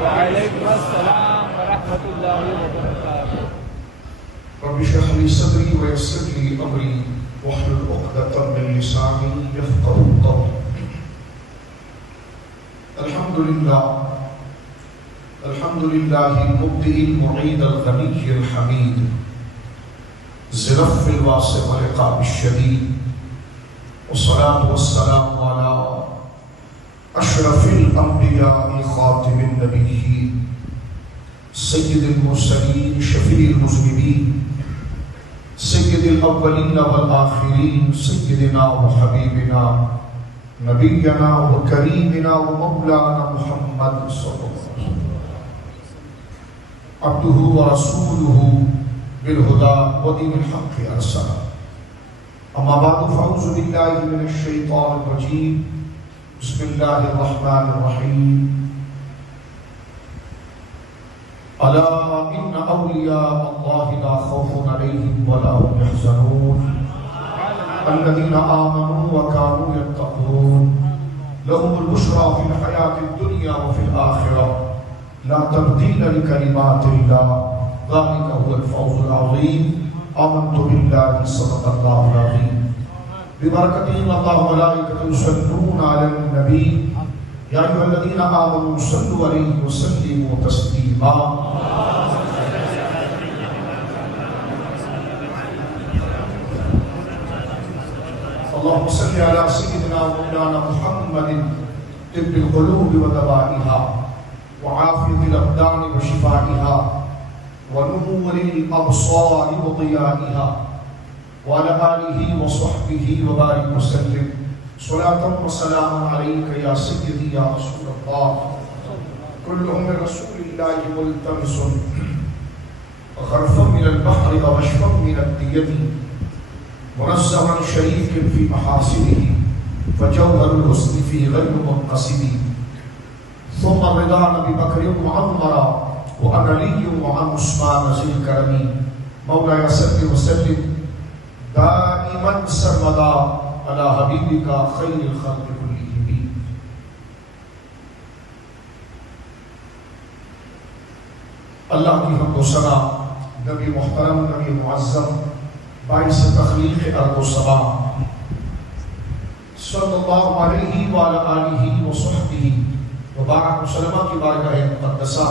وعلیکم السلام ورحمۃ اللہ وبرکاتہ۔ رب اشرح لي صدري ويسر لي امري واحلل عقدة من لساني يفقهوا قولي۔ الحمد لله المبدئ المعيد الغني الحميد زلف الواسع والعقاب الشديد، والصلاة والسلام على أشرف الأنبياء خاتم النبيين سيد المرسلين شفيع المذنبين سيد الأولين والآخرين سيدنا وحبيبنا نبينا وكريمنا ومولانا محمد صلى الله عليه وسلم عبده ورسوله بالهدى ودين الحق أرسله۔ أما بعد فأعوذ بالله من الشيطان الرجيم، بسم الله الرحمن الرحيم۔ ألا إن أولياء الله لا خوف عليهم ولا هم يحزنون الذين آمنوا وكانوا يتقون لهم البشرى في الحياة الدنيا وفي الآخرة لا تبديل لكلمات الله ذلك هو الفوز العظيم۔ آمنت بالله صدق الله العظيم۔ ببركته إن الله وملائكته يصلون على النبي يا أيها الذين آمنوا صلوا عليه وسلموا تسليما۔ اللهم صل على سيدنا مولانا محمد طب القلوب ودوائها وعافية الأبدان وشفائها ونور الأبصار وضيائها وعلى آله وصحبه وبارك وسلم صلاة وسلام عليك يا سيدي يا رسول الله۔ كلهم من رسول الله ملتمس غرفا من البحر أو عشفا من الديم منزها شريك في محاسنه فجوهر الحسن في غير منقسم، ثم رضا أبي بكر وعمر وعن علي وعن عثمان ذي الكرم مولاي صل وسلم دائما سرمدا على حبيبك خير الخلق كلهم۔ اللہ کی حمد و ثنا نبی محترم نبی معظم باعث تخلیق ارض و سما صلی اللہ علیہ وعلی آلہ وصحبہ وبارک وسلم کی بارگاہ مقدسہ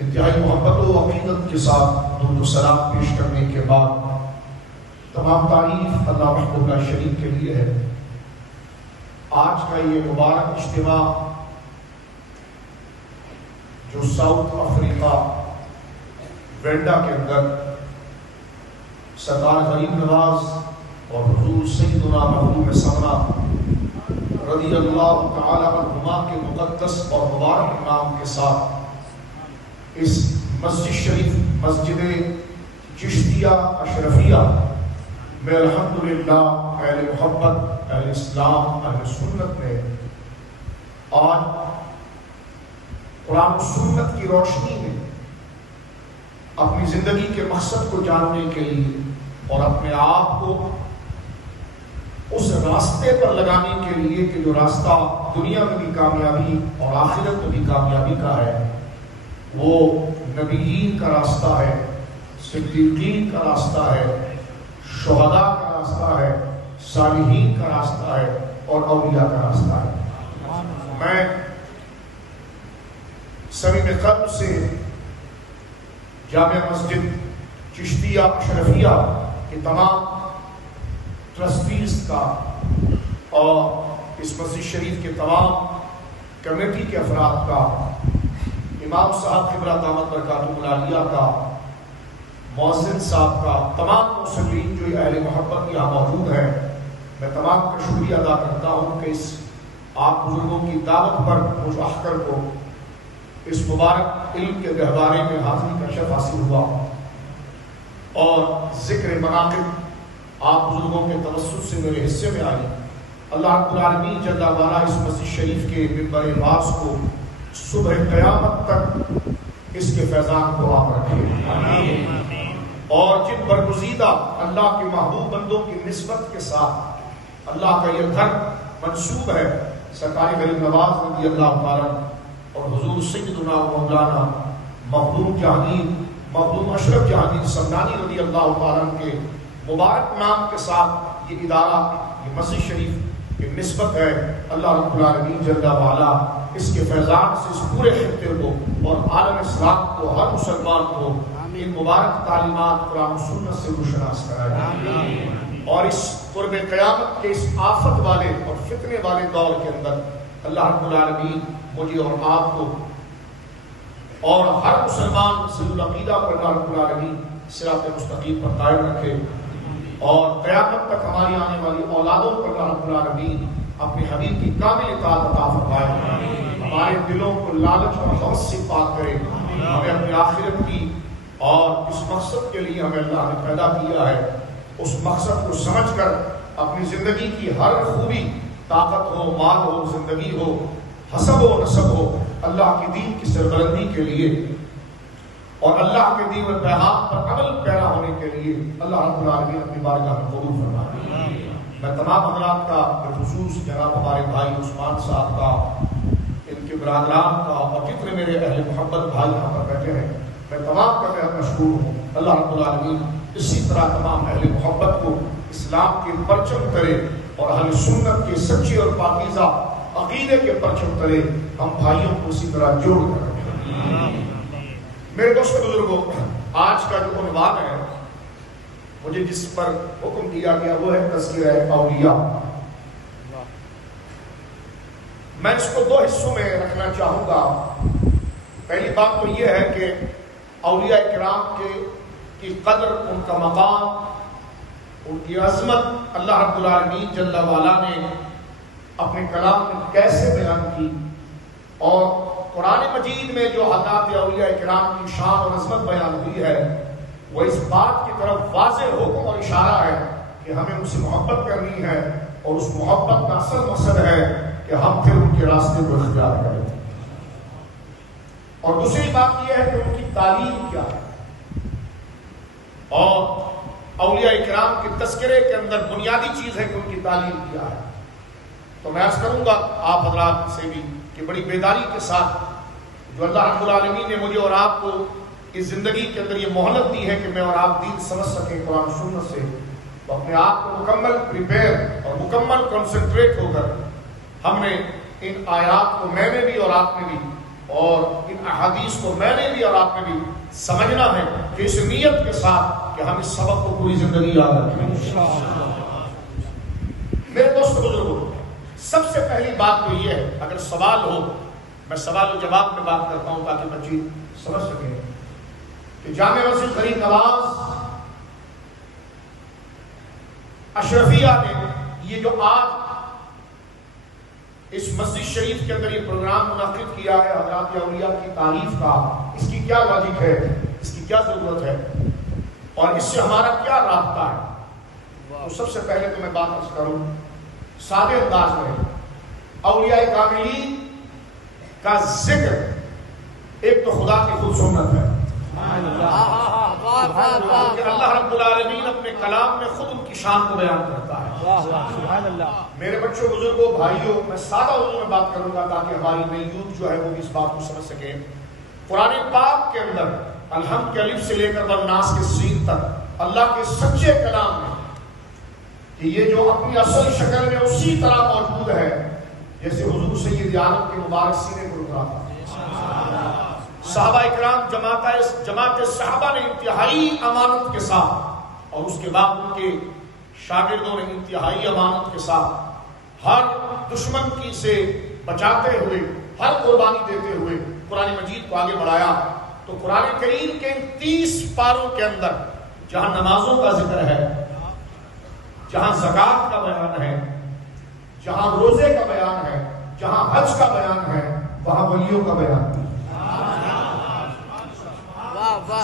انتہائی محبت و عقیدت کے ساتھ درود و سلام پیش کرنے کے بعد تمام تعریف اللہ وحدہ لا شریک کے لیے ہے۔ آج کا یہ مبارک اجتماع جو ساؤتھ افریقہ وینڈا کے اندر سرکار غریب نواز اور حضور سیدنا محبوب سمرہ رضی اللہ تعالی عنہما کے مقدس اور مبارک نام کے ساتھ اس مسجد شریف مسجد چشتیہ اشرفیہ میں الحمدللہ اہل محبت اہل اسلام اہل سنت نے آج قرآن و سنت کی روشنی میں اپنی زندگی کے مقصد کو جاننے کے لیے اور اپنے آپ کو اس راستے پر لگانے کے لیے کہ جو راستہ دنیا میں بھی کامیابی اور آخرت میں بھی کامیابی کا ہے وہ نبیین کا راستہ ہے، صدیقین کا راستہ ہے، شہداء کا راستہ ہے، صالحین کا راستہ ہے اور اولیاء کا راستہ ہے۔ میں صمیم قلب سے جامع مسجد چشتیہ اشرفیہ کے تمام ٹرسٹیز کا اور اس مسجد شریف کے تمام کمیٹی کے افراد کا، امام صاحب قبلہ دامت برکاتہ العالیہ کا، مؤذن صاحب کا، تمام مصلین جو اہل محبت یہاں موجود ہیں، میں تمام کا شکریہ ادا کرتا ہوں کہ اس آپ بزرگوں کی دعوت پر مجھ احکر کو اس مبارک علم کے گہوارے میں حاضری کا شرف حاصل ہوا اور ذکر مناقب آپ بزرگوں کے توسط سے میرے حصے میں آئی۔ اللہ رب العالمین جل وعلا اس مسجد شریف کے منبر باز کو صبح قیامت تک اس کے فیضان کو عام رکھے، اور جن برگزیدہ اللہ کے محبوب بندوں کی نسبت کے ساتھ اللہ کا یہ گھر منسوب ہے سرکار غریب نواز رضی اللہ تعالیٰ اور حضور سیدنا مولانا مخدوم جہانگیر مخدوم اشرف جہانگیر سمدانی رضی اللہ تعالیٰ عنہ کے مبارک نام کے ساتھ یہ ادارہ، یہ مسجد شریف کی نسبت ہے۔ اللہ رب العالمین جل وعلا اس کے فیضان سے اس پورے خطے کو اور عالم اسلام کو، ہر مسلمان کو ان مبارک تعلیمات قرآن و سنت سے روشناس کرائے، اور اس قرب قیامت کے اس آفت والے اور فتنے والے دور کے اندر اللہ رب العالمین مجھے اور آپ کو اور ہر مسلمان صحیح العقیدہ پر اللہ رب العالمین صراط مستقیم پر قائم رکھے، اور قیامت تک ہماری آنے والی اولادوں پر اللہ رب العالمین اپنے حبیب کی کامل اطاعت عطا فرمائے، ہمارے دلوں کو لالچ اور حوث سے پاک کرے، ہمیں اپنی آخرت کی اور اس مقصد کے لیے ہمیں اللہ نے پیدا کیا ہے، اس مقصد کو سمجھ کر اپنی زندگی کی ہر خوبی، طاقت ہو، مال ہو، زندگی ہو، حسب و نسب ہو، اللہ کے دین کی سربلندی کے لیے اور اللہ کے دین و پیغام پر عمل پیرا ہونے کے لیے اللہ رب العالمین اپنی بارگاہ میں قبول فرمائے۔ میں تمام حضرات کا بالخصوص جناب ہمارے بھائی عثمان صاحب کا، ان کے برادران کا، اور جتنے میرے اہل محبت بھائی یہاں پر بیٹھے ہیں، میں تمام کا میں مشکور ہوں۔ اللہ رب العالمین اسی طرح تمام اہل محبت کو اسلام کے پرچم کرے، اور اہل سنت کے سچے اور پاکیزہ عقیدے کے پرچم کرے، ہم بھائیوں کو اسی طرح جوڑ کر رکھیں۔ میرے دوست بزرگوں، آج کا جو عنوان ہے مجھے جس پر حکم دیا گیا وہ ہے تذکرہ اولیاء۔ میں اس کو دو حصوں میں رکھنا چاہوں گا۔ پہلی بات تو یہ ہے کہ اولیاء کرام کی قدر، ان کا مقام، ان کی عظمت اللہ رب العالمین جل وعلا نے اپنے کلام میں کیسے بیان کی، اور قرآن مجید میں جو حضرات اولیاء کرام کی شان اور عظمت بیان ہوئی ہے وہ اس بات کی طرف واضح حکم اور اشارہ ہے کہ ہمیں ان سے محبت کرنی ہے، اور اس محبت کا اصل مقصد ہے کہ ہم پھر ان کے راستے کو اختیار کریں۔ اور دوسری بات یہ ہے کہ ان کی تعلیم کیا ہے، اور اولیاء کرام کے تذکرے کے اندر بنیادی چیز ہے کہ ان کی تعلیم کیا ہے۔ تو میں عرض کروں گا آپ حضرات سے بھی کہ بڑی بیداری کے ساتھ جو اللہ رب العالمین نے مجھے اور آپ کو اس زندگی کے اندر یہ مہلت دی ہے کہ میں اور آپ دین سمجھ سکیں قرآن سنت سے، تو اپنے آپ کو مکمل پریپیئر اور مکمل کنسنٹریٹ ہو کر ہم نے ان آیات کو، میں نے بھی اور آپ نے بھی، اور ان احادیث کو میں نے بھی اور آپ نے بھی سمجھنا ہے کہ اس نیت کے ساتھ کہ ہم اس سبق کو پوری زندگی یاد رکھیں۔ میرے دوست بزرگوں، سب سے پہلی بات تو یہ ہے، اگر سوال ہو، میں سوال و جواب میں بات کرتا ہوں تاکہ بچے سمجھ سکیں، کہ جامع مسجد غریب نواز اشرفیہ نے یہ جو آج اس مسجد شریف کے اندر یہ پروگرام منعقد کیا ہے حضرات اولیاء کی تعریف کا، اس کی کیا لاجک ہے، اس کی کیا ضرورت ہے، اور اس سے ہمارا کیا رابطہ ہے؟ تو سب سے پہلے تو میں بات عرض کروں سادے انداز میں، اولیاء کاملین کا ذکر ایک تو خدا کی خود سنت ہے، کہ اللہ رب العالمین اپنے کلام میں خود ان کی شان کو بیان کرتا ہے۔ میرے بچوں، بزرگوں، بھائیوں، میں سادہ اردو میں بات کروں گا تاکہ ہماری نئی یوتھ جو ہے وہ بھی اس بات کو سمجھ سکے۔ قرآن پاک کے اندر الحمد کے الف سے لے کر والناس کے سین تک اللہ کے سچے کلام میں کہ یہ جو اپنی اصل شکل میں اسی طرح موجود ہے جیسے حضور سید عالم کے مبارک سینے کو اترا تھا۔ صحابہ اکرام جماعت صحابہ نے انتہائی امانت کے ساتھ، اور اس کے بعد ان کے شاگردوں نے انتہائی امانت کے ساتھ ہر دشمن کی سے بچاتے ہوئے، ہر قربانی دیتے ہوئے قرآن مجید کو آگے بڑھایا۔ تو قرآن کریم کے 30 پاروں کے اندر جہاں نمازوں کا ذکر ہے، جہاں زکوٰۃ کا بیان ہے، جہاں روزے کا بیان ہے، جہاں حج کا بیان ہے، وہاں ولیوں کا بیان ہے۔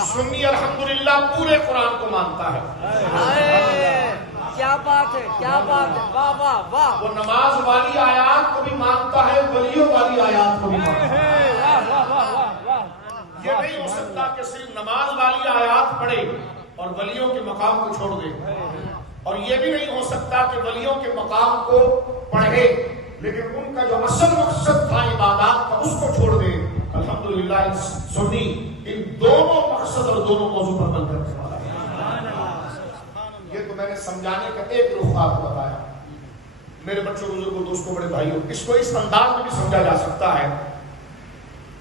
سنی الحمدللہ پورے قرآن کو مانتا ہے۔ کیا بات ہے، کیا بات ہے، واہ واہ واہ۔ وہ نماز والی آیات کو بھی مانتا ہے، ولیوں والی آیات کو بھی مانتا ہے۔ یہ نہیں ہو سکتا کہ صرف نماز والی آیات پڑھے اور ولیوں کے مقام کو چھوڑ دے، اور یہ بھی نہیں ہو سکتا کہ ولیوں کے مقام کو پڑھے لیکن ان کا جو اصل مقصد تھا عبادات کا اس کو چھوڑ دے۔ الحمدللہ سنی ان دونوں مقصد اور دونوں موضوع پر عمل کرنے والا ہے۔ یہ تو میں نے سمجھانے کا ایک رخ آپ کو بتایا۔ میرے بچوں بزرگوں دوستوں بڑے بھائیوں، اس کو اس انداز میں بھی سمجھا جا سکتا ہے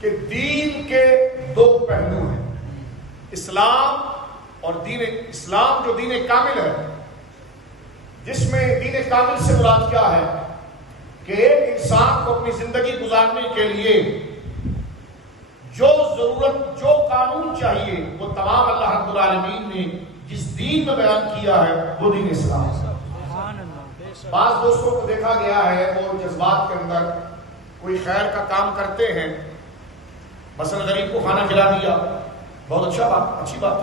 کہ دین کے دو پہلو ہیں، اسلام اور دین اسلام جو دین کامل ہے، جس میں دین کامل سے مراد کیا ہے کہ ایک انسان کو اپنی زندگی گزارنے کے لیے جو ضرورت جو قانون چاہیے وہ تمام اللہ رب العالمین نے جس دین میں بیان کیا ہے وہ دین اسلام ہے۔ بعض دوستوں کو دیکھا گیا ہے وہ جذبات کے اندر کوئی خیر کا کام کرتے ہیں، مثلا غریب کو کھانا کھلا دیا، بہت اچھا بات، اچھی بات،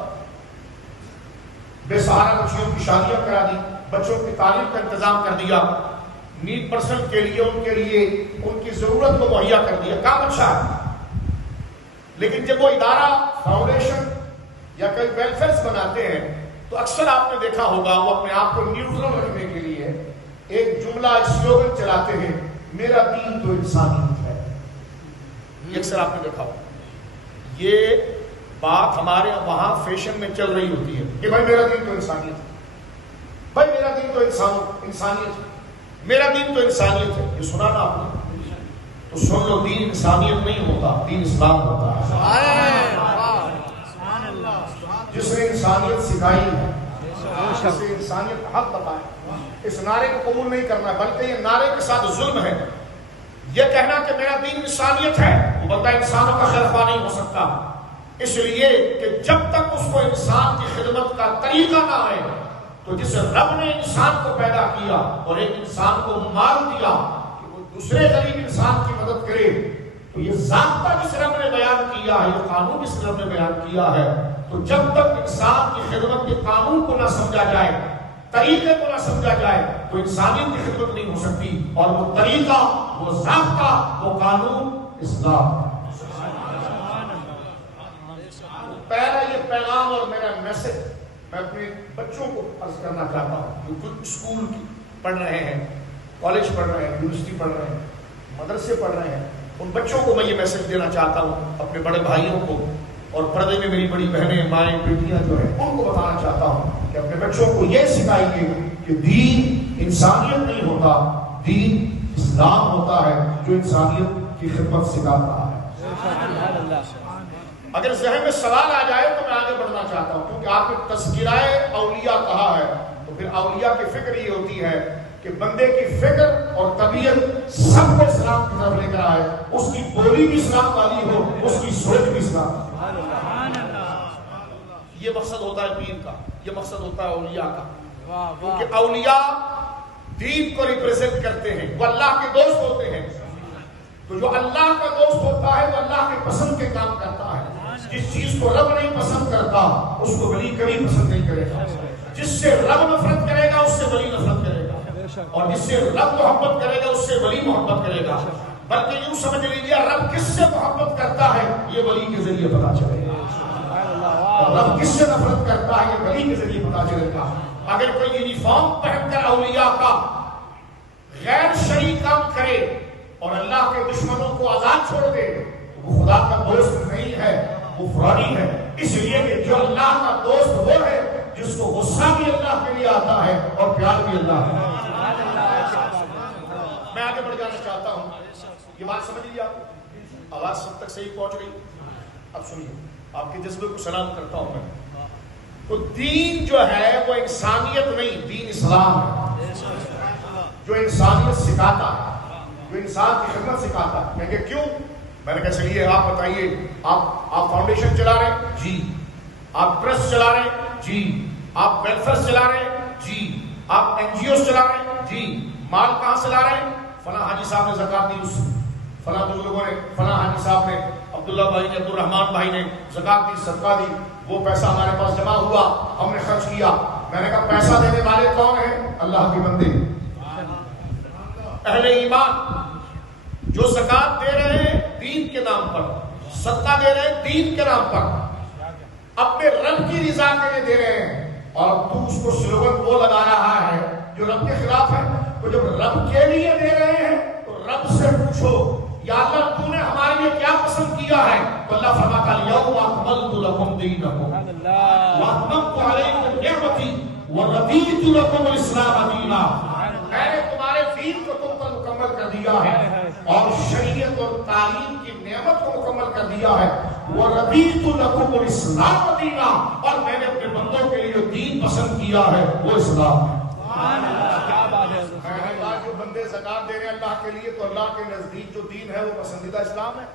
بے سہارا بچیوں کی شادیاں کرا دی، بچوں کی تعلیم کا انتظام کر دیا، نیڈ پرسن کے لیے ان کی ضرورت کو مہیا کر دیا، کام اچھا ہے۔ لیکن جب وہ ادارہ فاؤنڈیشن یا کئی ویلفیئرز بناتے ہیں تو اکثر آپ نے دیکھا ہوگا وہ اپنے آپ کو نیوٹرل رکھنے کے لیے ایک جملہ ایک سلوگن چلاتے ہیں، میرا دین تو انسانیت ہے۔ یہ اکثر آپ نے دیکھا ہوگا، یہ بات ہمارے وہاں فیشن میں چل رہی ہوتی ہے کہ بھائی میرا دین تو انسانیت ہے، بھائی میرا دین تو انسانیت ہے، میرا دین تو انسانیت ہے۔ یہ سنا نا آپ نے؟ تو سن لو، دین انسانیت نہیں ہوتا، دین اسلام ہوتا ہے۔ جس نے انسانیت سکھائی ہے، جس نے انسانیت کا حق بتایا، اس نعرے کو قبول نہیں کرنا ہے، بلکہ یہ نعرے کے ساتھ ظلم ہے۔ یہ کہنا کہ میرا دین انسانیت ہے، وہ بندہ انسانوں کا خلیفہ نہیں ہو سکتا، اس لیے کہ جب تک اس کو انسان کی خدمت کا طریقہ نہ آئے تو جس رب نے انسان کو پیدا کیا اور ایک انسان کو مال دیا کہ وہ دوسرے غریب انسان کی مدد کرے، تو یہ ضابطہ جس رب نے بیان کیا ہے، یہ قانون جس رب نے بیان کیا ہے، تو جب تک انسان کی خدمت کے قانون کو نہ سمجھا جائے، طریقے کو نہ سمجھا جائے، تو انسانیت کی خدمت نہیں ہو سکتی۔ اور وہ طریقہ، وہ ضابطہ، وہ قانون اسلام۔ پہلا یہ پیغام اور میرا میسج میں اپنے بچوں کو عرض کرنا چاہتا ہوں جو خود اسکول پڑھ رہے ہیں، کالج پڑھ رہے ہیں، یونیورسٹی پڑھ رہے ہیں، مدرسے پڑھ رہے ہیں، ان بچوں کو میں یہ میسج دینا چاہتا ہوں، اپنے بڑے بھائیوں کو اور پردے میں میری بڑی بہنیں، مائیں، بیٹیاں جو ہیں، ان کو بتانا چاہتا ہوں کہ اپنے بچوں کو یہ سکھائیے کہ دین انسانیت نہیں ہوتا، دین اسلام ہوتا ہے جو انسانیت کی خدمت سکھاتا ہے۔ اگر ذہن میں سوال آ جائے تو میں آگے بڑھنا چاہتا ہوں، کیونکہ آپ نے تذکرہ اولیاء کہا ہے، تو پھر اولیاء کی فکر یہ ہوتی ہے کہ بندے کی فکر اور طبیعت سب کو اسلام کی طرف لے کر آئے، اس کی بولی بھی اسلام والی ہو، اس کی سوچ بھی اسلام۔ یہ مقصد ہوتا ہے پیر کا، یہ مقصد ہوتا ہے اولیاء کا، کیونکہ اولیاء دین کو ریپریزنٹ کرتے ہیں، وہ اللہ کے دوست ہوتے ہیں۔ تو جو اللہ کا دوست ہوتا ہے وہ اللہ کے پسند کے کام کرتا ہے۔ جس چیز کو رب نہیں پسند کرتا اس کو ولی کبھی پسند نہیں کرے گا، جس سے رب نفرت کرے گا اس سے ولی نفرت کرے گا، اور جس سے رب محبت کرے گا اس سے ولی محبت کرے گا۔ بلکہ یوں سمجھ لیجیے رب کس سے محبت کرتا ہے یہ ولی کے ذریعے پتا چلے گا، اور رب کس سے نفرت کرتا ہے یہ ولی کے ذریعے پتا چلے گا۔ اگر کوئی یونیفارم پہن کر اولیاء کا غیر شرعی کام کرے اور اللہ کے دشمنوں کو آزاد چھوڑ دے تو وہ خدا کا دوست نہیں ہے، وہ فرانی ہے۔ اس لیے کہ جو اللہ کا دوست وہ ہے جس کو غصہ بھی اللہ کے لیے آتا ہے اور پیار بھی اللہ ہے۔ میں آگے بڑھ جانا چاہتا ہوں، یہ بات سمجھ لیجیے، آپ آواز سب تک صحیح پہنچ گئی؟ اب سنیے، آپ کے جذبے کو سلام کرتا ہوں میں۔ تو دین جو ہے وہ انسانیت نہیں، دین اسلام ہے، جو انسانیت سکھاتا ہے، جو انسان کی خدمت سکھاتا ہے۔ میں کہ کیوں؟ میں نے کہا چلیے آپ بتائیے، آپ فاؤنڈیشن چلا رہے ہیں؟ جی۔ آپ ٹرسٹ چلا رہے ہیں؟ جی۔ آپ ویلفیئر چلا رہے ہیں؟ جی۔ آپ این جی اوز چلا رہے ہیں؟ جی۔ مال کہاں سے لا رہے ہیں؟ فلاں حاجی صاحب نے زکات دی، فلاں بزرگوں نے، فلاں حاجی صاحب نے، عبداللہ بھائی نے، عبدالرحمان بھائی نے زکات دی، صدقہ دی، وہ پیسہ ہمارے پاس جمع ہوا، ہم نے خرچ کیا۔ میں نے کہا پیسہ دینے والے کون ہیں؟ اللہ کے بندے، اہل ایمان، جو زکات دے رہے ہیں دین کے نام پر، صدقہ دے رہے ہیں دین کے نام پر، اپنے رب کی رضا کے لیے دے رہے ہیں، اور تو اس کو سلوگن وہ لگا رہا ہے جو رب کے خلاف ہے۔ تو جب رب کے لیے دے رہے ہیں تو رب سے پوچھو یا اللہ تو نے ہمارے لیے کیا پسند کیا ہے؟ تو اللہ فرماتا ہے الیوم اکملت لکم دینکم واتممت علیکم نعمتی ورضیت لکم الاسلام دینا. میں نے تمہارے دین کو تم پر مکمل کر دیا ہے اور شریعت اور تعلیم کی نعمت کو مکمل کر دیا ہے. وَرَضِيتُ لَكُمُ الْإِسْلَامَ دِينًا اور میں نے اپنے بندوں کے لیے جو دین پسند کیا ہے وہ اسلام ہے. کیا بات ہے. میں نے کہا جو بندے زکات دے رہے ہیں اللہ کے لیے تو اللہ کے نزدیک جو دین ہے وہ پسندیدہ اسلام ہے.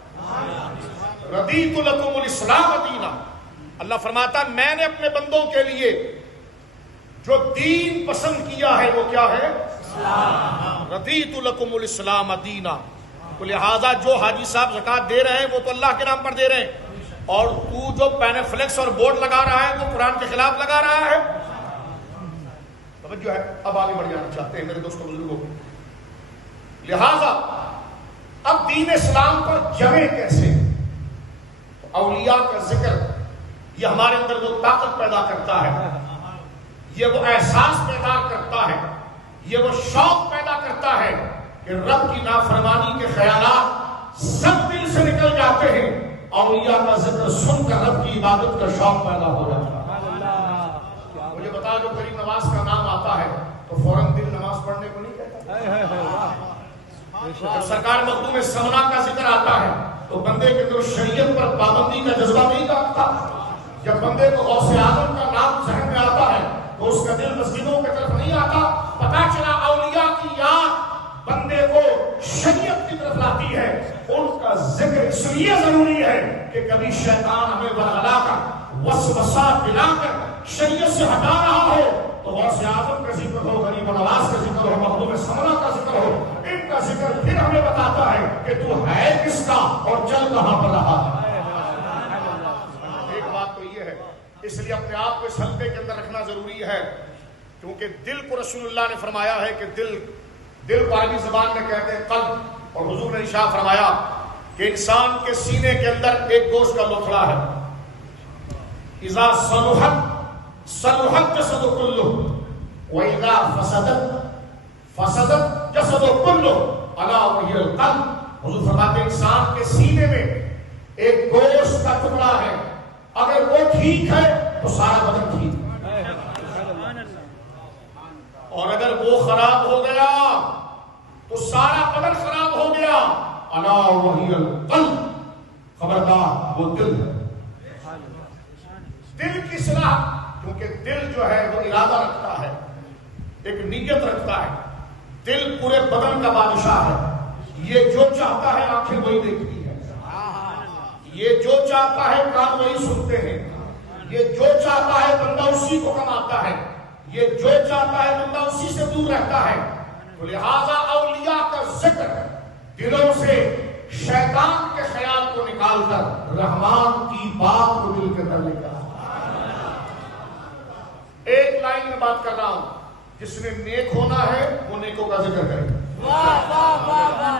رَضِيتُ لَكُمُ الْإِسْلَامَ دِينًا. اللہ فرماتا میں نے اپنے بندوں کے لیے جو دین پسند کیا ہے وہ کیا ہے؟ اسلام. رَضِيتُ لَكُمُ الْإِسْلَامَ دِينًا. تو لہٰذا جو حاجی صاحب زکات دے رہے ہیں وہ تو اللہ کے نام پر دے رہے ہیں, اور تو جو پین فلیکس اور بورڈ لگا رہا ہے وہ قرآن کے خلاف لگا رہا ہے. توجہ ہے. اب آگے بڑھ جانا چاہتے ہیں میرے دوستوں بزرگوں. لہذا اب دین اسلام پر جمے کیسے؟ اولیاء کا ذکر یہ ہمارے اندر وہ طاقت پیدا کرتا ہے, یہ وہ احساس پیدا کرتا ہے, یہ وہ شوق پیدا کرتا ہے کہ رب کی نافرمانی کے خیالات سب دل سے نکل جاتے ہیں. اولیاء کا ذکر سن کر رب کی عبادت کا شوق پیدا ہو جاتا ہے. مجھے بتا جو کریم نواز کا نام آتا ہے تو فوراً دل نماز پڑھنے کو نہیں کہتا. جب سرکار مخدوم سمنا کا ذکر آتا ہے تو بندے کے اندر شریعت پر پابندی کا جذبہ نہیں کرتا. جب بندے کو غوث اعظم کا نام ذہن میں آتا ہے تو اس کا دل مسجدوں کی طرف نہیں آتا. پتا چلا اولیاء کی یاد بندے کو شریعت کی طرف لاتی ہے. ان کا ذکر اس لیے ضروری ہے کہ کبھی شیطان ہمیں ورغلا کر وسوسہ دلا کر شریعت سے ہٹا رہا ہو تو غوث اعظم کا ذکر ہو, غریب نواز کا ذکر ہو, مخدوم سمنا کا ذکر ہو, ان کا ذکر پھر ہمیں بتاتا ہے کہ تو ہے کس کا اور چل کہاں پر رہا ہے. ایک بات تو یہ ہے, اس لیے اپنے آپ کو اس حلقے کے اندر رکھنا ضروری ہے, کیونکہ دل کو رسول اللہ نے فرمایا ہے کہ دل کو عربی زبان میں کہتے ہیں قلب, اور حضور نے ارشاد فرمایا کہ انسان کے سینے کے اندر ایک گوشت کا لوتھڑا ہے. اذا صلحت جسد کلہ واذا فسدت جسد کلہ الا وہی القلب. حضور فرماتے ہیں انسان کے سینے میں ایک گوشت کا ٹکڑا ہے, اگر وہ ٹھیک ہے تو سارا بدن ٹھیک ہے, اور اگر وہ خراب ہو گیا تو سارا بدن خراب ہو گیا. الا وہی القلب, خبردار وہ دل ہے. دل کی صلاح, کیونکہ دل جو ہے وہ ارادہ رکھتا ہے, ایک نیت رکھتا ہے. دل پورے بدن کا بادشاہ ہے. یہ جو چاہتا ہے آنکھیں وہی دیکھتی ہے, یہ جو چاہتا ہے کان وہی سنتے ہیں, یہ جو چاہتا ہے بندہ اسی کو کماتا ہے, یہ جو چاہتا ہے بندہ اسی سے دور رہتا ہے. تو لہذا اولیاء کا ذکر دلوں سے شیطان کے خیال کو نکال کر رحمان کی بات کو دل کے اندر لے کر. ایک لائن میں بات کر رہا ہوں, جس نے نیک ہونا ہے وہ نیکوں کا ذکر کرے. واہ واہ واہ واہ,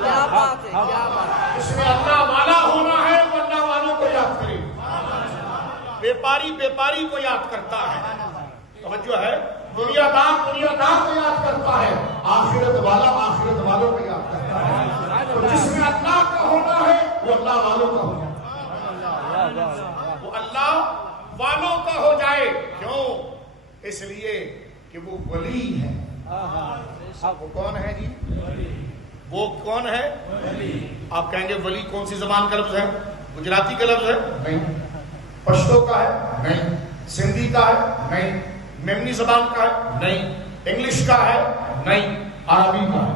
کیا بات ہے, کیا بات ہے. جس نے اللہ والا ہونا ہے وہ اللہ والوں کو یاد کرے. بیپاری کو یاد کرتا ہے, توجہ ہے. دنیا دار کو یاد کرتا ہے, آخرت والا آخرت والوں کو یاد کرتا ہے. تو جس میں اللہ کا ہونا ہے وہ اللہ والوں کا ہونا ہے, وہ اللہ والوں کا ہو جائے. کیوں؟ اس لیے کہ وہ ولی ہے. وہ کون ہے جی؟ وہ کون ہے؟ آپ کہیں گے ولی کون سی زبان کا لفظ ہے؟ گجراتی کا لفظ ہے؟ نہیں. پشتو کا ہے؟ نہیں. سندھی کا ہے؟ نہیں. میمنی زبان کا ہے؟ نہیں. انگلش کا ہے؟ نہیں. عربی کا ہے.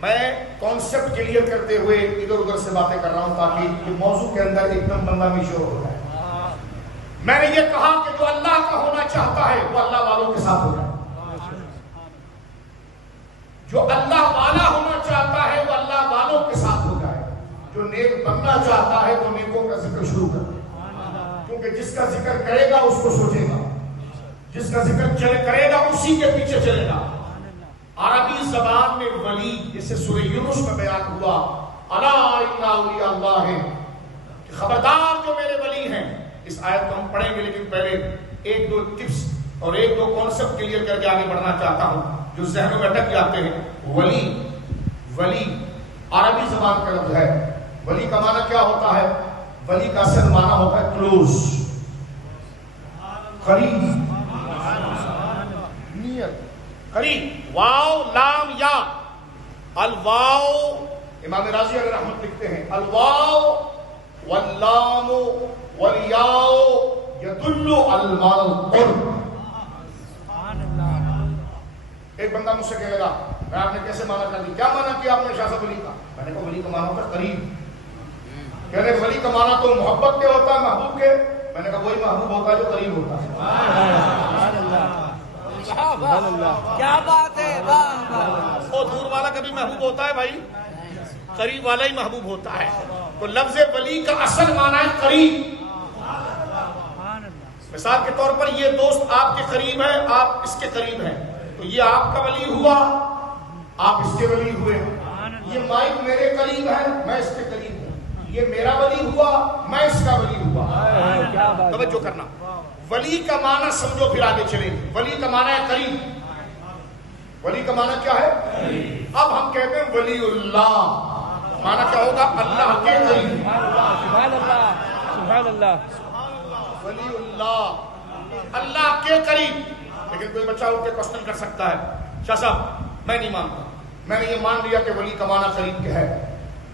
میں کانسیپٹ کلیئر کرتے ہوئے ادھر ادھر سے باتیں کر رہا ہوں تاکہ یہ موضوع کے اندر ایک دم بندہ بھی شور ہو جائے. میں نے یہ کہا کہ جو اللہ کا ہونا چاہتا ہے وہ اللہ والوں کے ساتھ ہو جائے. جو اللہ والا ہونا چاہتا ہے وہ اللہ والوں کے ساتھ ہو جائے. جو نیک بننا چاہتا ہے تو نیکوں کا ذکر شروع کر دے, کیونکہ جس کا ذکر کرے گا اس کو سوچے گا, جس کا ذکر کرے گا اسی کے پیچھے چلے گا. عربی زبان میں ولی جسے سورہ یونس میں بیان ہوا, الا ان اولیاء اللہ, کہ خبردار جو میرے ولی ہیں. اس آیت کو ہم پڑھیں گے لیکن پہلے ایک دو ٹپس اور ایک دو کانسیپٹ کلیئر کر کے آگے بڑھنا چاہتا ہوں جو ذہنوں میں اٹک جاتے ہیں. ولی عربی زبان کا لفظ ہے. ولی کا معنی کیا ہوتا ہے؟ ولی کا اصل معنی ہوتا ہے کلوز، قریب، نیت، قریب. واو لام یا. الواو، امام راضی علیہ رحمت لکھتے ہیں الواو واللام والیاء یدل علی المعنى القرب. ایک بندہ مجھ سے کہنے لگا میں آپ نے کیسے مانا کر دی؟ کیا مانا کیا آپ نے شاہ صاحب ولی کا؟ میں نے کہا ولی کا مانا ہوتا ہے قریب. کہنے ولی کا مانا تو محبت کے ہوتا ہے، محبوب کے. میں نے کہا وہی محبوب ہوتا ہے جو قریب ہوتا ہے. کیا بات ہے، واہ واہ. اور دور والا کبھی محبوب ہوتا ہے بھائی؟ قریب والا ہی محبوب ہوتا ہے. تو لفظ ولی کا اصل معنی ہے قریب. مثال کے طور پر یہ دوست آپ کے قریب ہے، آپ اس کے قریب ہیں، تو یہ آپ کا ولی ہوا، آپ اس کے ولی ہوئے. یہ مائک میرے قریب ہے، میں اس کے قریب ہوں. یہ میرا ولی ہوا، میں اس کا ولی ہوا. توجہ کرنا. ولی کا معنی سمجھو پھر آگے چلیں. ولی کا معنی ہے قریب. ولی کا معنی کیا ہے؟ اب ہم کہتے ہیں ولی اللہ، معنی کیا ہوگا؟ اللہ کے قریب. سبحان اللہ، سبحان اللہ. ولی اللہ، اللہ کے قریب. لیکن کوئی بچہ اٹھ کے کوشچن کر سکتا ہے شاہ صاحب میں نہیں مانتا، میں نے یہ مان لیا کہ ولی کا معنی قریب کے ہے،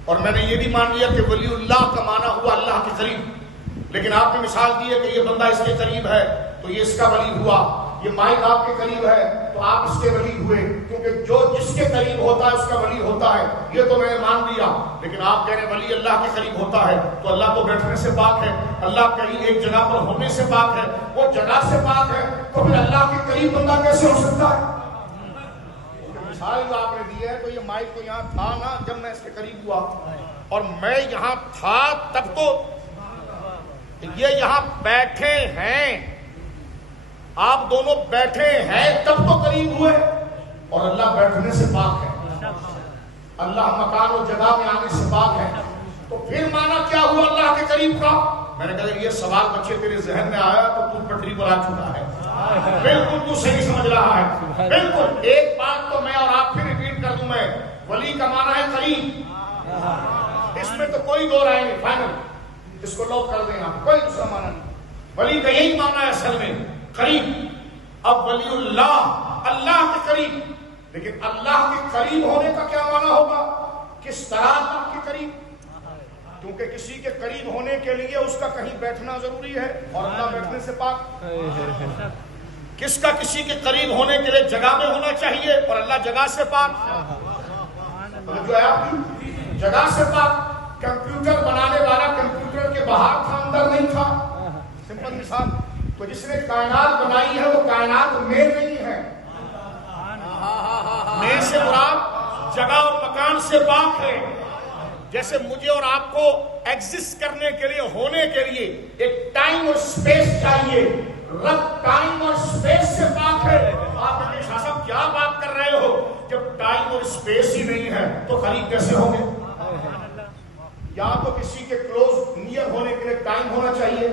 اور میں نے یہ بھی مان لیا کہ ولی اللہ کا معنی ہوا اللہ کے قریب. لیکن آپ نے مثال دی ہے کہ یہ بندہ اس کے قریب ہے تو یہ اس کا ولی ہوا، یہ مائک آپ کے قریب ہے تو آپ اس کے ولی ہوئے، کیونکہ جو جس کے قریب ہوتا ہے اس کا ولی ہوتا ہے. یہ تو میں نے مان لیا. لیکن آپ کہہ رہے ہیں ولی اللہ کے قریب ہوتا ہے، تو اللہ تو بیٹھنے سے پاک ہے، اللہ کہیں ایک جگہ پر ہونے سے پاک ہے، وہ جگہ سے پاک ہے، تو پھر اللہ کے قریب بندہ کیسے ہو سکتا ہے؟ مثال جو آپ نے دی ہے تو یہ مائک تو یہاں تھا نا جب میں اس کے قریب ہوا، اور میں یہاں تھا تب تو یہ یہاں بیٹھے ہیں، آپ دونوں بیٹھے ہیں تب تو قریب ہوئے، اور اللہ بیٹھنے سے پاک ہے، اللہ مکان و جگہ میں آنے سے پاک ہے. تو پھر مانا کیا ہوا اللہ کے قریب کا؟ میں نے کہا اگر یہ سوال بچے تیرے ذہن میں آیا تو تو پٹری پر آ چکا ہے. بالکل تو صحیح سمجھ رہا ہے. بالکل. ایک بات تو میں اور آپ پھر ریپیٹ کر دوں میں، ولی کا معنی ہے قریب. اس میں تو کوئی دو رائے نہیں، فائنل. اس کو لوگ کر دیں آپ، کوئی دوسرا معنی نہیں. ولی کا یہی معنی ہے اصل میں قریب. اب ولی اللہ، اللہ کے قریب. لیکن اللہ کے قریب ہونے کا کیا معنی ہوگا؟ کس طرح اللہ کے قریب؟ کیونکہ کسی کے قریب ہونے کے لیے اس کا کہیں بیٹھنا ضروری ہے، اور اللہ بیٹھنے سے پاک. کس کا کسی کے قریب ہونے کے لیے جگہ میں ہونا چاہیے، اور اللہ جگہ سے پاک. جو ہے آپ کی جگہ سے پاک. کمپیوٹر بنانے والا کمپیوٹر کے باہر تھا، اندر نہیں تھا. سمپل مثال. تو جس نے کائنات بنائی ہے وہ کائنات میں نہیں ہے. میں سے مراد جگہ اور مکان سے پاک ہے. جیسے مجھے اور آپ کو ایگزسٹ کرنے کے لیے، ہونے کے لیے ایک ٹائم اور سپیس چاہیے، رب ٹائم اور سپیس سے پاک ہے. آپ نے شاہ صاحب کیا بات کر رہے ہو؟ جب ٹائم اور سپیس ہی نہیں ہے تو قریب کیسے ہوں گے؟ یا تو کسی کے کلوز نیئر ہونے کے لیے ٹائم ہونا چاہیے.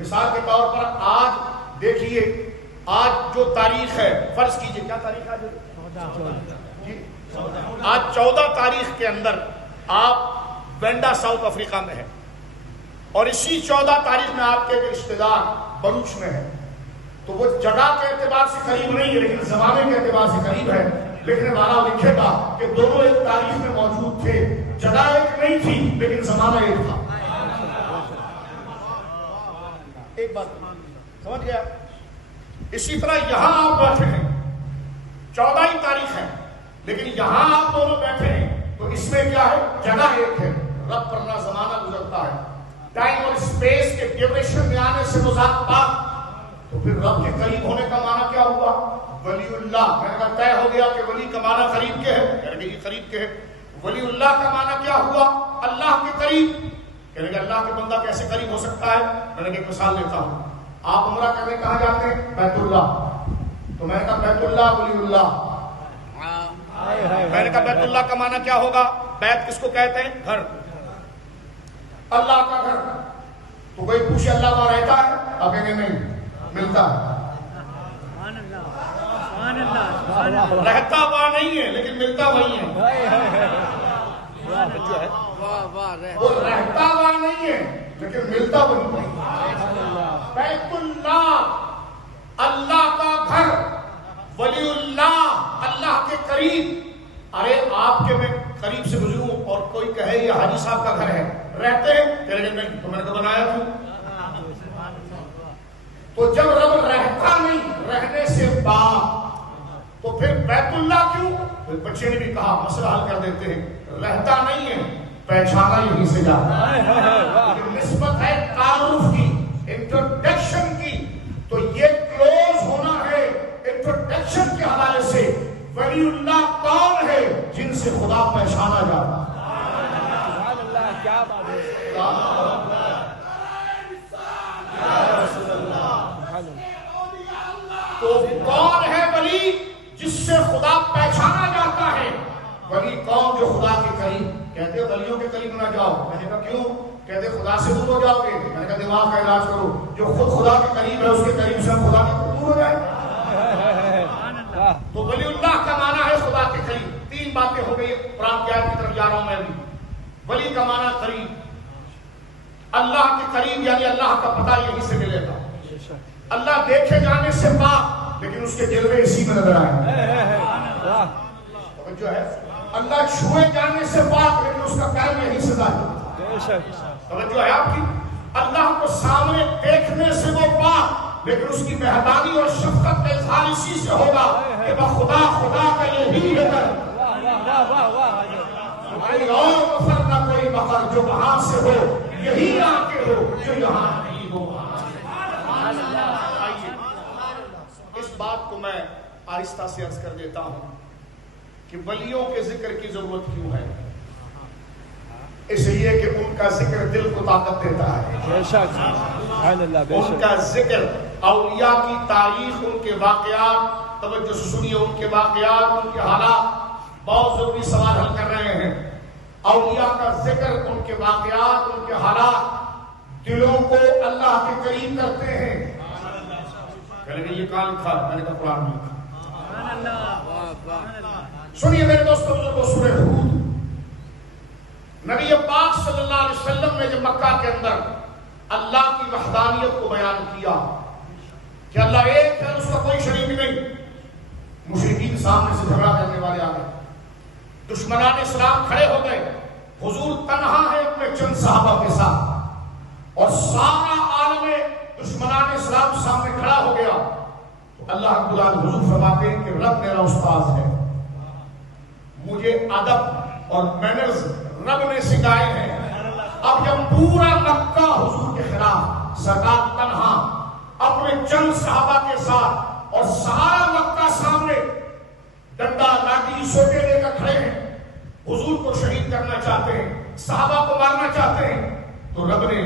مثال کے طور پر آج دیکھیے، آج جو تاریخ ہے، فرض کیجئے کیا تاریخ آج ہے؟ آج 14 تاریخ کے اندر آپ وینڈا ساؤتھ افریقہ میں ہیں، اور اسی 14 تاریخ میں آپ کے رشتہ دار بلوچ میں ہیں. تو وہ جگہ کے اعتبار سے قریب نہیں ہے لیکن زمانے کے اعتبار سے قریب ہے. لکھنے والا لکھے گا کہ دونوں ایک تاریخ میں موجود تھے، جگہ ایک نہیں تھی لیکن زمانہ ایک تھا. ایک بات سمجھ گیا؟ اسی طرح یہاں آپ بیٹھے ہیں، 14 ہی تاریخ ہے لیکن یہاں آپ دونوں بیٹھے ہیں، تو اس میں کیا ہے؟ جگہ ایک ہے، رب پر نہ زمانہ گزرتا ہے. ٹائم اور سپیس کے ڈیوریشن میں آنے سے ذات پاک. تو پھر رب کے قریب ہونے کا معنی کیا ہوا؟ ولی اللہ. میں نے کہا طے ہو گیا کہ ولی کا معنی قریب کے ہے، کہنے کہ یہ قریب کے ہے. ولی اللہ کا معنی کیا ہوا؟ اللہ کے قریب. کہنے کہ اللہ کے بندہ کیسے قریب ہو سکتا ہے؟ میں نے ایک مثال دیتا ہوں. آپ عمرہ کرنے کہاں جاتے ہیں؟ بیت اللہ. تو میں نے کہا بیت اللہ ولی اللہ. میں نے کہا بیت اللہ کا معنی کیا ہوگا؟ بیت کس کو کہتے ہیں؟ گھر، اللہ کا گھر. تو کوئی پوچھے اللہ وہاں رہتا ہے؟ آپ کہیں گے نہیں، ملتا ہے. رہتا وہاں نہیں ہے لیکن ملتا وہی ہے. واہ واہ وہ رہتا وہاں نہیں ہے لیکن ملتا وہی ہے. بیت اللہ اللہ کا گھر, ولی اللہ اللہ کے قریب. ارے آپ کے میں قریب سے گزروں اور کوئی کہے یہ حاجی صاحب کا گھر ہے, رہتے ہیں کہ نہیں تو میں نے تو بنایا کیوں. تو جب رب رہتا نہیں, رہنے سے بات, تو پھر بیت اللہ کیوں. پھر بچے نے بھی کہا مسئلہ حل کر دیتے ہیں, رہتا نہیں ہے پہچانا یہیں سے جاتا ہے. نسبت ہے تعارف کی, انٹروڈکشن کی, تو یہ کلوز ہونا ہے انٹروڈکشن کے حوالے سے. ولی اللہ کون ہے جن سے خدا پہچانا جاتا ہے. سبحان اللہ, کیا بات ہے. تو کون ہے ولی جس سے خدا پہچانا جاتا ہے. ولی کون جو خدا کے قریب. کہتے ہیں ولیوں کے قریب نہ جاؤ. میں نے کہا کیوں. کہتے خدا سے دور ہو جاؤ گے. میں نے کہا دماغ کا علاج کرو, جو خود خدا کے قریب ہے اس کے قریب سے ہم خدا کے دور ہو جائیں. تو ولی اللہ کا معنی ہے خدا کے قریب. تین باتیں ہو گئی. قرآن کی آیت کی طرف جا رہا ہوں میں بھی. ولی کا معنی قریب, اللہ کے قریب یعنی اللہ کا پتہ یہیں سے ملے گا. اللہ دیکھے جانے سے پاک لیکن اس کے جلوے اسی میں نظر آئے. جو ہے اللہ چھوئے جانے سے پاک لیکن اس کا کرم یہیں سے ظاہر. توجہ ہے آپ کی. اللہ کو سامنے دیکھنے سے وہ پاک لیکن اس کی مہربانی اور شفقت کا اظہار اسی سے ہوگا کہ خدا خدا کا یہی ہے کر. کوئی اور مفر نہ کوئی مفر جو وہاں سے ہو, یہی آ کے ہو جو یہاں نہیں ہو. اس بات کو میں آہستہ سے عرض کر دیتا ہوں کہ ولیوں کے ذکر کی ضرورت کیوں ہے. اس لیے کہ ان کا ذکر دل کو طاقت دیتا ہے. ان کا ذکر, اولیاء کی تاریخ, ان کے واقعات, توجہ سے سنیے, ان کے واقعات, ان کے حالات. بہت ضروری سوال حل کر رہے ہیں. اولیاء کا ذکر, ان کے واقعات, ان کے حالات دلوں کو اللہ کے قریب کرتے ہیں. کہ یہ کہاں لکھا؟ میں نے کہا قرآن میں لکھا. سنیے میرے دوستوں, سورہ ہود. نبی پاک صلی اللہ علیہ وسلم نے جب مکہ کے اندر اللہ کی وحدانیت کو بیان کیا کہ اللہ ایک ہے, اس کا کوئی شریک نہیں, مشرکین سامنے سے جھگڑا کرنے والے آ گئے, دشمنان اسلام کھڑے ہو گئے. حضور تنہا ہے اپنے چند صحابہ کے ساتھ اور سارا عالم دشمنان اسلام سامنے کھڑا ہو گیا. تو اللہ رب العالمین حضور فرماتے ہیں کہ رب میرا استاد ہے, مجھے ادب اور مینرز رب نے سکھائے ہیں. اب جب پورا مکہ حضور کے خلاف, سرکار تنہا اپنے چند صحابہ کے ساتھ اور سارا مکہ سامنے ڈنڈا لاٹھی سوٹے لے کر کھڑے ہیں, حضور کو شہید کرنا چاہتے ہیں, صحابہ کو مارنا چاہتے ہیں, تو رب نے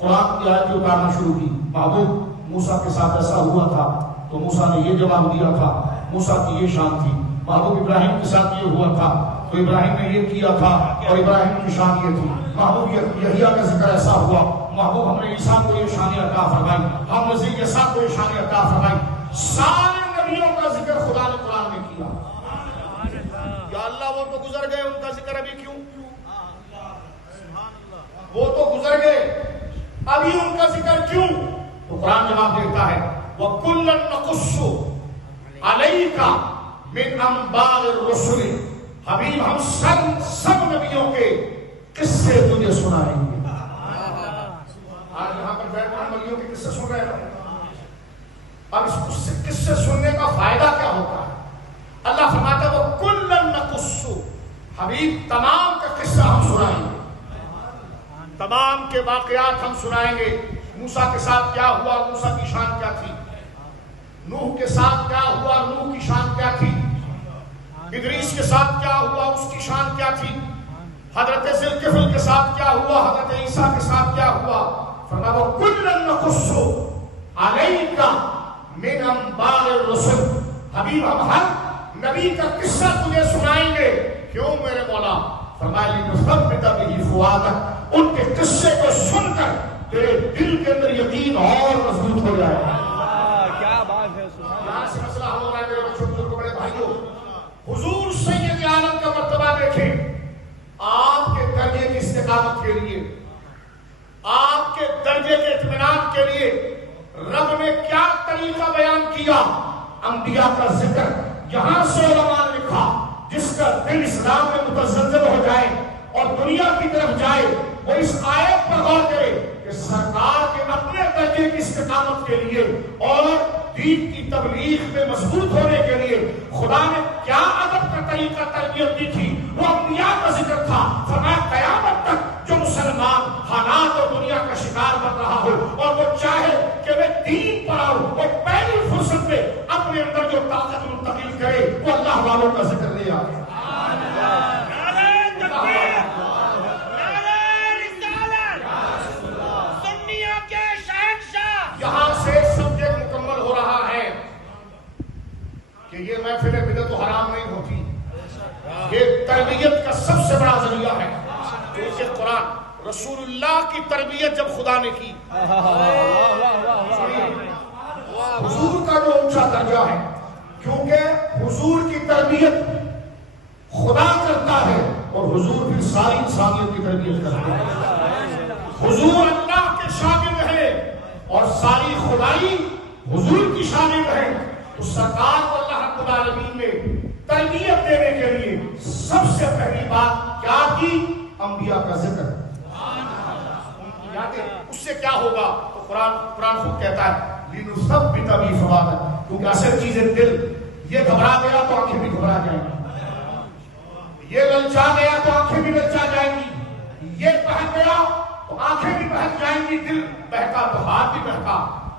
قرآن کی آیت اتارنا شروع کی. محبوب موسیٰ کے ساتھ ایسا ہوا تھا تو موسیٰ نے یہ جواب دیا تھا, موسیٰ کی یہ شان تھی. محبوب ابراہیم کے ساتھ یہ ہوا تھا تو ابراہیم نے یہ کیا تھا اور ابراہیم کی شان یہ تھی. محبوب یحییٰ کا ذکر ایسا ہوا, محبوب ہم نے عیسیٰ کو یہ شان عطا فرمائی, ہم مسیح عیسیٰ کو یہ شان عطا فرمائی. سارے نبیوں کا ذکر خدا نے قرآن میں کیا. یا اللہ وہ تو گزر گئے, ان کا ذکر ابھی کیوں؟ وہ تو گزر گئے, ابھی ان کا ذکر کیوں؟ تو قرآن جواب دیتا ہے وَكُلًّا نَقُصُّ عَلَيْكَ مِنْ أَنْبَاءِ الرُّسُلِ. حبیب ہم سب نبیوں کے قصے تجھے سنائیں گے. آج یہاں پر بیٹھ کر نبیوں کے قصے سن رہے ہیں. اب اس قصے سننے کا فائدہ کیا ہوتا ہے؟ اللہ فرماتا ہے وَكُلًّا نَقُصُّ. حبیب تمام کا قصہ ہم سنائیں گے, تمام کے واقعات ہم سنائیں گے. موسیٰ کے ساتھ کیا ہوا, موسیٰ کی شان کیا تھی. نوح کے ساتھ کیا ہوا, نوح کی شان کیا تھی. ادریس کے ساتھ کیا ہوا, اس کی شان کیا تھی. حضرت ذوالکفل کے ساتھ کیا ہوا, حضرت عیسیٰ کے ساتھ کیا ہوا. فرمایا وَكُلًّا نَقُصُّ عَلَيْكَ مِنْ أَنْبَاءِ الرُّسُلِ. حبیب ہم ہر نبی کا قصہ تجھے سنائیں گے. کیوں میرے مولا؟ فرمایا لِنُثَبِّتَ بِهِ فُؤَادَكَ. ان کے قصے کو سن کر تیرے دل کے اندر یقین اور مضبوط ہو جائے. کیا بات ہے. یہاں سے مسئلہ ہو رہا ہے میرے بچوں کو. کے لیے رب نے کیا طریقہ بیان کیا؟ انبیاء کا ذکر. یہاں سے علماء نے لکھا جس کا دل اسلام میں متزلزل ہو جائے اور دنیا کی طرف جائے وہ اس آیت پر غور کرے کہ سرکار کے اپنے درجے کی استقامت کے لیے اور دین کی تبلیغ میں مضبوط ہونے کے لیے خدا نے کیا ادب کا طریقہ تربیت دی تھی. وہ انبیاء کا ذکر تھا. فرمایا قیامت تک جو مسلمان حالات اور دنیا کا شکار بن رہا ہو اور وہ چاہے کہ میں دین پر آؤں، وہ پہلی فرصت میں اپنے اندر جو طاقت منتقل کرے وہ اللہ والوں کا ذکر لے آئے. یہاں سے سبجیکٹ مکمل ہو رہا ہے کہ یہ محفل بدعت و حرام نہیں ہوتی. یہ تربیت کا سب سے بڑا ذریعہ ہے. کیونکہ قرآن رسول اللہ کی تربیت جب خدا نے کی، حضور کا جو اونچا درجہ ہے، کیونکہ حضور کی تربیت خدا کرتا ہے اور حضور پھر ساری انسانیت کی تربیت کرتا ہے. حضور اللہ کے شاگرد ہے اور ساری خدائی حضور کی شاگرد ہے. تو سرکار کو اللہ رب العالمین نے تربیت دینے کے لیے سب سے پہلی بات کیا کی؟ انبیاء کا ذکر. اس سے کیا ہوگا؟ تو قرآن خود کہتا ہے لِنُثَبِّتَ بِهِ فُؤَادَكَ، کیونکہ اصل چیز ہے دل. یہ گھبرا گیا تو آنکھیں بھی گھبرا جائیں گی، یہ للچا گیا تو آنکھیں بھی للچا جائیں گی، یہ بہک گیا تو آنکھیں بھی بہک جائیں گی، دل بہکا تو ہاتھ بھی بہکا،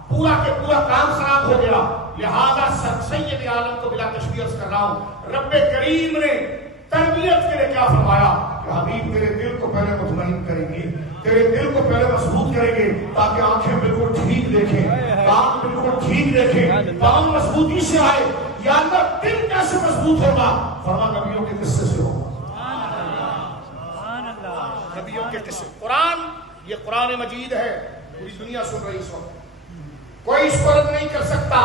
پورا کے پورا کام خراب ہو گیا. لہذا سید عالم کو بلا تشبیہ کر رہا ہوں، رب کریم نے تربیت کے لیے کیا فرمایا کہ حبیب تیرے دل کو پہلے مطمئن کریں گے، تیرے دل کو پہلے مضبوط کریں گے تاکہ آنکھیں بالکل ٹھیک دیکھیں، کان بالکل ٹھیک دیکھیں، پاؤں مضبوطی سے آئے. یا اللہ دل کیسے مضبوط ہوگا؟ فرما نبیوں کے قصے سے ہوگا. نبیوں کے قصے. قرآن، یہ قرآن مجید ہے، پوری دنیا سن رہی اس وقت، کوئی اس کو رد نہیں کر سکتا.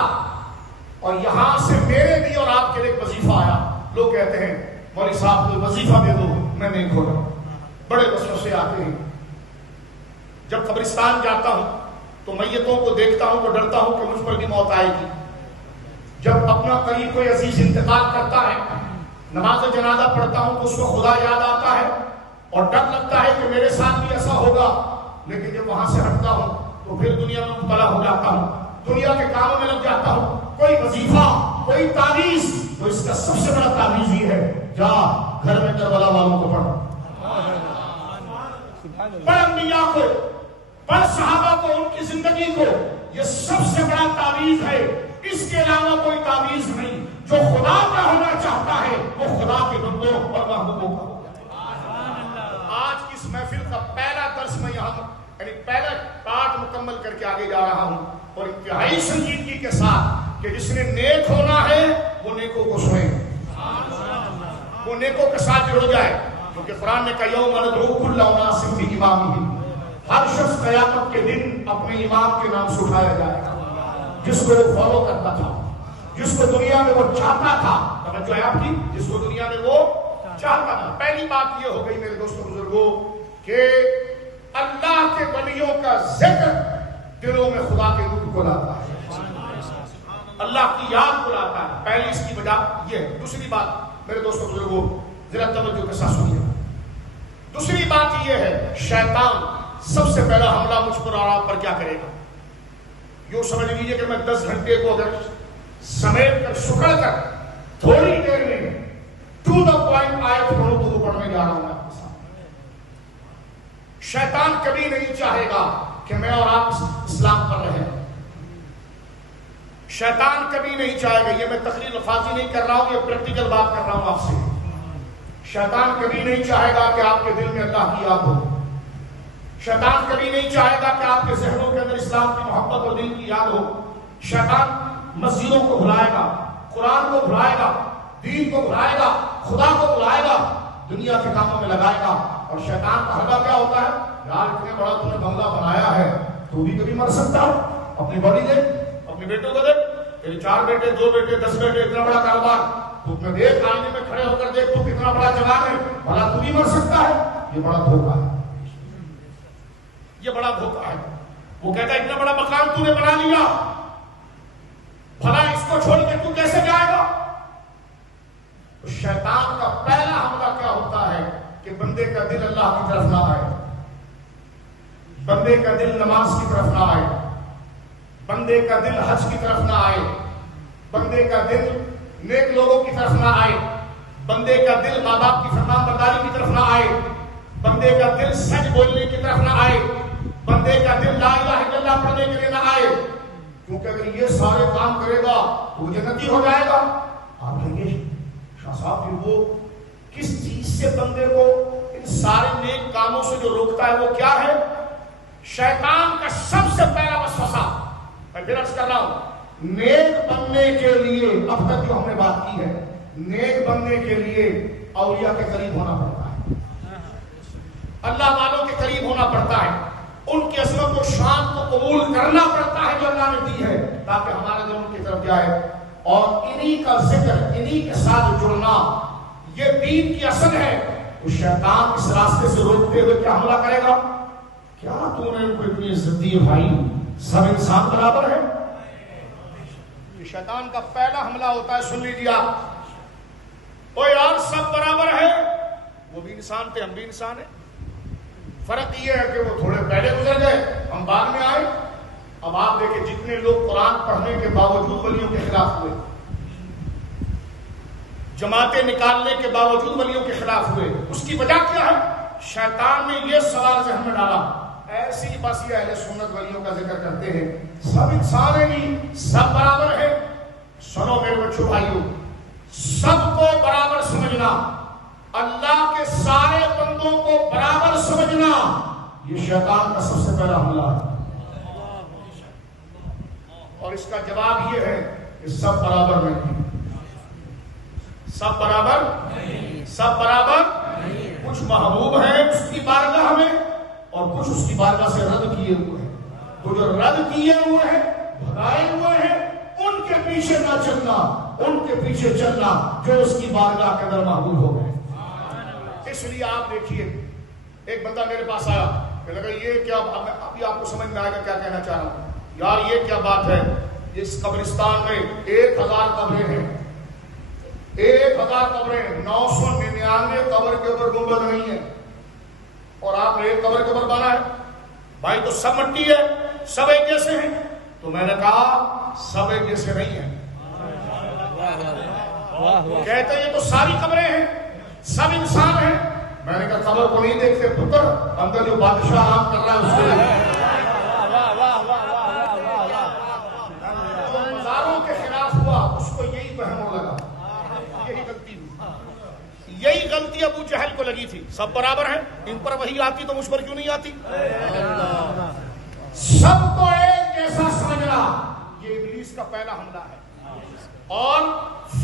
اور یہاں سے میرے بھی اور آپ کے لیے ایک وظیفہ آیا. لوگ کہتے ہیں مولوی صاحب کوئی وظیفہ دے دو. میں نہیں کھولا. بڑے وسوسے آتے ہیں. جب قبرستان جاتا ہوں تو میتوں کو دیکھتا ہوں تو ڈرتا ہوں کہ مجھ پر بھی موت آئے گی. جب اپنا قریب کوئی عزیز انتقال کرتا ہے، نماز جنازہ پڑھتا ہوں تو اس کو خدا یاد آتا ہے اور ڈر لگتا ہے کہ میرے ساتھ بھی ایسا ہوگا. لیکن جب وہاں سے ہٹتا ہوں تو پھر دنیا میں مبتلا ہو جاتا ہوں، دنیا کے کاموں میں لگ جاتا ہوں. کوئی وظیفہ، کوئی تعویذ، تو اس کا سب سے بڑا تعویذ یہ ہے جا گھر میں کربلا والوں کو پڑھ، پڑھ انبیاء کو، پڑھ صحابہ کو، ان کی زندگی کو. یہ سب سے بڑا تعویذ ہے. اس کے علاوہ کوئی تعویذ نہیں. جو خدا کا ہونا چاہتا ہے وہ خدا کے بندوں اور محبوبوں کا ہوگا. آج کی اس محفل کا پہلا درس میں یہاں یعنی پہلا پارٹ مکمل کر کے آگے جا رہا ہوں اور انتہائی سنجیدگی کے ساتھ کہ جس نے نیک ہونا ہے وہ نیکوں کو سنے، وہ نیکوں کے ساتھ جڑ جائے. کیونکہ قرآن نے کہا یوم ندعو کل اناس بامامہم، ہر شخص قیامت کے دن اپنے امام کے نام سے اٹھایا جائے گا. جس کو وہ فالو کرتا تھا، جس کو دنیا میں وہ چاہتا تھا، توجہ ہے آپ کی، جس کو دنیا میں وہ چاہتا تھا. پہلی بات یہ ہو گئی میرے دوستوں بزرگوں کہ اللہ کے ولیوں کا ذکر دلوں میں خدا کے نور کو لاتا ہے، اللہ کی یاد کو لاتا ہے. پہلی اس کی وجہ یہ ہے. دوسری بات میرے دوستوں بزرگوں ذرا توجہ کے ساتھ سنیے. دوسری بات یہ ہے شیطان سب سے پہلا حملہ مجھ پر اور آپ پر کیا کرے گا؟ یوں سمجھ لیجیے کہ میں 10 گھنٹے کو اگر سمیٹ کر سکڑ کر تھوڑی دیر میں ٹو دا پوائنٹ آیت پڑھوں تو وہ پڑھنے جا رہا ہوں آپ کے ساتھ. شیطان کبھی نہیں چاہے گا کہ میں اور آپ اسلام پر رہیں. شیطان کبھی نہیں چاہے گا، یہ میں تقریر الفاظی نہیں کر رہا ہوں، یہ پریکٹیکل بات کر رہا ہوں آپ سے. شیطان کبھی نہیں چاہے گا کہ آپ کے دل میں اللہ کی یاد ہو. شیطان کبھی نہیں چاہے گا کہ آپ کے ذہنوں کے اندر اسلام کی محبت اور دین کی یاد ہو. شیطان مسجدوں کو بھلائے گا، قرآن کو بھلائے گا، دین کو بھلائے گا، خدا کو بھلائے گا، دنیا کے کاموں میں لگائے گا. اور شیطان کا حربہ کیا ہوتا ہے؟ یار اتنے بڑا تم نے بنگلہ بنایا ہے تو بھی کبھی مر سکتا ہے. اپنی باڈی دیکھ، اپنے بیٹوں کو دیکھ، تیرے 4 بیٹے 2 بیٹے 10 بیٹے، اتنا بڑا کاروبار تو میں دیکھ، آئینے میں کھڑے ہو کر دیکھ تو کتنا بڑا جوان ہے، بھلا تو بھی مر سکتا ہے. یہ بڑا دھوکہ ہے، یہ بڑا دھوکہ ہے. وہ کہتا ہے اتنا بڑا مقام تو نے بنا لیا، بھلا اس کو چھوڑ کے تو کیسے جائے گا؟ شیطان کا پہلا حملہ کیا ہوتا ہے کہ بندے کا دل اللہ کی طرف نہ آئے، بندے کا دل نماز کی طرف نہ آئے، بندے کا دل حج کی طرف نہ آئے، بندے کا دل نیک لوگوں کی طرف نہ آئے، بندے کا دل ماں باپ کی فرمان برداری کی طرف نہ آئے، بندے کا دل سچ بولنے کی طرف نہ آئے، بندے کا دل لا الہ الا اللہ پڑھنے کے لیے نہ آئے، کیونکہ اگر یہ سارے کام کرے گا وہ جنتی ہو جائے گا۔ آپ کہیں گے شاہ صاحب پھر وہ کس چیز سے بندے کو ان سارے نیک کاموں سے جو روکتا ہے وہ کیا ہے؟ شیطان کا سب سے پہلا وسوسہ، میں پھر عرض کر رہا ہوں، نیک بننے کے لیے اب تک جو ہم نے بات کی ہے، نیک بننے کے لیے اولیاء کے قریب ہونا پڑتا ہے، اللہ والوں کے قریب ہونا پڑتا ہے، ان کی عظمت و شان کو قبول کرنا پڑتا ہے جو اللہ نے دی ہے، تاکہ ہمارا دل ان کی طرف جائے، اور انہی کا ذکر، انہی کے ساتھ جڑنا یہ دین کی اصل ہے۔ تو شیطان اس راستے سے روکتے ہوئے کیا حملہ کرے گا؟ کیا تو نے ان کو اتنی عزت دی بھائی، سب انسان برابر ہے؟ یہ شیطان کا پہلا حملہ ہوتا ہے، سن لیجیے آپ، او یار سب برابر ہے، وہ بھی انسان تھے ہم بھی انسان ہیں، فرق یہ ہے کہ وہ تھوڑے پہلے گزر گئے ہم بعد میں آئے۔ اب آپ دیکھیں جتنے لوگ قرآن پڑھنے کے باوجود ولیوں کے خلاف ہوئے، جماعتیں نکالنے کے باوجود ولیوں کے خلاف ہوئے، اس کی وجہ کیا ہے؟ شیطان نے یہ سوال ذہن میں ڈالا، ایسی بس یہ اہل سنت ولیوں کا ذکر کرتے ہیں، سب انسان ہیں جی، سب برابر ہے۔ سنو میرے بچوں بھائیوں، سب کو برابر سمجھنا، اللہ کے سارے بندوں کو برابر سمجھنا، یہ شیطان کا سب سے پہلا حملہ ہے، اور اس کا جواب یہ ہے کہ سب برابر نہیں، سب برابر سب برابر، کچھ محبوب ہیں اس کی بارگاہ میں اور کچھ اس کی بارگاہ سے رد کیے ہوئے ہیں، تو جو رد کیے ہوئے ہیں، بھگائے ہوئے ہیں، ان کے پیچھے نہ چلنا، ان کے پیچھے چلنا جو اس کی بارگاہ کے اندر محبوب ہو گئے۔ اس لیے آپ دیکھیے، ایک بندہ میرے پاس آیا، کہ لگا یہ کیا، ابھی آپ کو سمجھ میں آئے گا کیا کہنا چاہ رہا ہوں، یار یہ کیا بات ہے، اس قبرستان میں 1000 قبریں ہیں، 1000 قبریں، 999 قبر کے اوپر گنبد نہیں ہے، اور آپ نے ایک قبر کے اوپر بانا ہے، بھائی تو سب مٹی ہے، سب ایک جیسے ہیں؟ تو میں نے کہا سب ایک جیسے نہیں ہیں، کہتے ہیں یہ تو ساری قبریں ہیں، سب انسان ہیں۔ میں نے کہا قبر کو نہیں دیکھتے پتر، اندر جو بادشاہ آرام کر رہا ہے اس کو جو مزاروں کے خلاف ہوا اس کو یہی فہم ہو لگا، یہی غلطی ہوئی، یہی غلطی ابو جہل کو لگی تھی، سب برابر ہیں، ان پر وہی آتی تو مجھ پر کیوں نہیں آتی؟ سب کو ایک جیسا سمجھنا یہ ابلیس کا پہلا حملہ ہے، اور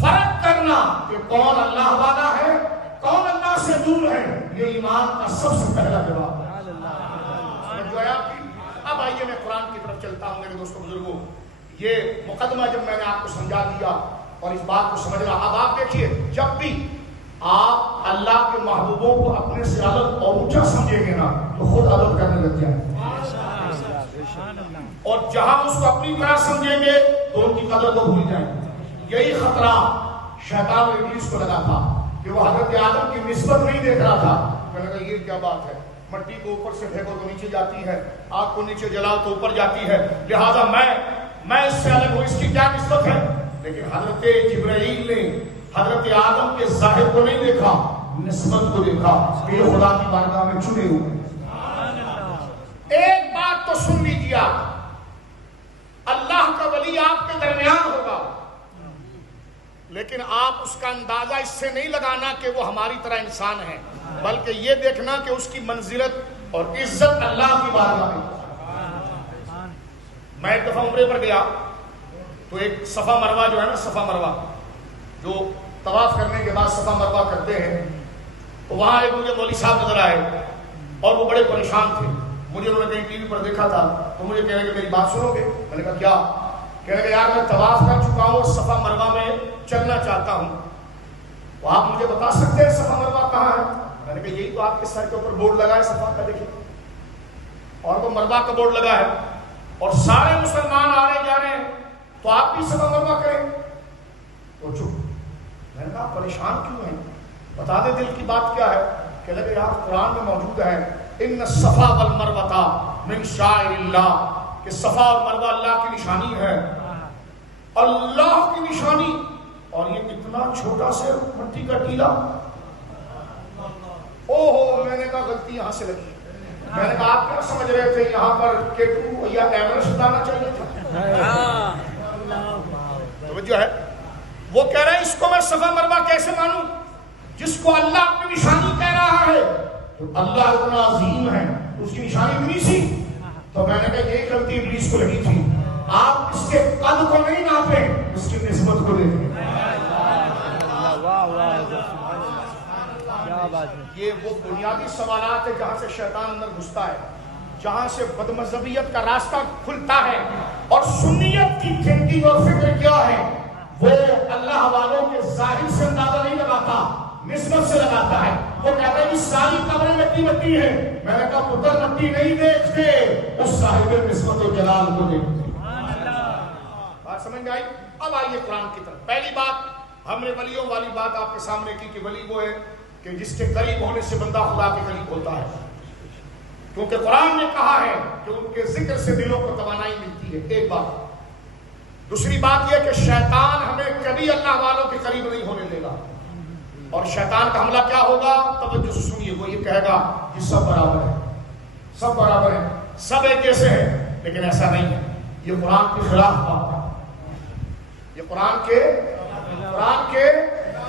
فرق کرنا کہ کون اللہ والا ہے کون اللہ سے دور ہے، یہ ایمان کا سب سے پہلا جواب ہے۔ اب آئیے میں قرآن کی طرف چلتا ہوں میرے دوستوں بزرگوں، یہ مقدمہ جب میں نے آپ کو سمجھا دیا اور اس بات کو سمجھ رہا، اب آپ دیکھیے جب بھی آپ اللہ کے محبوبوں کو اپنے سے الگ اور اونچا سمجھیں گے نا تو خود الگ کرنے لگ جائیں گے، اور جہاں اس کو اپنی طرح سمجھیں گے تو ان کی قدر کو بھول جائیں گے۔ یہی خطرہ شیطان اور ابلیس کو لگا تھا کہ وہ حضرت آدم کی نسبت نہیں دیکھ رہا تھا، کہنے لگا یہ کیا بات ہے، مٹی کو اوپر سے پھینکو تو نیچے جاتی ہے، آگ کو نیچے جلاؤ تو اوپر جاتی ہے، لہذا میں اس سے الگ ہوں، اس کی کیا نسبت ہے؟ لیکن حضرت جبرائیل نے حضرت آدم کے ظاہر کو نہیں دیکھا، نسبت کو دیکھا کہ یہ خدا کی بارگاہ میں چنے ہوئے۔ ایک بات تو سن لیجیے، اللہ کا ولی آپ کے درمیان ہوگا، لیکن آپ اس کا اندازہ اس سے نہیں لگانا کہ وہ ہماری طرح انسان ہے، بلکہ یہ دیکھنا کہ اس کی منزلت اور عزت اللہ کی بارگاہ میں۔ میں ایک دفعہ عمرے پر گیا تو ایک صفا مروہ جو ہے نا، صفا مروہ جو طواف کرنے کے بعد صفا مروہ کرتے ہیں، تو وہاں ایک مجھے مولوی صاحب نظر آئے اور وہ بڑے پریشان تھے، مجھے انہوں نے کہیں ٹی وی پر دیکھا تھا تو مجھے کہنے کہ میری بات سنو گے؟ میں نے کہا کیا؟ کہنے کہ یار میں طواف کر چکا ہوں اور صفا مروہ میں چلنا چاہتا ہوں، تو آپ مجھے بتا سکتے ہیں صفا مروہ کہاں ہے؟ میں نے کہا یہی تو آپ کے سر کے اوپر بورڈ لگا ہے صفا کا، دیکھیں، اور وہ مروہ کا بورڈ لگا ہے۔ اور سارے مسلمان آ رہے جا رہے ہیں تو آپ بھی صفا مروا کریں. وہ چپ. میں نے کہا پریشان کیوں ہیں, بتا دے دل کی بات کیا ہے. کہ لگے یار قرآن میں موجود ہے ان الصفا والمروہ من شعائر اللہ, کہ صفا اور مروہ اللہ کی نشانی ہے, اللہ کی نشانی. اور یہ اتنا چھوٹا سے مٹی کا ٹیلا. اوہو, میں نے کہا غلطی یہاں سے لگی. میں نے کہا آپ کیا سمجھ رہے تھے یہاں پر K2 یا ایورسٹ آنا چاہیے تھا. توجہ ہے. وہ کہہ رہے ہیں اس کو میں صفا مروہ کیسے مانوں جس کو اللہ اپنی نشانی کہہ رہا ہے. تو اللہ اتنا عظیم ہے, اس کی نشانی بھی نہیں سی. تو میں نے کہا یہ غلطی ابلیس کو لگی تھی. آپ اس کے قد کو نہیں ناپیں, اس کی نسبت کو دیکھیں. یہ وہ بنیادی سوالات ہے جہاں سے شیطان اندر گھستا ہے, جہاں سے بدمذہبیت کا راستہ کھلتا ہے. اور سنیت کی تھنکنگ اور فکر کیا ہے, وہ اللہ والوں کے ظاہر سے اندازہ نہیں لگاتا, نسبت سے لگاتا ہے. وہ کہتا ہے کہ ساری قبریں مٹی مٹی ہے. میں نے کہا پتر مٹی نہیں دیکھتے, اس صاحب نسبت و جلال کو دیکھتے. بات سمجھ آئی. اب آئیے قرآن کی طرف. پہلی بات ہم نے ولیوں والی بات آپ کے سامنے کی کہ ولی وہ ہے کہ جس کے قریب ہونے سے بندہ خدا کے قریب ہوتا ہے, کیونکہ قرآن نے کہا ہے کہ ان کے ذکر سے دلوں کو توانائی ملتی ہے. ایک بات. دوسری بات یہ کہ شیطان ہمیں کبھی اللہ والوں کے قریب نہیں ہونے دے گا. اور شیطان کا حملہ کیا ہوگا, توجہ سے سنیے. وہ یہ کہے گا کہ سب برابر ہے, سب برابر ہے, سب ایک جیسے ہیں. لیکن ایسا نہیں ہے. یہ قرآن کے خلاف بات ہے. یہ قرآن کے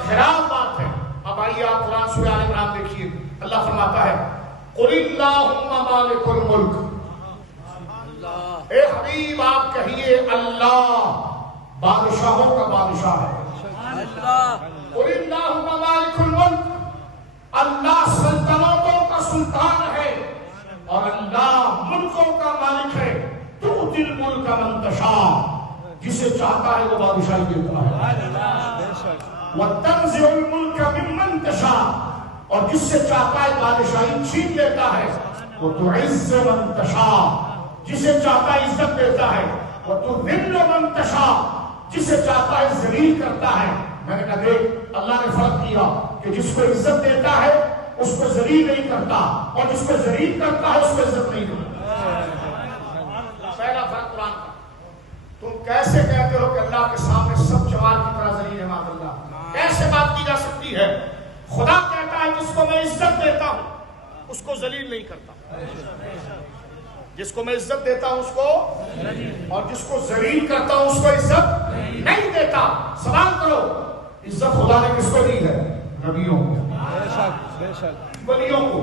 خلاف بات ہے. اب آئیے آپ قرآن سورہ آل عمران دیکھیے. اللہ فرماتا ہے قل اللہم مالک الملک. اے حبیب آپ کہیے اللہ بادشاہوں کا بادشاہ ہے. قل اللہم مالک الملک, اللہ سلطنتوں کا سلطان ہے اور اللہ ملکوں کا مالک ہے. تؤتی الملک من تشاء, جسے چاہتا ہے وہ بادشاہی دیتا ہے. وتنزع الملک ممن تشاء, اور جس سے چاہتا ہے بادشاہی چھین لیتا ہے. وتعز من تشاء, جسے چاہتا ہے عزت دیتا ہے. وتذل من تشاء, جسے چاہتا ہے ذلیل کرتا ہے. میں نے کہا دیکھ اللہ نے فرق کیا کہ جس کو عزت دیتا ہے اس کو ذلیل نہیں کرتا, اور جس کو ذلیل کرتا ہے اس کو عزت نہیں دیتا. پہلا فرق قرآن کا. تم کیسے کہتے ہو کہ اللہ کے سامنے سب جوار کی طرح ذلیل ہے؟ معاذ اللہ, کیسے بات کی جا سکتی ہے؟ خدا کہتا ہے جس کو میں عزت دیتا ہوں اس کو ذلیل نہیں کرتا, جس کو میں عزت دیتا ہوں اس کو, اور جس کو ذلیل کرتا ہوں اس کو عزت نہیں دیتا. سوال کرو عزت خدا نے کس کو دی ہے؟ نبیوں کو, ولیوں کو.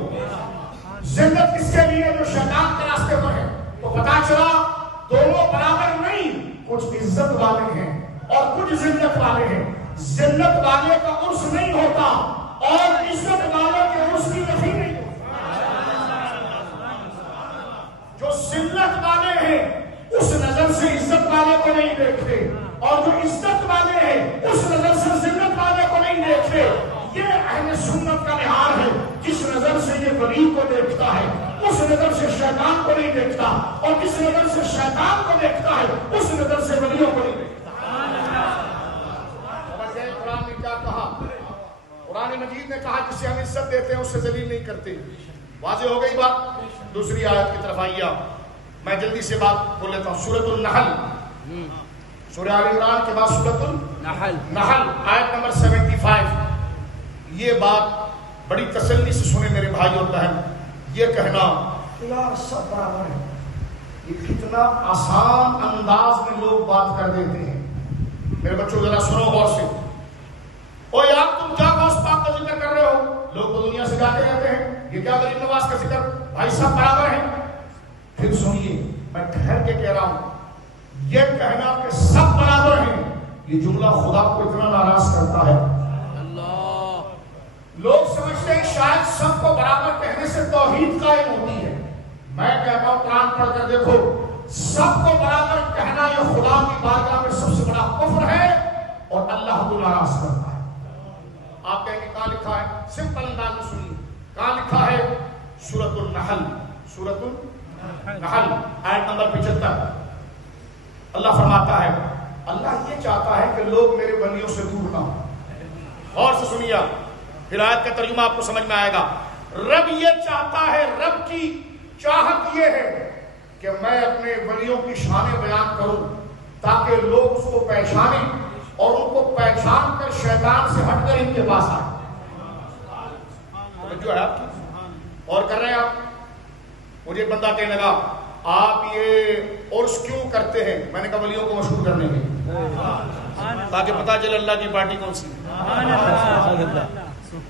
ذلت کس کے لیے؟ جو شیطان کے راستے پر ہے. تو پتا چلا دونوں برابر نہیں, کچھ عزت والے ہیں اور کچھ ذلت والے ہیں. ذلت والے کا عرس نہیں ہوتا اور عزت والے کے عرس کی نفی نہیں ہوتی. جو ذلت والے ہیں اس نظر سے عزت والے کو نہیں دیکھتے, اور جو عزت والے ہیں اس نظر سے ذلت والے کو نہیں دیکھتے. یہ اہل سنت کا نہار ہے. جس نظر سے یہ ولی کو دیکھتا ہے اس نظر سے شیطان کو نہیں دیکھتا, اور جس نظر سے شیطان کو دیکھتا ہے اس نظر سے ولیوں کو نہیں دیکھتا. قرآن نے کیا کہا؟ قرآن مجید نے کہا جسے ہم عزت دیتے ہیں اسے ذلیل نہیں کرتے. واضح ہو گئی بات. دوسری آیت کی طرف آئیے. میں جلدی سے بات بول لیتا ہوں. سورۃ النحل, سورہ آل عمران کے بعد سورۃ النحل آیت نمبر 75. یہ بات بڑی تسلی سے سنے میرے بھائی اور بہن. یہ کہنا یار سب برابر ہے, یہ کتنا آسان انداز میں لوگ بات کر دیتے ہیں. میرے بچوں ذرا سنو غور سے. او یار تم کیا غوث پاک کا ذکر کر رہے ہو؟ لوگ تو دنیا سے جاتے رہتے ہیں, یہ کیا غریب نواز کا ذکر؟ بھائی سب برابر ہیں. پھر سنیے میں ٹھہر کے کہہ رہا ہوں, یہ کہنا کہ سب برابر ہیں یہ جملہ خدا کو اتنا ناراض کرتا ہے. لوگ سمجھتے ہیں شاید سب کو برابر کہنے سے توحید قائم ہوتی ہے. میں کہتا ہوں قرآن پڑھ کر دیکھو, سب کو برابر کہنا یہ خدا کی بارگاہ میں سب سے بڑا کفر ہے اور اللہ کو ناراض کرتا ہے. آپ کہیں گے کہاں لکھا ہے؟ سمپل انداز میں سنیے. کہاں لکھا ہے؟ سورۃ النحل, سورۃ النحل آیت نمبر 75. اللہ فرماتا ہے اللہ یہ چاہتا ہے کہ لوگ میرے ولیوں سے دور نہ ہوں. اور سے سنیے پھر آیت کا ترجمہ آپ کو سمجھ میں آئے گا. رب یہ چاہتا ہے, رب کی چاہت یہ ہے کہ میں اپنے ولیوں کی شان بیان کروں تاکہ لوگ اس کو پہچانیں اور ان کو پہچان کر شیطان سے ہٹ کر ان کے پاس آئے. جو ہے آپ کی اور کر رہے ہیں آپ. مجھے ایک بندہ کہنے لگا آپ یہ عرس کیوں کرتے ہیں؟ میں نے کہا ولیوں کو مشہور کرنے کے تاکہ پتہ چلے اللہ کی پارٹی کون سی ہے.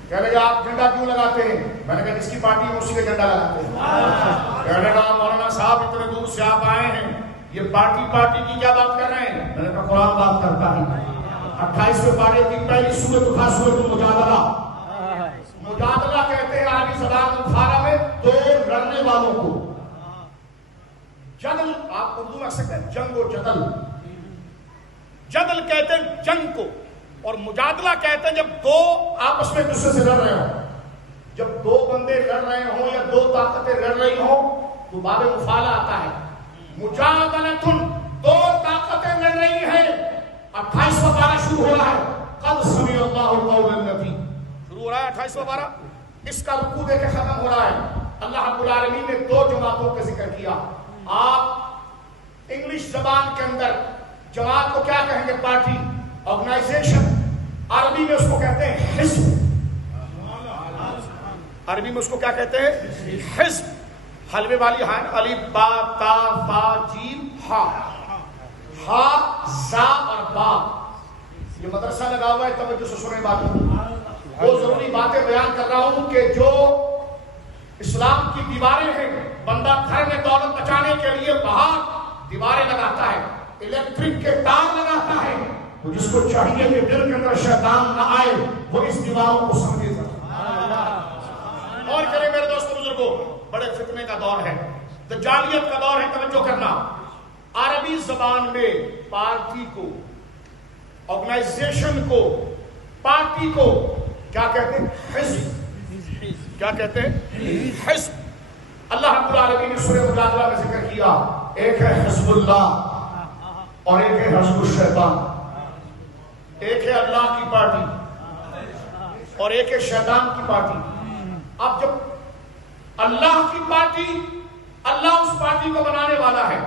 کہنے لگا آپ جھنڈا کیوں لگاتے ہیں؟ میں نے کہا جس کی پارٹی ہے اسی کا جھنڈا لگاتے ہیں. کہنے لگا مولانا صاحب اتنے دور سے آپ آئے ہیں, یہ پارٹی کی کیا بات کر رہے ہیں؟ میں نے کہا قرآن بات کرتا ہے. 28ویں پارے کی پہلی سورۃ اٹھا سورۃ المجادلہ. مجادلہ کہتے ہیں عربی زبان مخارا میں دو لڑنے والوں کو. جدل آپ اردو میں سکتے ہیں جنگ و جدل. جدل کہتے ہیں جنگ کو, اور مجادلہ کہتے ہیں جب دو آپس میں دوسرے سے لڑ رہے ہوں. جب دو بندے لڑ رہے ہوں یا دو طاقتیں لڑ رہی ہوں تو باب مفالہ آتا ہے. مجادلۃ, دو طاقتیں لڑ رہی ہیں. 28واں پارہ شروع ہو رہا ہے. قد سمع اللہ قول النبی شروع ہو رہا ہے 28واں پارہ. اس کا رکوع دے کے ختم ہو رہا ہے. اللہ رب العالمین نے دو جماعتوں کا ذکر کیا. آپ انگلش زبان کے اندر جماعت کو کیا کہیں گے؟ Party, organisation. عربی میں اس کو کہتے ہیں حزب. عربی میں اس کو کیا کہتے ہیں؟ حزب. حلوے والی ہاں, الف با تا با جیم ہا, ہا زا اور با. یہ مدرسہ لگا ہوا ہے, توجہ سے سنیں بات. وہ ضروری باتیں بیان کر رہا ہوں کہ جو اسلام کی دیواریں ہیں, بندہ گھر میں دولت بچانے کے لیے باہر دیواریں لگاتا ہے, الیکٹرک کے تار لگاتا ہے. تو جس کو چاہیے کہ دل کے اندر شیطان نہ آئے وہ اس دیواروں کو سمجھے گا. اور کرے میرے دوستوں بزرگوں, بڑے فتنے کا دور ہے, دجالیت کا دور ہے. توجہ کرنا, عربی زبان میں پارٹی کو, آرگنائزیشن کو, پارٹی کو کیا کہتے ہیں؟ حزب. کیا کہتے ہیں؟ حزب. اللہ رب العالمین نے سورہ مجادلہ میں ذکر کیا, ایک ہے حزب اللہ اور ایک ہے حزب الشیطان. ایک ہے اللہ کی پارٹی اور ایک ہے شیطان کی پارٹی. اب جب اللہ کی پارٹی, اللہ اس پارٹی کو بنانے والا ہے.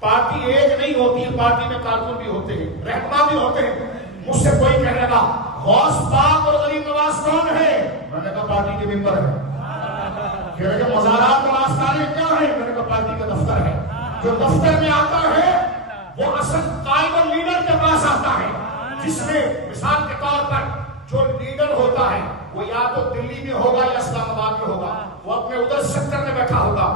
پارٹی ایک نہیں ہوتی ہے, پارٹی میں کارکن بھی ہوتے ہیں, رہنما بھی ہوتے ہیں. مجھ سے کوئی کہنے گا غوث پاک اور غریب نواز کون ہے؟ میں نے کہا پارٹی کے ممبر ہے. کہہ رہے کہ مزارات اور آستانے کیا ہے؟ میں نے کہا پارٹی کا دفتر ہے. جو دفتر میں آتا ہے وہ اصل قائد اور لیڈر کے پاس آتا ہے, جس میں مثال کے طور پر جو لیڈر ہوتا ہے وہ یا تو دلی میں ہوگا یا اسلام آباد میں ہوگا. وہ اپنے ادھر سیکٹر میں بیٹھا ہوگا.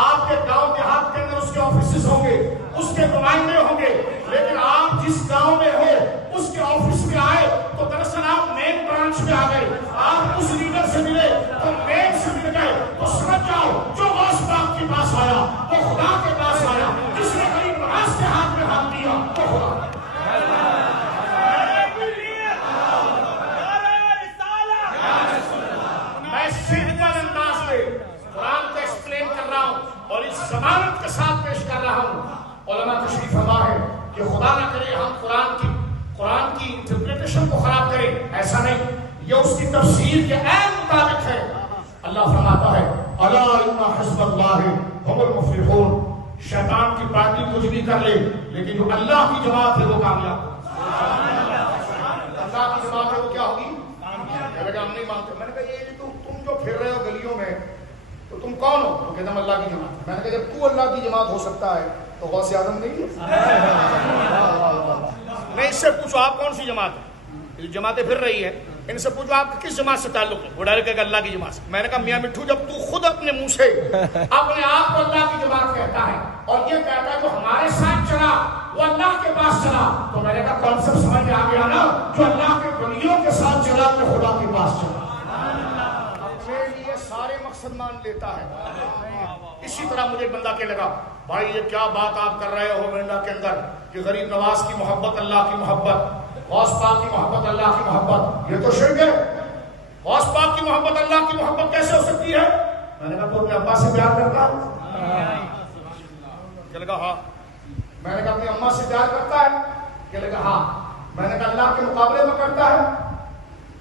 آپ کے گاؤں دیہات کے اندر اس کے آفیسز ہوں گے, اس کے نمائندے ہوں گے, لیکن آپ جس گاؤں میں ہو اس کے آفس میں آئے تو دراصل آپ مین برانچ میں آ گئے. آپ اس لیڈر سے ملے تو مین سے مل گئے. تو سمجھ جاؤ جو غوث پاک کے پاس آیا وہ خدا کے پاس آیا. جس نے غریب نواز کے ہاتھ میں ہاتھ دیا وہ خدا. میں سمپل انداز میں قرآن کو ایکسپلین کر رہا ہوں اور اس ضمانت کے ساتھ پیش کر رہا ہوں. علماء تشریف فرما ہے کہ خدا نہ کرے ہم قرآن کی انٹرپریٹیشن کو خراب کریں. ایسا نہیں, یہ اس کی تفسیر کے عین مطابق ہے. اللہ فرماتا ہے الا ان حزب اللہ هم المفلحون. شیطان کی پارٹی کچھ بھی کر لے لیکن جو اللہ کی جماعت ہے وہ کامیاب. اللہ کی جماعت ہے وہ کیا ہوگی؟ ہم نہیں مانتے. میں نے کہا یہ تم جو پھر رہے ہو گلیوں میں تو تم کون ہو؟ تو کہتے ہیں اللہ کی جماعت. میں نے کہا جب تو اللہ کی جماعت ہو سکتا ہے تو غوث اعظم نہیں ہے. نہیں, اس سے پوچھو آپ کون سی جماعت ہے؟ جماعتیں پھر رہی ہے, ان سے پوچھو آپ کس جماعت سے تعلق ہے. وہ ڈائریکٹ کہے گا اللہ کی جماعت سے. میں نے کہا میاں مٹھو, جب تو خود اپنے منہ سے اپنے آپ کو اللہ کی جماعت کہتا ہے اور یہ کہتا ہے جو ہمارے ساتھ چلا وہ اللہ کے پاس چلا, تو میں نے کہا کانسیپٹ سمجھ میں آ گیا نا. جو اللہ کے ولیوں کے ساتھ چلا وہ خدا کے پاس چلا. اپنے لیے سارے مقصد مان لیتا ہے. اسی طرح مجھے ایک بندہ کہنے لگا بھائی یہ کیا بات آپ کر رہے ہو مرنڈا کے اندر کہ غریب نواز کی محبت اللہ کی محبت, غوث پاک کی محبت اللہ کی محبت, یہ تو شرک ہے. غوث پاک کی محبت اللہ کی محبت کیسے ہو سکتی ہے؟ میں نے کہا تو اپنے ابا سے پیار کرتا ہے. کہنے لگا ہاں. میں نے کہا اپنی اماں سے پیار کرتا ہے؟ کہنے لگا ہاں. میں نے کہا اللہ کے مقابلے میں کرتا ہے؟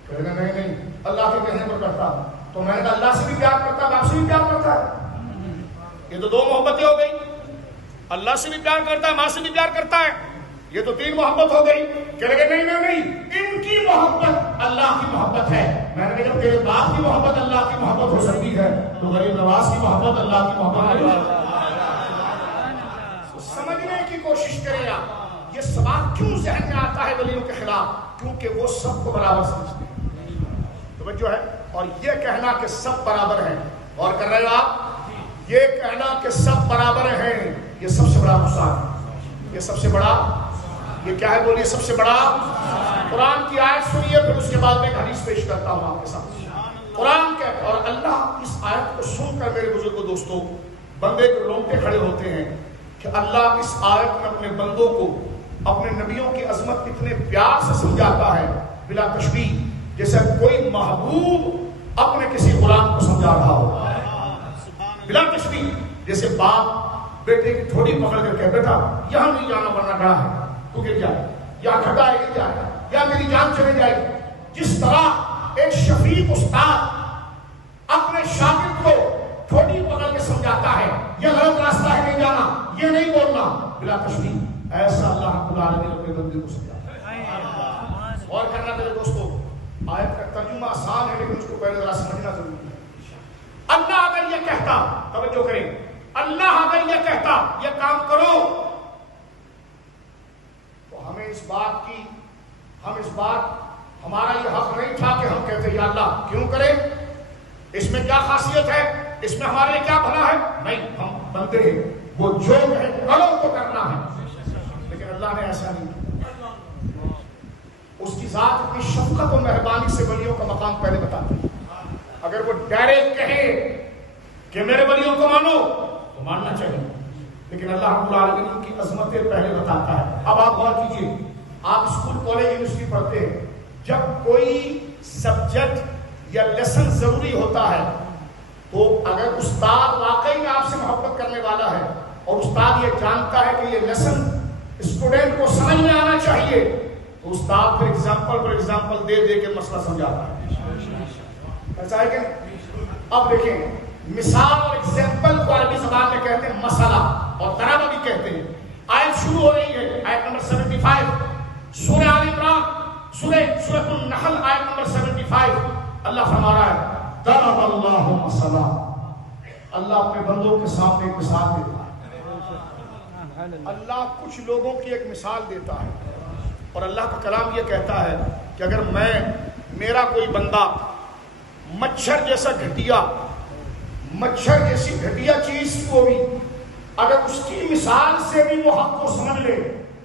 کہنے لگا نہیں اللہ کے کہنے پر کرتا. تو میں نے کہا اللہ سے بھی پیار کرتا ہے، باپ سے بھی پیار کرتا ہے؟ یہ تو دو محبتیں ہو گئی. اللہ سے بھی پیار کرتا ہے، ماں سے بھی پیار کرتا ہے، یہ تو تین محبت ہو گئی. کہنے لگے نہیں ان کی محبت اللہ کی محبت ہے. میں نے کہا جب تیرے باپ کی محبت اللہ کی محبت ہو سکتی ہے تو غریب نواز کی محبت اللہ کی محبت ہے. سمجھنے کی کوشش کریں آپ. یہ سوال کیوں ذہن میں آتا ہے ولیوں کے خلاف؟ کیونکہ وہ سب کو برابر سمجھتے ہیں. توجہ ہے. اور یہ کہنا کہ سب برابر ہیں، اور کر رہے ہو آپ، یہ کہنا کہ سب برابر ہیں، یہ سب سے بڑا نقصان ہے. یہ سب سے بڑا، یہ کیا ہے بولیے؟ سب سے بڑا. قرآن کی آیت سنیے، پھر اس کے بعد میں ایک حدیث پیش کرتا ہوں آپ کے ساتھ. قرآن کے اور اللہ اس آیت کو سن کر میرے بزرگوں دوستوں بندے کے رونگٹے کھڑے ہوتے ہیں کہ اللہ اس آیت میں اپنے بندوں کو اپنے نبیوں کی عظمت اتنے پیار سے سمجھاتا ہے بلا تشبیہ، جیسے کوئی محبوب اپنے کسی غلام کو سمجھا رہا ہو. بلا تشبیہ، جیسے باپ بیٹے کی تھوڑی پکڑ کر کہ بیٹا یہاں نہیں جانا ورنہ گڑا ہے تو گر جائے، یا کھٹا ہے گر جائے، یا میری جان چلے جائے. جس طرح ایک شفیق استاد اپنے شاگرد کو تھوڑی پکڑ کے سمجھاتا ہے یہ غلط راستہ ہے نہیں جانا، یہ نہیں بولنا، بلا تشبیہ ایسا اللہ رب العالمین اپنے بندے کو سمجھاتا ہے. اور کرنا میرے دوستوں، آیت کا ترجمہ آسان ہے لیکن اس کو پہلے ذرا سمجھنا ضروری ہے. اللہ اگر یہ کہتا، توجہ کریں، اللہ اگر یہ کہتا یہ کام کرو تو ہمیں اس بات ہمارا یہ حق نہیں تھا کہ ہم کہتے یا اللہ کیوں کریں، اس میں کیا خاصیت ہے، اس میں ہمارے لیے کیا بھلا ہے. نہیں، ہم بندے ہیں، وہ جو کہے کرو تو کرنا ہے. لیکن اللہ نے ایسا نہیں کیا. اس کی ذات کی شفقت و مہربانی سے ولیوں کا مقام پہلے بتاتی ہے. اگر وہ ڈائریکٹ کہے کہ میرے ولیوں کو مانو تو ماننا چاہیے، لیکن اللہ رب العالمین کی عظمتیں پہلے بتاتا ہے. اب آپ غور کیجیے، آپ اسکول کالج یونیورسٹی پڑھتے ہیں، جب کوئی سبجیکٹ یا لیسن ضروری ہوتا ہے تو اگر استاد واقعی میں آپ سے محبت کرنے والا ہے اور استاد یہ جانتا ہے کہ یہ لیسن اسٹوڈنٹ کو سمجھ میں آنا چاہیے تو استاد پھر ایگزامپل دے کے مسئلہ سمجھاتا ہے. ایسا ہے کہ اب دیکھیں، مثال اور ایگزامپل کو عربی زبان میں کہتے ہیں مسئلہ، اور ضرب بھی کہتے ہیں. آیت شروع ہو رہی ہے، آیت نمبر 75 سورہ آل عمران، سورۃ النحل، آیت نمبر 75. اللہ فرما رہا ہے ضرب اللہ مثلا. اللہ اپنے بندوں کے سامنے ایک مثال دیتا ہے. اللہ کچھ لوگوں کی ایک مثال دیتا ہے، اور اللہ کا کلام یہ کہتا ہے کہ اگر میرا کوئی بندہ مچھر جیسی گھٹیا چیز کو بھی اگر اس کی مثال سے بھی وہ حق کو سمجھ لے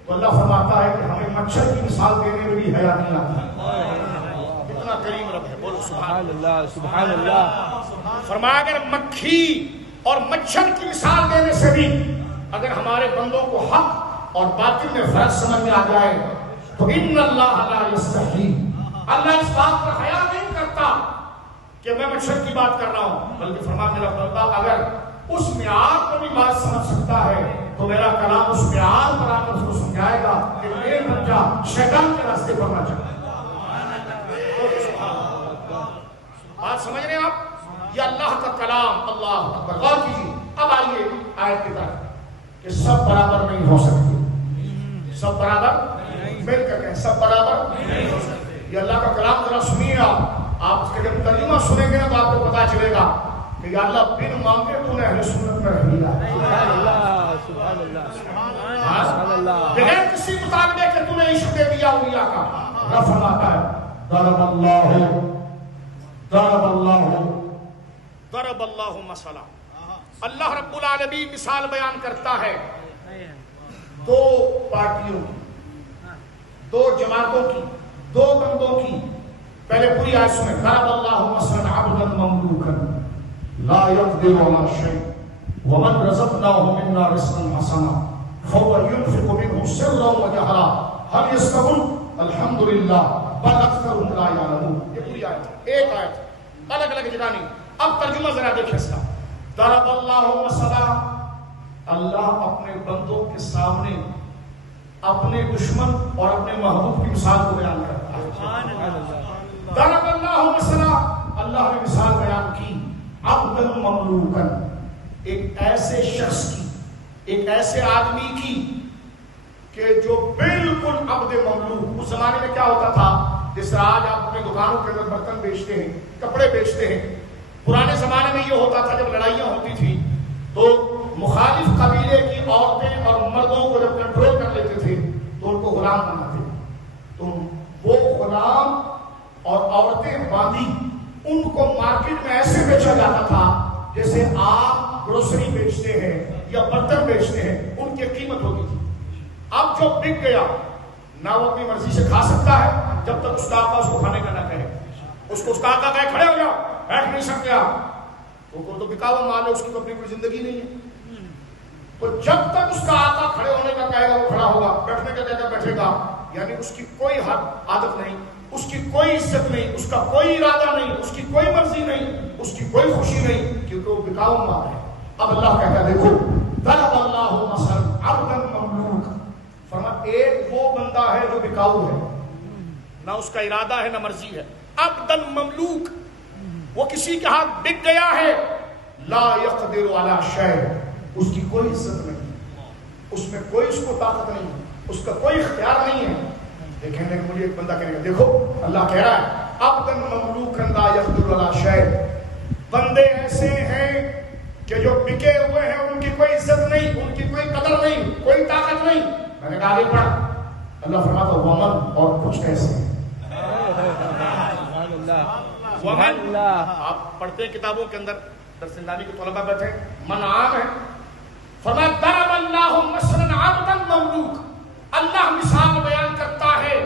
تو اللہ فرماتا ہے کہ ہمیں مچھر کی مثال دینے میں بھی حیا نہیں آتی. کتنا کریم رب ہے، بولو سبحان اللہ. سبحان اللہ. فرمایا اگر مکھی اور مچھر کی مثال دینے سے بھی اگر ہمارے بندوں کو حق اور باطل میں فرق سمجھ میں آ جائے تو ان اللہ لا یستحی، اللہ اس بات پر حیا نہیں کرتا کہ میں مچھر کی بات کر رہا ہوں، بلکہ فرما میرا بندہ اگر اس معیار کو بھی بات سمجھ سکتا ہے تو میرا کلام اس معیار پر آ کر اس کو سمجھائے گا کہ میرے بچہ شیطان کے راستے پر نہ چلے. بات سمجھ رہے ہیں آپ؟ یہ اللہ کا کلام. اللہ اکبر. غور کیجیے. اب آئیے آیت کی طرف کہ سب برابر نہیں ہو سکتے. سب برابر مل کر کہیں سب برابر نہیں ہو سکتے. یہ اللہ کا کلام ذرا سنیے آپ اس کا جب ترجمہ سنیں گے نا تو آپ کو پتا چلے گا کہ یا اللہ بن مانگے تو نے اہل سنت میں رہ لیا. سبحان اللہ. بغیر کسی مطالبے کے تو نے عشق دے دیا اولیاء کا. رب فرماتا ہے ضرب اللہ مثلا. اللہ رب العالمین مثال بیان کرتا ہے دو پارٹیوں کی، دو جماعتوں کی، دو بندوں کی. پہلے پوری آیت سنیں. ضرب اللہ مثلا عبدا مملوکا لا يقدر على شيء ومن رزقناه منا رزقا حسنا فهو ينفق منه سرا وجهرا هل يستوون الحمد لله بل اكثرهم لا يعلمون. یہ پوری آیت ایک آیت الگ الگ جگہ نہیں. اب ترجمہ ذرا دیکھیں اس کا. ضرب اللہ مثلا اللہ اپنے بندوں کے سامنے اپنے دشمن اور اپنے محبوب کی مثال کو بیان کرتا ہے. ضرب اللہ مثلا، اللہ نے مثال بیان کی عبدا مملوکا، ایک ایسے شخص کی، ایک ایسے آدمی کی کہ جو بالکل عبد مملوک. اس زمانے میں کیا ہوتا تھا، جس طرح آج آپ اپنے دکانوں کے اندر برتن بیچتے ہیں، کپڑے بیچتے ہیں، پرانے زمانے میں یہ ہوتا تھا جب لڑائیاں ہوتی تھی تو مخالف قبیلے کی عورتیں اور مردوں کو جب کنٹرول کر لیتے تھے تو ان کو غلام بناتے، تو وہ غلام اور عورتیں باندھی ان کو مارکیٹ میں ایسے بیچا جاتا تھا جیسے آپ گروسری بیچتے ہیں یا برتن بیچتے ہیں، ان کی قیمت ہوتی تھی. اب جو بک گیا نہ وہ اپنی مرضی سے کھا سکتا ہے جب تک اس کا آقا اس کو کھانے کا نہ کہے. اس کو اس کا آقا کہے کھڑے ہو جاؤ، بیٹھ نہیں سکتے آپ، تو بکا ہوا مال ہے، اس کی تو اپنی کوئی زندگی نہیں ہے. تو جب تک اس کا آقا کھڑے ہونے کا کہے گا وہ کھڑا ہوگا، بیٹھنے کا کہے گا بیٹھے گا. یعنی اس کی کوئی حد عادت نہیں، اس کی کوئی عزت نہیں، اس کا کوئی ارادہ نہیں، اس کی کوئی مرضی نہیں، اس کی کوئی خوشی نہیں، کیونکہ وہ بکاؤ مال ہے. اب اللہ کہتا ہے دیکھو ضرب اللہ مثلا عبدا مملوک، فرمایا ایک وہ بندہ ہے جو بکاؤ ہے، نہ اس کا ارادہ ہے نہ مرضی ہے. عبدا مملوک، وہ کسی کے ہاتھ بک گیا ہے. لا یقدر علی شیء، اس کی کوئی عزت نہیں، اس میں کوئی اس کو طاقت نہیں، اس کا کوئی اختیار نہیں ہے. دیکھیں کہ مجھے ایک بندہ کہنے گا، دیکھو اللہ کہہ رہا ہے عبدا مملوکا لا یقدر علی شیء، بندے ایسے ہیں کہ جو بکے ہوئے ہیں، ان کی کوئی عزت نہیں، ان کی کوئی قدر نہیں، کوئی طاقت نہیں. میں نے کہا آگے پڑھ، اللہ فرماتا ومن، اور کچھ ایسے ہیں. ومن، آپ پڑھتے ہیں کتابوں کے اندر، درس نامی کے طلباء بیٹھے، من عام ہے. فرمایا ضرب اللہ مثلا عبدا مملوک، اللہ مثال بیان کرتا ہے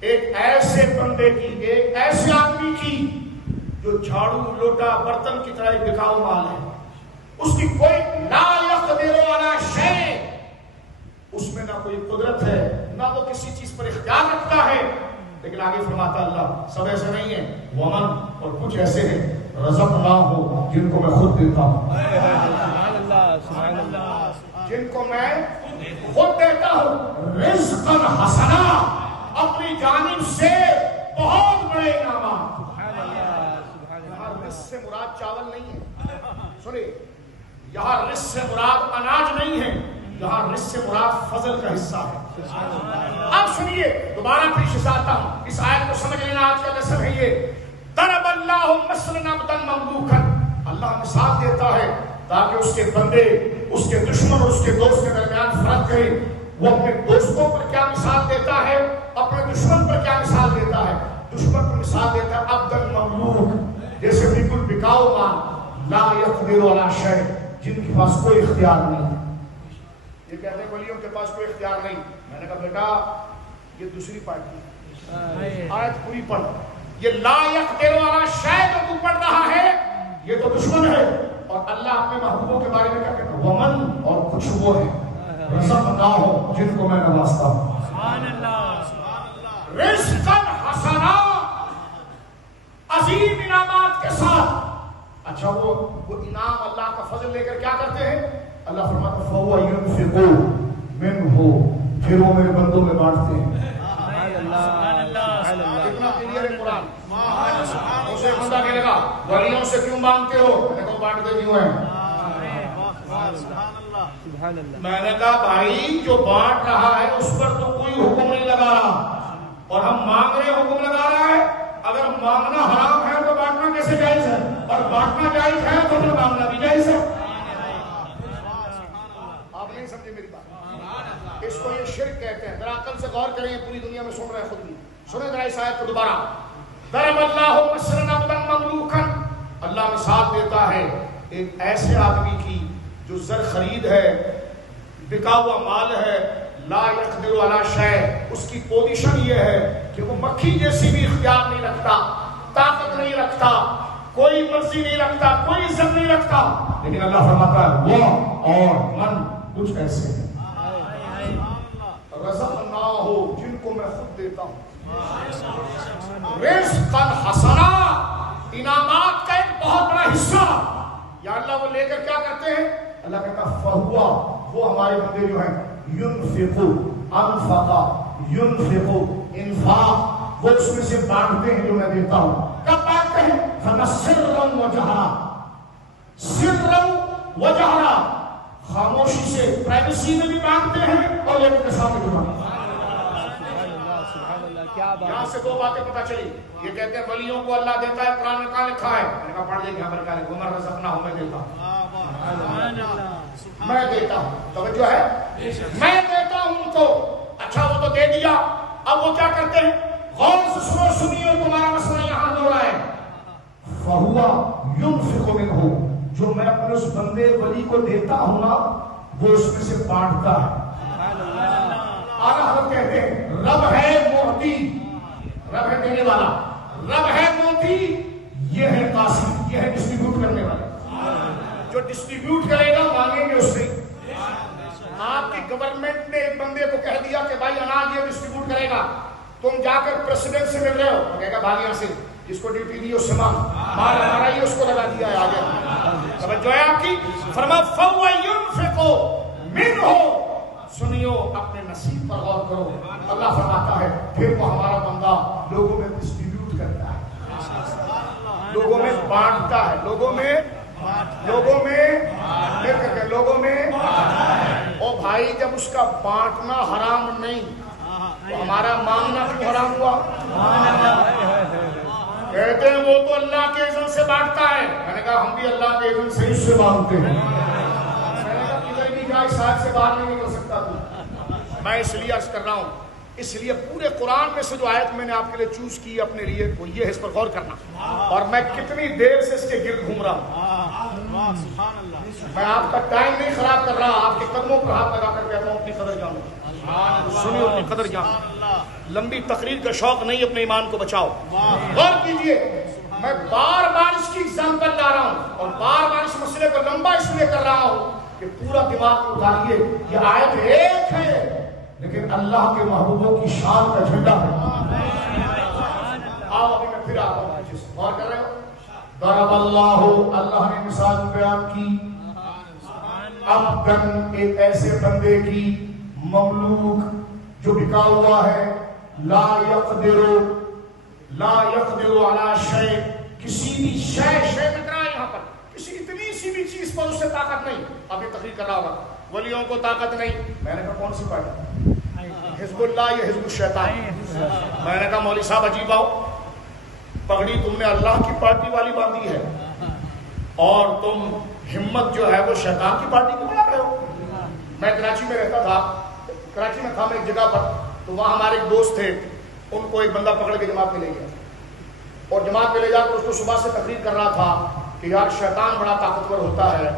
ایک ایسے بندے کی، ایک ایسے آدمی کی جو جھاڑو لوٹا برتن کی طرح بکاؤ مال ہے. اس کی کوئی لا یقدر علی شیء، اس میں نہ کوئی قدرت ہے نہ وہ کسی چیز پر اختیار رکھتا ہے. لیکن آگے فرماتا اللہ سب ایسے نہیں ہیں. ومن، اور کچھ ایسے ہیں رزقناہ، جن کو میں خود دیتا ہوں، جن کو میں خود دیتا ہوں، رزقا حسنا، اپنی جانب سے بہت بڑے انعامات. یہاں رزق سے مراد چاول نہیں ہے، سنیے، یہاں رزق سے مراد اناج نہیں ہے، یہاں رزق سے مراد فضل کا حصہ ہے. اب سنیے، دوبارہ پیش آتا ہوں، اس آیت کو سمجھ لینا آج کا لیسن ہے یہ. ضرب اللہ مثلا عبدا مملوکا، اللہ مثال دیتا ہے تاکہ اس کے بندے، اس کے دشمن اور اس کے دوست کے درمیان فرق کریں. وہ اپنے دوستوں پر کیا مثال دیتا ہے، اپنے دشمن پر کیا مثال دیتا ہے. دشمن پر مثال دیتا ہے عبدا مملوک، جیسے بالکل بکاؤ مال، لا یقدر علی شیء، جن کے پاس کوئی اختیار نہیں ہے. یہ کہتے ہیں ولیوں کے پاس کوئی اختیار نہیں. میں نے کہا بیٹا یہ دوسری پارٹی ہے، آیت پوری پڑھ. یہ لا یقدر علی شیء جو تو پڑھ رہا ہے یہ تو دشمن ہے. اور اللہ اپنے محبوبوں کے بارے میں کیا کہتا ہے، ومن، اور کچھ وہ ہے رزقناہ، جن کو میں نوازتا ہوں. سبحان اللہ، رزقا حسنا، عظیم انعامات کے ساتھ. اچھا وہ انعام اللہ کا فضل لے کر کیا کرتے ہیں، اللہ فرماتا فہو ينفق منه، پھر وہ میرے بندوں میں بانٹتے ہیں. کتنا کلیئر ہے قرآن. اسے بندہ کہے گا ولیوں سے کیوں مانگتے ہو، میں نے کہا بانٹتے کیوں ہیں. میں نے کہا بھائی جو بانٹ رہا ہے اس پر تو کوئی حکم نہیں لگا رہا، اور ہم مانگ رہے حکم لگا رہا ہے. اگر مانگنا حرام ہے تو بانٹنا کیسے جائز ہے، اور بانٹنا جائز ہے تو پھر مانگنا بھی جائز ہے. آپ نہیں سمجھے میری بات، اس کو یہ شرک کہتے ہیں. ذرا عقل سے غور کریں، پوری دنیا میں سن رہے ہیں، خود بھی سنیں ذرا اس آیت کو دوبارہ. ضرب اللہ مثلا عبدا مملوکا، اللہ مثال دیتا ہے ایک ایسے آدمی کی جو زر خرید ہے، بکا ہوا مال ہے، لا یقدر علی شیء، اس کی پوزیشن یہ ہے کہ وہ مکھی جیسی بھی اختیار نہیں رکھتا، طاقت نہیں رکھتا، کوئی مرضی نہیں رکھتا، کوئی عزت نہیں رکھتا. لیکن اللہ فرماتا ہے وہ اور من، کچھ ایسے ہیں رزقناہ، جن کو میں خود دیتا ہوں. رزقا حسنا، انعامات کا ایک بہت بڑا حصہ. یا اللہ وہ لے کر کیا کرتے ہیں، اللہ کہتا فہوا وہ ہمارے بندے جو ہیں ينفقو انفقا ينفقو انفاق وہ اس میں سے بانٹتے ہیں جو میں دیتا ہوں. کب بانٹتے ہیں؟ فَنَسِرًا وَجَهْرًا سرًا وَجَهْرًا خاموشی سے پرائیویسی میں بھی بانٹتے ہیں اور لوگوں کے سامنے بھی بانٹتے ہیں. یہاں سے دو باتیں پتہ چلی. یہ کہتے ہیں ولیوں کو اللہ دیتا ہے, قرآن میں کہاں لکھا ہے؟ میں نے کہا پڑھ لیں گے. یہاں پر کہا ہے وَمَن رَزَقْنَاهُ میں دیتا ہوں, میں دیتا ہوں. توجہ ہے, میں دیتا ہوں ان کو. اچھا وہ تو دے دیا, اب وہ کیا کرتے ہیں؟ غور سے سنو, سنیے تمہارا مسئلہ یہاں ہو رہا ہے. فَهُوَ يُنْفِقُ مِنْهُ جو میں اپنے اس بندے ولی کو دیتا ہوں نا وہ اس میں سے بانٹتا ہے. آگا حضرت کہتے ہیں رب ہے موتی, رب ہے دینے والا, رب ہے موتی, یہ ہے قاسم, یہ ہے ڈسٹریبیوٹ کرنے والا. جو ڈسٹریبیوٹ کرے گا مانگیں گے اس سے. آپ کی گورنمنٹ نے ایک بندے کو کہہ دیا کہ بھائی اناج یہ ڈسٹریبیوٹ کرے گا, تم جا کر پریسیڈنٹ سے مل رہے ہو, کہے گا بھاگ یہاں سے, جس کو ڈیوٹی دی اس سے مار ہی اس کو لگا دیا ہے آگے. توجہ ہے آپ کی. فرما فَهُوَ يُنْفِقُ مِنْهُ سنیو اپنے نصیب پر غور کرو. اللہ فرماتا ہے پھر وہ ہمارا بندہ لوگوں میں ڈسٹریبیوٹ کرتا ہے, لوگوں میں بانٹتا ہے, لوگوں میں او بھائی جب اس کا بانٹنا حرام نہیں تو ہمارا مانگنا کیوں حرام ہوا؟ کہتے ہیں وہ تو اللہ کے اذن سے بانٹتا ہے. میں نے کہا ہم بھی اللہ کے اذن سے اس سے مانگتے ہیں. میں نے کہا کدھر بھی جائے ساتھ سے باہر نہیں نکل سکتا تو. میں اس لیے عرض کر رہا ہوں, اس لیے پورے قرآن میں سے جو آیت میں نے آپ کے لیے چوز کی اپنے لیے وہ یہ ہے, اس پر غور کرنا. اور میں کتنی دیر سے اس کے گرد گھوم رہا ہوں. میں آپ کا ٹائم نہیں خراب کر رہا, آپ کے قدموں پر ہاتھ لگا کر کہتا ہوں اپنی قدر جانو, سنیو اپنی قدر جانو. لمبی تقریر کا شوق نہیں, اپنے ایمان کو بچاؤ. غور کیجئے, میں بار بار اس کی ایگزامپل لا رہا ہوں اور بار بار اس مسئلے کو لمبا اس لیے کر رہا ہوں کہ پورا دماغ میں اتاریے. یہ آیت ایک ہے لیکن اللہ کے محبوبوں کی شان کا جھنڈا ہے. آؤ ابھی میں پھر آتا ہوں. غور کر رہے ہو, ضرب اللہ, اللہ نے مثال بیان کی, عبدن ایک ایسے بندے کی, مملوک جو بکا ہوا ہے, لا یقدر علی شیء کسی بھی شے نکرا یہاں پر, کسی اتنی سی بھی چیز پر اس سے طاقت نہیں. ابھی تقریر کر رہا ہوگا ولیوں کو طاقت نہیں. میں نے کہا کون سی پارٹی؟ حزب اللہ یا حزب الشیطان؟ میں نے کہا مولوی صاحب عجیب آؤ, پگڑی تم نے اللہ کی پارٹی والی باندھی ہے اور تم ہمت جو ہے وہ شیطان کی پارٹی کو بنا رہے ہو. میں کراچی میں رہتا تھا, کراچی میں تھا میں ایک جگہ پر, تو وہاں ہمارے ایک دوست تھے, ان کو ایک بندہ پکڑ کے جماعت میں لے گیا اور جماعت میں لے جا کر اس کو صبح سے تقریر کر رہا تھا کہ یار شیطان بڑا طاقتور ہوتا ہے,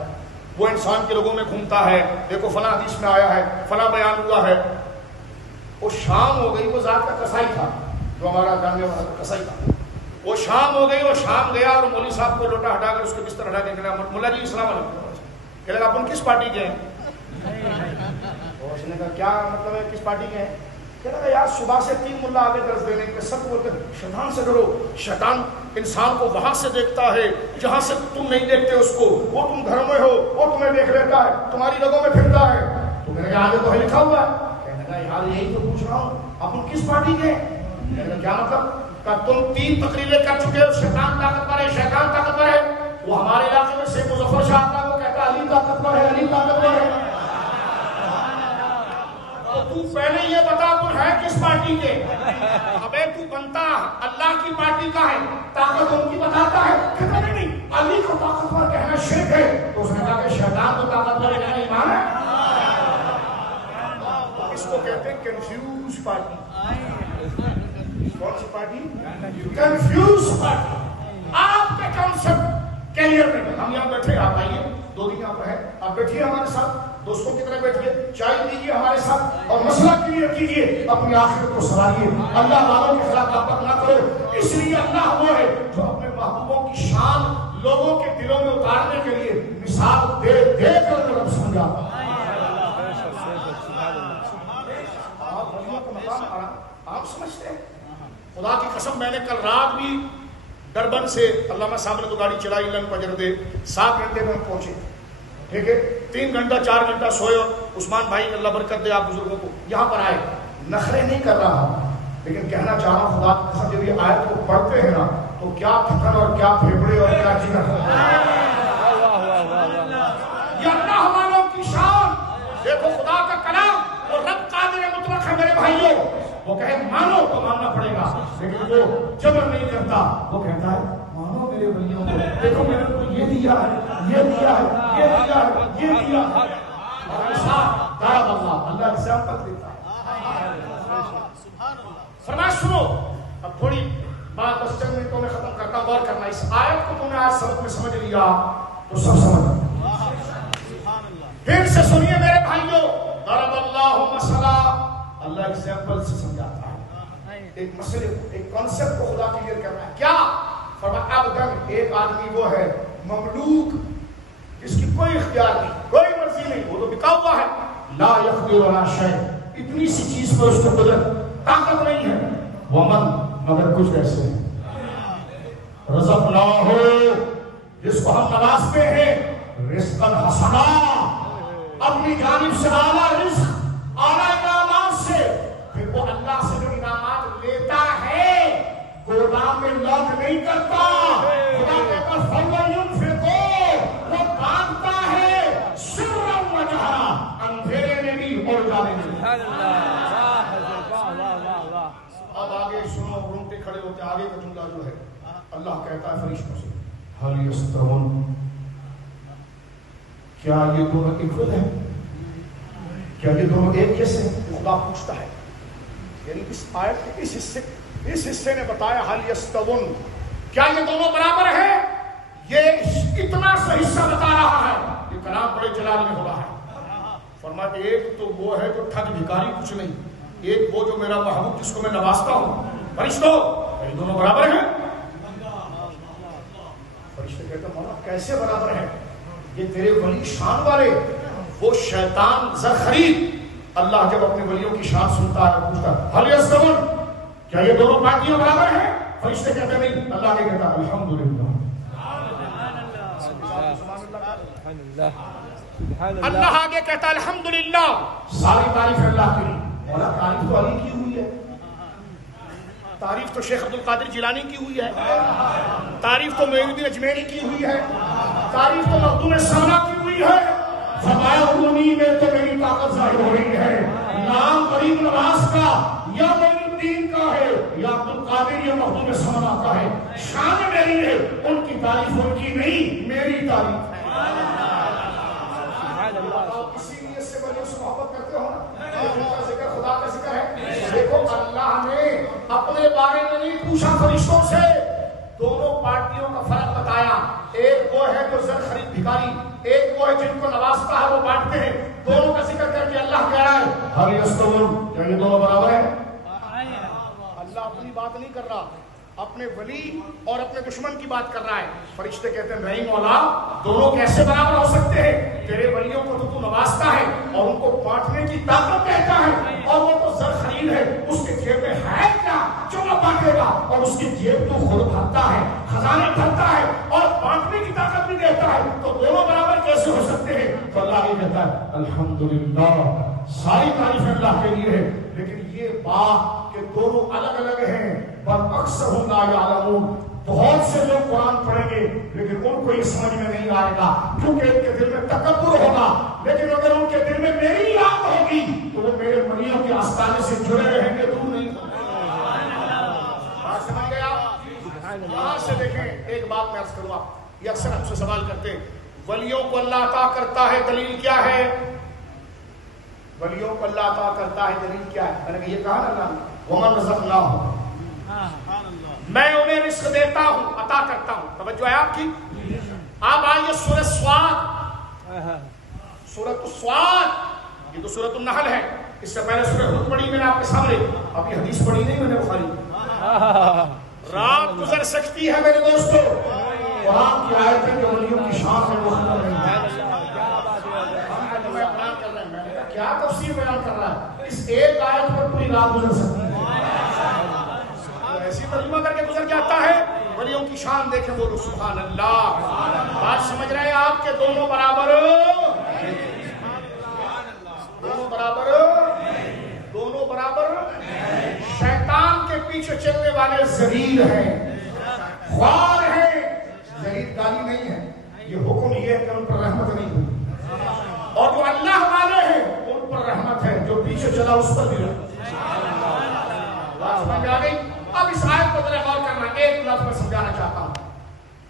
وہ انسان کے لوگوں میں گھومتا ہے, دیکھو فلاں حدیث میں آیا ہے, فلاں بیان ہوا ہے. وہ شام ہو گئی, وہ ذات کا کسائی تھا جو ہمارا جاننے والا کسائی تھا. وہ شام ہو گئی, وہ شام گیا اور مولوی صاحب کو لوٹا ہٹا کر اس کے بستر ہٹا کے کہا ملا جی السلام علیکم. کہنے لگا اپن کس پارٹی کے ہیں؟ اس نے کہا کیا مطلب ہے کس پارٹی کے ہیں؟ کہنے لگا یار صبح سے 3 ملا آگے درس دینے کے سب بولتے ہیں شیطان سے ڈرو, شیطان انسان کو وہاں سے دیکھتا ہے جہاں سے تم نہیں دیکھتے اس کو, وہ تم گھر میں ہو وہ تمہیں دیکھ لیتا ہے, تمہاری لوگوں میں پھرتا ہے. تو میں نے کہا آگے تو لکھا ہوا ہے. کہنے لگا یار یہی تو پوچھ رہا ہوں, اپن کس پارٹی کے ہیں؟ کہنے لگا کیا مطلب؟ کہ تم 3 تقریریں کر چکے ہو, شیطان طاقتور ہے, شیطان طاقتور ہے. وہ ہمارے علاقے میں سے مظفر شاہ آتا ہے, وہ کہتا ہے علی طاقتور ہے, علی طاقتور ہے. تو پہلے یہ بتا تو ہے کس پارٹی کے؟ ابے تو بنتا اللہ کی پارٹی کا ہے, طاقت ان کی بتاتا ہے. کہتا نہیں علی کو طاقتور کہنا شرک ہے. تو اس نے کہا کہ شیطان کو طاقتور کہنا ایمان ہے. اس کو کہتے ہیں کنفیوز پارٹی. کون سی پارٹی؟ Confuse party. آپ کا کنسپٹ کلیئر نہیں. ہم یہاں بیٹھے, آپ آئیے, 2 دن یہاں پر ہے, آپ بیٹھیے ہمارے ساتھ, دوستوں کی طرح بیٹھیے, چائے پیجیے ہمارے ساتھ اور مسئلہ کلیئر کیجیے, اپنی آخرت کو سنوریے. اللہ والوں کے خلاف بات نہ کرو. اس لیے اللہ وہ ہے جو اپنے محبوبوں کی شان لوگوں کے دلوں میں اتارنے کے لیے مثال دے دے کر رب سمجھا. آپ سمجھتے ہیں خدا کی قسم, میں نے کل رات بھی ڈربن سے علامہ صاحب نے تو گاڑی چلائی, لن پجر دے 7 گھنٹے میں پہنچے. ٹھیک ہے 3 گھنٹہ 4 گھنٹہ سوئے اور عثمان بھائی اللہ برکت دے آپ بزرگوں کو یہاں پر آئے نخرے نہیں کر رہا لیکن کہنا چاہ رہا ہوں خدا کی قسم جب یہ آیت کو پڑھتے ہیں نا تو کیا پھٹن اور کیا پھیپڑے اور کیا جگر یہ اللہ والوں کی شان دیکھو خدا کا کلام اور رب قادر مطلق ہے میرے بھائیوں وہ کہے مانو تو ماننا پڑے گا لیکن وہ جبر نہیں کرتا وہ کہتا ہے مانو میرے بھائیوں کو دیکھو میں نے کو یہ دیا ہے یہ دیا ہے یہ دیا ہے یہ دیا ہے اور ایسا دارب اللہ ایگزامپل دیتا ہے فرمایا سنو اب تھوڑی بات 10 منٹوں میں ختم کرتا غور کرنا اس آیت کو تم نے آج سبق میں سمجھ لیا تو سب سمجھ پھر سے سنیے میرے بھائیوں ضرب اللہ مثلا اللہ ایگزامپل سے سمجھاتا ہے ایک مسئلے کو ایک کانسیپٹ کو خدا کلیئر کرنا ہے کیا فرمایا عبدن ایک آدمی وہ ہے مملوک جس کی کوئی اختیار نہیں کوئی مرضی نہیں وہ تو بکا ہوا ہے لا یقدر علی شیء اتنی سی چیز پر اس کو قدرت طاقت نہیں ہے ومن مگر کچھ ایسے ہیں رزقناہ جس کو ہم نوازتے ہیں رزقا حسنا اپنی جانب سے اعلیٰ رزق اعلیٰ انعامات سے پھر وہ اللہ سے جو انعامات لیتا ہے گودام میں لاک نہیں کرتا خدا کہتا فَلْيُنْفِقْ وہ باندھتا ہے سرًا وجہرا اندھیرے میں بھی اور جانے میں اب آگے سنو رومتے کھڑے ہوتے آگے کا جملہ جو ہے اللہ کہتا ہے فرشتوں سے حَلْ يَسْتَوُونَ کیا یہ دونوں ایکول ہیں کیا یہ دونوں ایک جیسے ہیں خدا پوچھتا ہے یعنی اس آیت کے اس حصے نے بتایا حَلْ يَسْتَوُونَ کیا یہ دونوں برابر ہیں یہ اتنا سا حصہ بتا رہا ہے یہ کلام بڑے جلال میں ہو رہا ہے فرمایا ایک تو وہ ہے جو ٹھگ بھکاری کچھ نہیں ایک وہ جو میرا محبوب جس کو میں نوازتا ہوں فرشتوں یہ دونوں برابر ہیں فرشتے کہتے ہیں مولا کیسے برابر ہیں یہ تیرے ولی شان والے وہ شیطان زر خرید اللہ جب اپنے ولیوں کی شان سنتا ہے پوچھتا ہے حَلْ يَسْتَوُونَ کیا یہ دونوں پارٹیاں برابر ہیں فرشتے کہتے ہیں نہیں اللہ نے کہتا الحمدللہ اللہ آگے کہتا الحمدللہ ساری تعریف اللہ کی مولا تعریف تو علی کی ہوئی ہے تعریف تو شیخ عبدالقادر جیلانی کی ہوئی ہے تعریف تو معین الدین اجمیری کی ہوئی ہے تعریف تو مخدوم سمرہ کی ہوئی ہے فرمایا انہی میں تو میری طاقت ظاہر ہو رہی ہے نام غریب نواز کا یا معین الدین کا ہے یا عبدالقادر یا مخدوم سمرہ کا ہے شان میری ہے ان کی تعریف ان کی نہیں میری تعریف ہے اسی لیے سے بڑی اس محبت کرتے ہو نا ذکر خدا کا ذکر ہے دیکھو اللہ نے اپنے بارے میں نہیں پوچھا فرشتوں سے دونوں پارٹیوں کا فرق بتایا ایک وہ ہے جو زر خرید بھکاری ایک وہ ہے جن کو نوازتا ہے وہ بانٹتے ہیں دونوں کا ذکر کر کے اللہ کہہ رہا ہے حَلْ يَسْتَوُونَ کیا یہ دونوں برابر ہیں اللہ اپنی بات نہیں کر رہا اپنے ولی اور اپنے دشمن کی بات کر رہا ہے فرشتے کہتے ہیں نہیں مولا دونوں کیسے برابر ہو سکتے ہیں تیرے ولیوں کو تو نوازتا ہے اور ان کو بانٹنے کی طاقت کہتا ہے اور وہ تو زر خرید ہے اس کے جیب میں ہے کیا جو وہ بانٹے گا اور اس کی جیب تو خود بھرتا ہے خزانہ بھرتا ہے اور بانٹنے کی طاقت بھی دیتا ہے تو دونوں برابر کیسے ہو سکتے ہیں تو اللہ یہ کہتا ہے الحمدللہ ساری تعریف اللہ کے لیے ہے لیکن یہ بات کہ دونوں الگ الگ ہیں پر اکثر لا یعلمون بہت سے لوگ قرآن پڑھیں گے لیکن ان کو یہ سمجھ میں نہیں آئے گا کیونکہ ان کے دل میں تکبر ہوگا لیکن اگر ان کے دل میں میری یاد ہوگی تو وہ میرے ولیوں کے آستانے سے جڑے رہیں گے دور نہیں بات سمجھ گیا یہاں سے دیکھیں ایک بات میں عرض کروں یہ اکثر ہم سے سوال کرتے ہیں ولیوں کو اللہ عطا کرتا ہے دلیل کیا ہے ولیوں کو اللہ عطا کرتا ہے دلیل کیا ہے میں نے یہ کہا نا اللہ وَمَنْ رَزَقْنَاهُ میں انہیں رزق دیتا ہوں عطا کرتا ہوں توجہ ہے آپ کی آپ آئیے سورۃ الصاد سورۃ الصاد یہ تو سورۃ النحل ہے اس سے پہلے سورۃ ہود پڑھی میں نے آپ کے سامنے اب یہ حدیث پڑھی نہیں میں نے بخاری رات گزر سکتی ہے میرے دوستو قرآن کی آیتیں جو ولیوں کی شان ہے وہ ختم نہیں ہے کیا تفسیر بیان کر رہا ہے اس ایک آیت پر پوری رات گزر سکتی ہے ایسی ترجمہ کر کے گزر جاتا ہے ولیوں کی شان دیکھیں بولو سبحان اللہ بات سمجھ رہے ہیں آپ کے دونوں برابر پیچھے چلنے والے ذلیل ہیں، خوار ہیں. ذلیل گالی نہیں ہے، یہ حکم یہ ہے کہ ان پر رحمت نہیں ہوئی. اور جو اللہ والے ہیں ان پر رحمت ہے، جو پیچھے چلا اس پر بھی رحمت. بات سمجھ آ گئی؟ اب اس آیت کو ذرا غور کرنا. ایک لفظ میں سمجھانا چاہتا ہوں.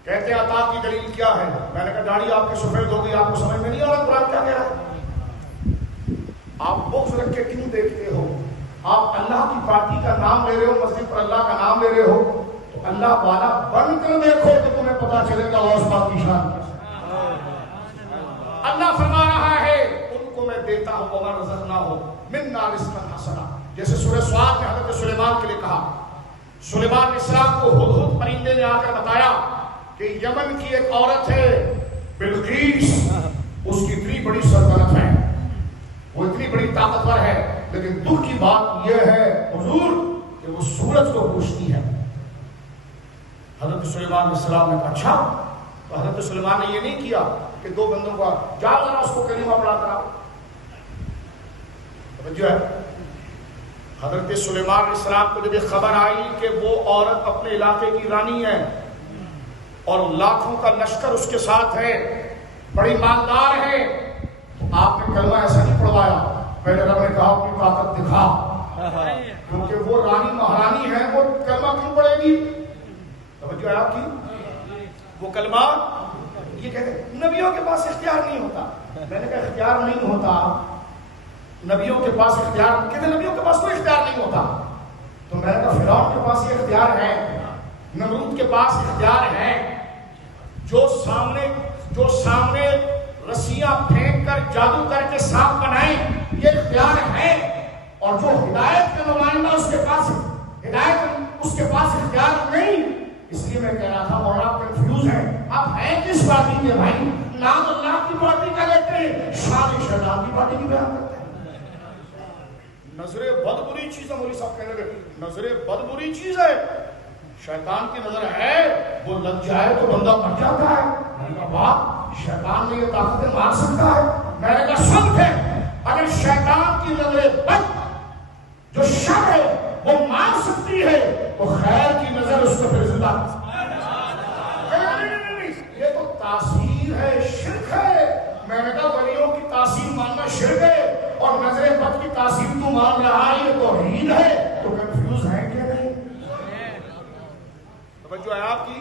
کہتے ہیں عطا کی دلیل کیا ہے؟ میں نے کہا داڑھی آپ کی سفید ہو گئی، آپ کو سمجھ میں نہیں آ رہا قرآن کیا کہہ رہا ہے؟ آپ بغض رکھ کے کیوں دیکھتے ہو؟ آپ اللہ کی پارٹی کا نام لے رہے ہو، مسجد پر اللہ کا نام لے رہے ہو، تو اللہ والا بن کر دیکھو کہ تمہیں پتا چلے گا غوث پاک کی شان. اللہ فرما رہا ہے ان کو میں دیتا ہوں وَمَا رَزَقْنَاهُمْ مِنَّا رِزْقًا حَسَنًا. جیسے سورہ سعد میں حضرت سلیمان کے لیے کہا. سلیمان علیہ السلام کو ہدہد پرندے نے آ کر بتایا کہ یمن کی ایک عورت ہے بلقیس، اس کی اتنی بڑی سلطنت ہے، وہ اتنی بڑی طاقتور ہے، لیکن دکھ کی بات یہ ہے حضور کہ وہ سورج کو پوچھتی ہے. حضرت سلیمان علیہ السلام نے کہا اچھا. تو حضرت سلیمان نے یہ نہیں کیا کہ دو بندوں کا جاؤ ذرا اس کو کلمہ پڑھا کر آؤ. توجہ ہے. حضرت سلیمان علیہ السلام کو جب یہ خبر آئی کہ وہ عورت اپنے علاقے کی رانی ہے اور لاکھوں کا لشکر اس کے ساتھ ہے، بڑی مالدار ہے، تو آپ نے کلمہ ایسا نہیں پڑھوایا. پہلے رب نے کہا اپنی طاقت دکھا، کیونکہ وہ رانی مہارانی ہے، وہ کلمہ کیوں پڑھے گی؟ توجہ ہے آپ کی؟ وہ کلمہ یہ کہتے ہیں نبیوں کے پاس اختیار نہیں ہوتا. میں نے کہا اختیار نہیں ہوتا، نبیوں کے پاس اختیار، کہتے نبیوں کے پاس کوئی اختیار نہیں ہوتا. تو میں نے کہا فرعون کے پاس یہ اختیار ہے، نمرود کے پاس اختیار ہے. جو سامنے رسیاں پھینک کر جادو کر کے سانپ بنائیں، یہ اختیار ہے. اور جو ہدایت کا نمائندہ اس کے پاس ہدایت اس کے پاس اختیار نہیں. اس لیے میں کہہ رہا تھا اور آپ کنفیوز ہیں، آپ ہیں کس پارٹی کے بھائی؟ نام اللہ کی پارٹی کا لیتے ہیں، شان شیطان کی پارٹی کی بیان کرتے ہیں. نظر بد بری چیز ہے. مولوی صاحب کہنے لگے نظر بد بری چیز ہے، شیطان کی نظر ہے، وہ لگ جائے تو بندہ مر جاتا ہے. میں نے کہا واہ، شیطان میں یہ طاقتیں مار سکتا ہے؟ میں نے کہا سب ہے. اگر شیطان کی نظر بد جو شر ہے وہ مار سکتی ہے تو خیر کی نظر اس کو پھر زندہ. یہ تو تاثیر ہے، شرک ہے. میں نے کہا ولیوں کی تاثیر ماننا شرک ہے اور نظر بد کی تاثیر تو مان رہا ہے، یہ توحید ہے. تو کنفیوز ہے کہ نہیں؟ توجہ ہے آپ کی؟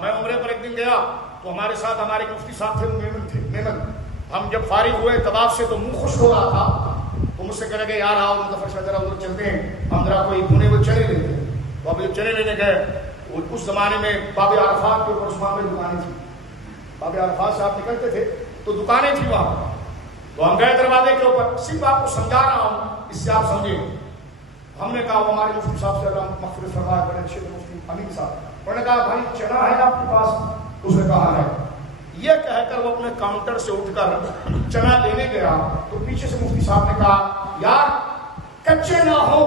میں عمرے پر ایک دن گیا تو ہمارے ساتھ ہمارے مفتی صاحب تھے میمن. ہم جب فارغ ہوئے طواف سے تو منہ خوش ہو رہا تھا. تو مجھ سے کہنے لگے یار آؤ مظفر شاہ ذرا ادھر چلتے ہیں، ہم ذرا کوئی پونے وہ چنے لیتے. تو اب جب چنے لینے گئے، اس زمانے میں باب عرفات کے اوپر عثمان میں دکانیں تھیں. باب عرفات سے آپ نکلتے تھے تو دکانیں تھیں وہاں. تو ہم گئے دروازے کے اوپر. صرف آپ کو سمجھا رہا ہوں اس سے آپ سمجھیں. ہم نے کہا وہ ہمارے مفتی صاحب سے اللہ مغفرت فرمائے، بڑے اچھے مفتی امین صاحب. انہوں نے کہا بھائی چنا ہے آپ کے پاس؟ اس نے کہا ہے. یہ کہہ کر وہ اپنے کاؤنٹر سے اٹھ کر چنا لینے گیا تو پیچھے سے مفتی صاحب نے کہا یار کچے نہ ہو،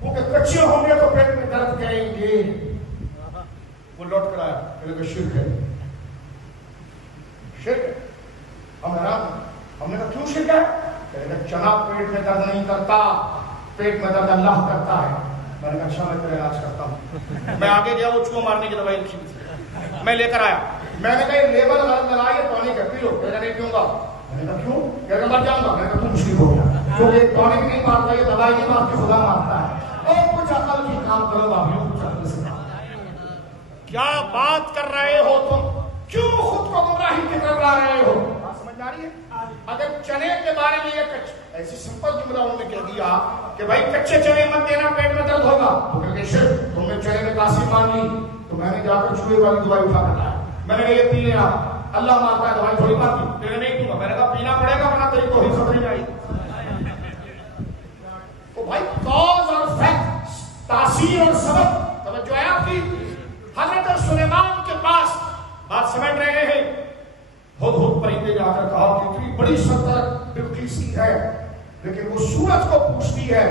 کیونکہ کچے ہوں گے تو پیٹ میں درد کریں گے. وہ لوٹ کر آیا کہ شرک ہے، شرک ہے. ہم حیران. ہم نے کہا کیوں شرک ہے؟ کہ چنا پیٹ میں درد نہیں کرتا، پیٹ میں درد اللہ کرتا ہے. میں نے کہا اچھا میں تیرا علاج کرتا ہوں. میں آگے گیا، وہ چوہا مارنے کی دوائی رکھی تھی، میں لے کر آیا. میں نے کہا یہ لیبل غلط لگائیے ٹونک ہے، پی لو. میں نہیں پیوں گا. میں نے کہا کیوں؟ کہ اگر مر جاؤں گا. میں نے کہا تم مشکل ہو گیا، کیونکہ ٹونک نہیں مارتا، یہ دوائی نہیں مارتی، خدا مارتا ہے. اور کچھ عقل کی کام کرو آپ لوگ، کچھ عقل سے. کیا بات کر رہے ہو تم؟ کیوں خود کو گمراہی کی طرف لا رہے ہو؟ بات سمجھ آ رہی ہے؟ اگر چنے کے بارے میں یہ ایسی سمپل جملہ انہوں نے کہہ دیا کہ بھائی کچے چنے مت دینا، پیٹ میں درد ہوگا، تو کہ شرک، تم نے چنے میں تاثیر مان لی. تو میں نے جا کر چوہے والی دوائی اٹھا کر لایا. میں نے کہا یہ پی لیں آپ، اللہ مانتا ہے دوائی تھوڑی مانتی. میں نے نہیں دوں گا. میں نے کہا پینا پڑے گا ورنہ تیری کوئی خبر نہیں آئی. تو بھائی کاز اور فیکٹ، تاثیر اور سبب. توجہ ہے آپ کی؟ حضرت سلیمان کے پاس بات سمجھ رہے ہیں، ہدہد پرندے نے آ کر کہا کہ اتنی بڑی سلطنت بلقیس کی ہے لیکن وہ سورج کو پوچھتی ہے.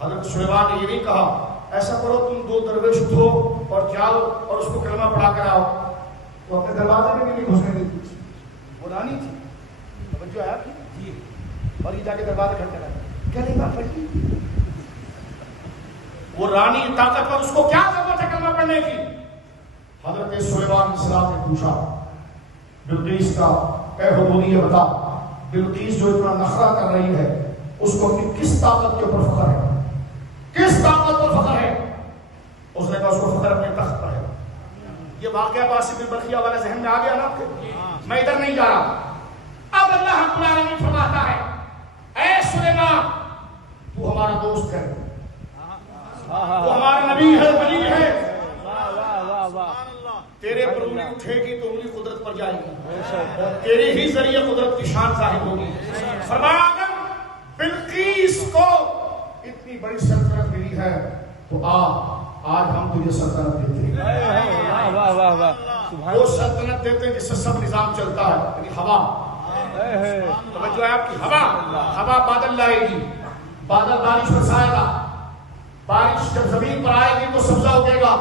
حضرت سلیمان نے یہ نہیں کہا ایسا کرو تم دو درویش اٹھو اور جاؤ اور اس کو کلمہ پڑھا کر آؤ. وہ اپنے دروازے میں بھی نہیں گھسنے دیتی تھی، وہ رانی تھی. توجہ ہے آپ کی؟ اور یہ جا کے دروازے کھٹکھٹایا، کلمہ پڑھی. وہ رانی طاقتور، اس کو کیا ضرورت ہے کلمہ پڑھنے کی؟ حضرت سلیمان علیہ السلام نے پوچھا بلقیس کا، اے حضور یہ بتا بلقیس جو اتنا نخرہ کر رہی ہے اس کو اپنی کس طاقت کے اوپر فخر ہے؟ کس طاقت پر فخر ہے؟ اس نے کہا اس کو فخر اپنے تخت پر ہے۔ یہ واقعہ عاصم بن برقیہ والا ذہن میں آ گیا نا آپ کے؟ میں ادھر نہیں جا رہا۔ اب اللہ رب العالمین فرماتا ہے اے سلیمان تو ہمارا دوست ہے، تو ہمارا نبی ہے، ولی ہے، تیرے پر انگلی اٹھے گی تو انگلی قدرت پر جائے گی اور تیرے ہی ذریعے قدرت کی شان ظاہر ہوگی۔ فرمایا اگر بلقیس کو اتنی بڑی سلطنت ملی ہے تو آج ہم تجھے سلطنت دیتے ہیں، وہ سلطنت دیتے ہیں جس سے سب نظام چلتا ہے، یعنی ہوا۔ توجہ ہے آپ کی، ہوا بادل لائے گی، بادل بارش برسائے گا، بارش جب زمین پر آئے گی تو سبزہ اگے گا،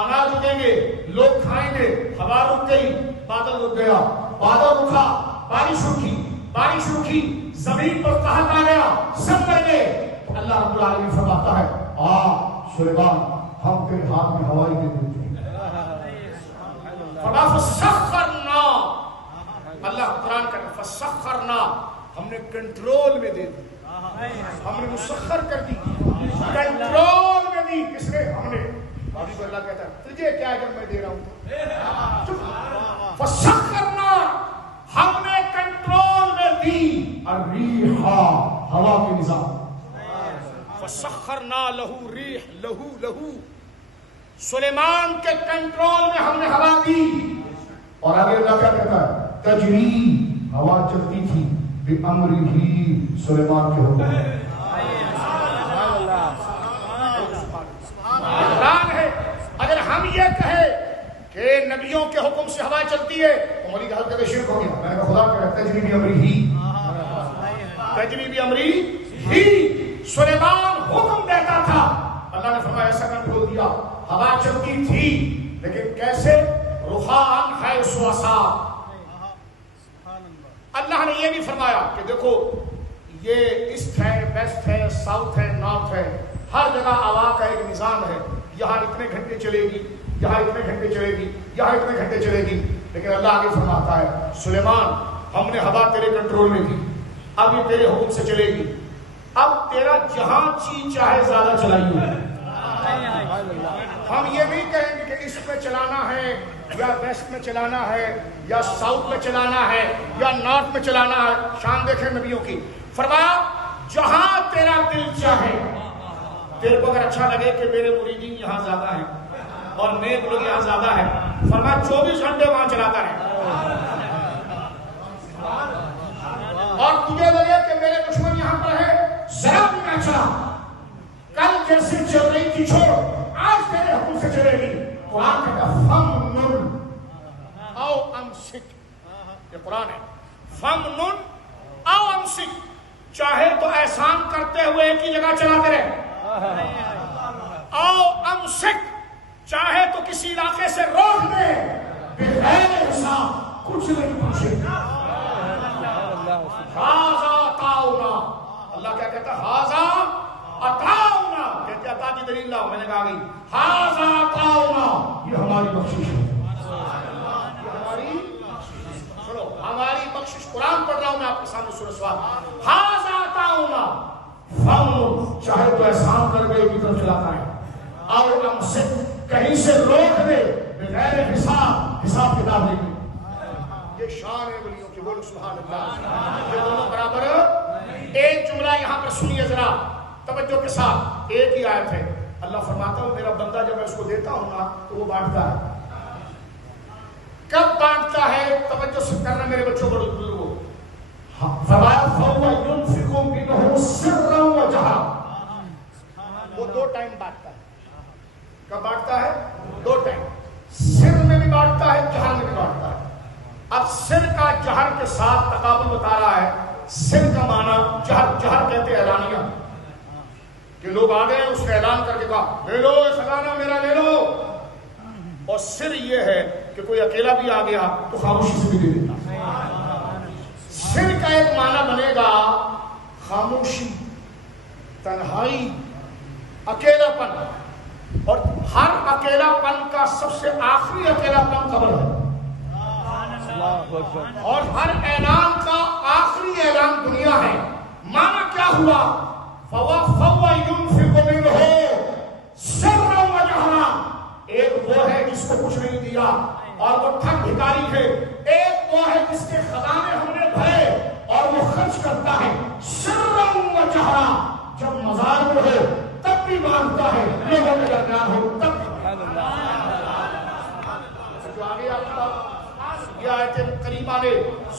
اناج اگیں گے، لوگ کھائیں گے۔ ہوا رک گئی، بادل رک گیا، بادل رکا، بارش رکی، بارش رکی، زمین پر قحط آ گیا، سب مر گئے۔ اللہ رب العالمین فرماتا ہے سلیمان ہم تیرے ہاتھ میں ہوائی دے دیتے ہیں۔ فرمایا فسخرنا، اللہ قرآن کا فسخرنا، ہم نے کنٹرول میں دے دی، ہم نے مسخر کر دی، کنٹرول میں دی۔ کس نے؟ ہم نے۔ ابھی تو اللہ کہتا ہے تجھے کیا جب میں دے رہا ہوں؟ فسخرنا، ہم نے کنٹرول میں دی الریح، ہوا کے نظام۔ فسخرنا لہو ریح، لہو سلیمان کے کنٹرول میں ہم نے ہوا دی۔ اور آگے اللہ کیا کہتا ہے؟ تجری، ہوا چلتی تھی بِأَمْرِهِ، سلیمان کے حکم۔ قرآن ہے اگر ہم یہ کہے کہ نبیوں کے حکم سے ہوا چلتی ہے تو مولی کا حل شرک ہو گیا۔ میں نے خدا کہا تجری بِأَمْرِهِ، تجری بِأَمْرِهِ، سلیمان حکم دیتا تھا، اللہ نے فرمایا ایسا کنٹرول دیا، ہوا چلتی تھی لیکن کیسے؟ رخاءً حیث أصاب۔ اللہ نے یہ بھی فرمایا کہ دیکھو یہ ایسٹ ہے، ویسٹ ہے، ساؤتھ ہے، نارتھ ہے، ہر جگہ ہوا کا ایک نظام ہے، یہاں اتنے گھنٹے چلے گی، یہاں اتنے گھنٹے چلے گی، یہاں اتنے گھنٹے چلے گی۔ لیکن اللہ آگے فرماتا ہے سلیمان ہم نے ہوا تیرے کنٹرول میں دی، اب یہ تیرے حکم سے چلے گی، اب تیرا جہاں چیز چاہے زیادہ چلائیے۔ ہم یہ نہیں کہیں گے کہ ایسٹ میں چلانا ہے یا ویسٹ میں چلانا ہے یا ساؤتھ میں چلانا ہے یا نارتھ میں چلانا ہے۔ شان دیکھیں نبیوں کی، فرمایا جہاں تیرا دل چاہے، تیرے کو اگر اچھا لگے کہ میرے مریدین یہاں زیادہ ہیں اور نیک لوگ یہاں زیادہ ہیں، فرمایا 24 گھنٹے وہاں چلاتا رہے۔ اور تجھے لگے کہ میرے دشمن یہاں پر ہے، ذرا بھی نہ چلا، کل جیسے چل رہی تھی چھوڑ، آج تیرے حکم سے چلے گی۔ قرآن کہتا ہے فَمْنُنْ أَوْ أَمْسِكْ، یہ قرآن ہے، فَمْنُنْ أَوْ أَمْسِكْ، چاہے تو احسان کرتے ہوئے ایک ہی جگہ چلاتے رہے، أَوْ أَمْسِكْ، چاہے تو کسی علاقے سے روک دے بغیر حساب، کچھ نہیں پوچھے۔ ہاذا عطاؤنا، اللہ کیا کہتا ہے؟ ہاذا عطاؤنا، کہتے عطا کی دلیل لاؤ، میں نے کہا گئی ہاذا عطاؤنا، یہ ہماری بخشش ہے، یہ ہماری سنو ہماری بخشش۔ قرآن پڑھ رہا ہوں میں آپ کے سامنے سورہ سواد، ہاذا عطاؤنا فَمْنُنْ، چاہے تو احسان کر کے ایک طرف چلاتا ہے، اور امسک، کہیں سے روک دے بغیر حساب، حساب کتاب نہیں۔ یہ شان ہے ولیوں کی، بولو سبحان اللہ۔ یہ دونوں برابر۔ ایک جملہ یہاں پر سنیے ذرا توجہ کے ساتھ، ایک ہی آیت ہے، اللہ فرماتا ہے میرا بندہ جب میں اس کو دیتا ہوں نا تو وہ بانٹتا ہے۔ کب بانٹتا ہے؟ توجہ سے کرنا میرے بچوں بڑوں بزرگوں، فرمایا فَهُوَ يُنْفِقُ مِنْهُ سِرًّا وَجَهْرًا، وہ دو ٹائم بانٹتا ہے۔ کب بانٹتا ہے؟ دو ٹائم، سر میں بھی بانٹتا ہے، جہر میں بھی بانٹتا ہے۔ اب سر کا جہر کے ساتھ تقابل بتا رہا ہے۔ سر کا معنی جہر کہتے ہیں اعلانیہ، کہ لوگ آ گئے اس کا اعلان کر کے کہا لے لو خزانہ میرا لے لو، اور سر یہ ہے کہ کوئی اکیلا بھی آ گیا تو خاموشی سے بھی دے دیتا۔ سر کا ایک معنی بنے گا خاموشی، تنہائی، اکیلا پن، اور ہر اکیلا پن کا سب سے آخری اکیلا پن قبر ہے، اللہ اکبر، اور ہر اعلان کا آخری اعلان دنیا ہے۔ معنی کیا ہوا؟ فَوَفَوَّ يُنْفِقُ مِنْهُ سِرًّا وَجَهْرًا، ایک وہ ہے جس کو کچھ نہیں دیا اور وہ ٹھگ بھکاری ہے، ایک وہ ہے جس کے خزانے ہم نے بھرے اور وہ خرچ کرتا ہے سِرًّا وَجَهْرًا، جب مزار میں ہو تب بھی مانگتا ہے، لوگوں کے درمیان ہو تب بھی۔ جو آگے آپ کا یہ آیت کریمہ نے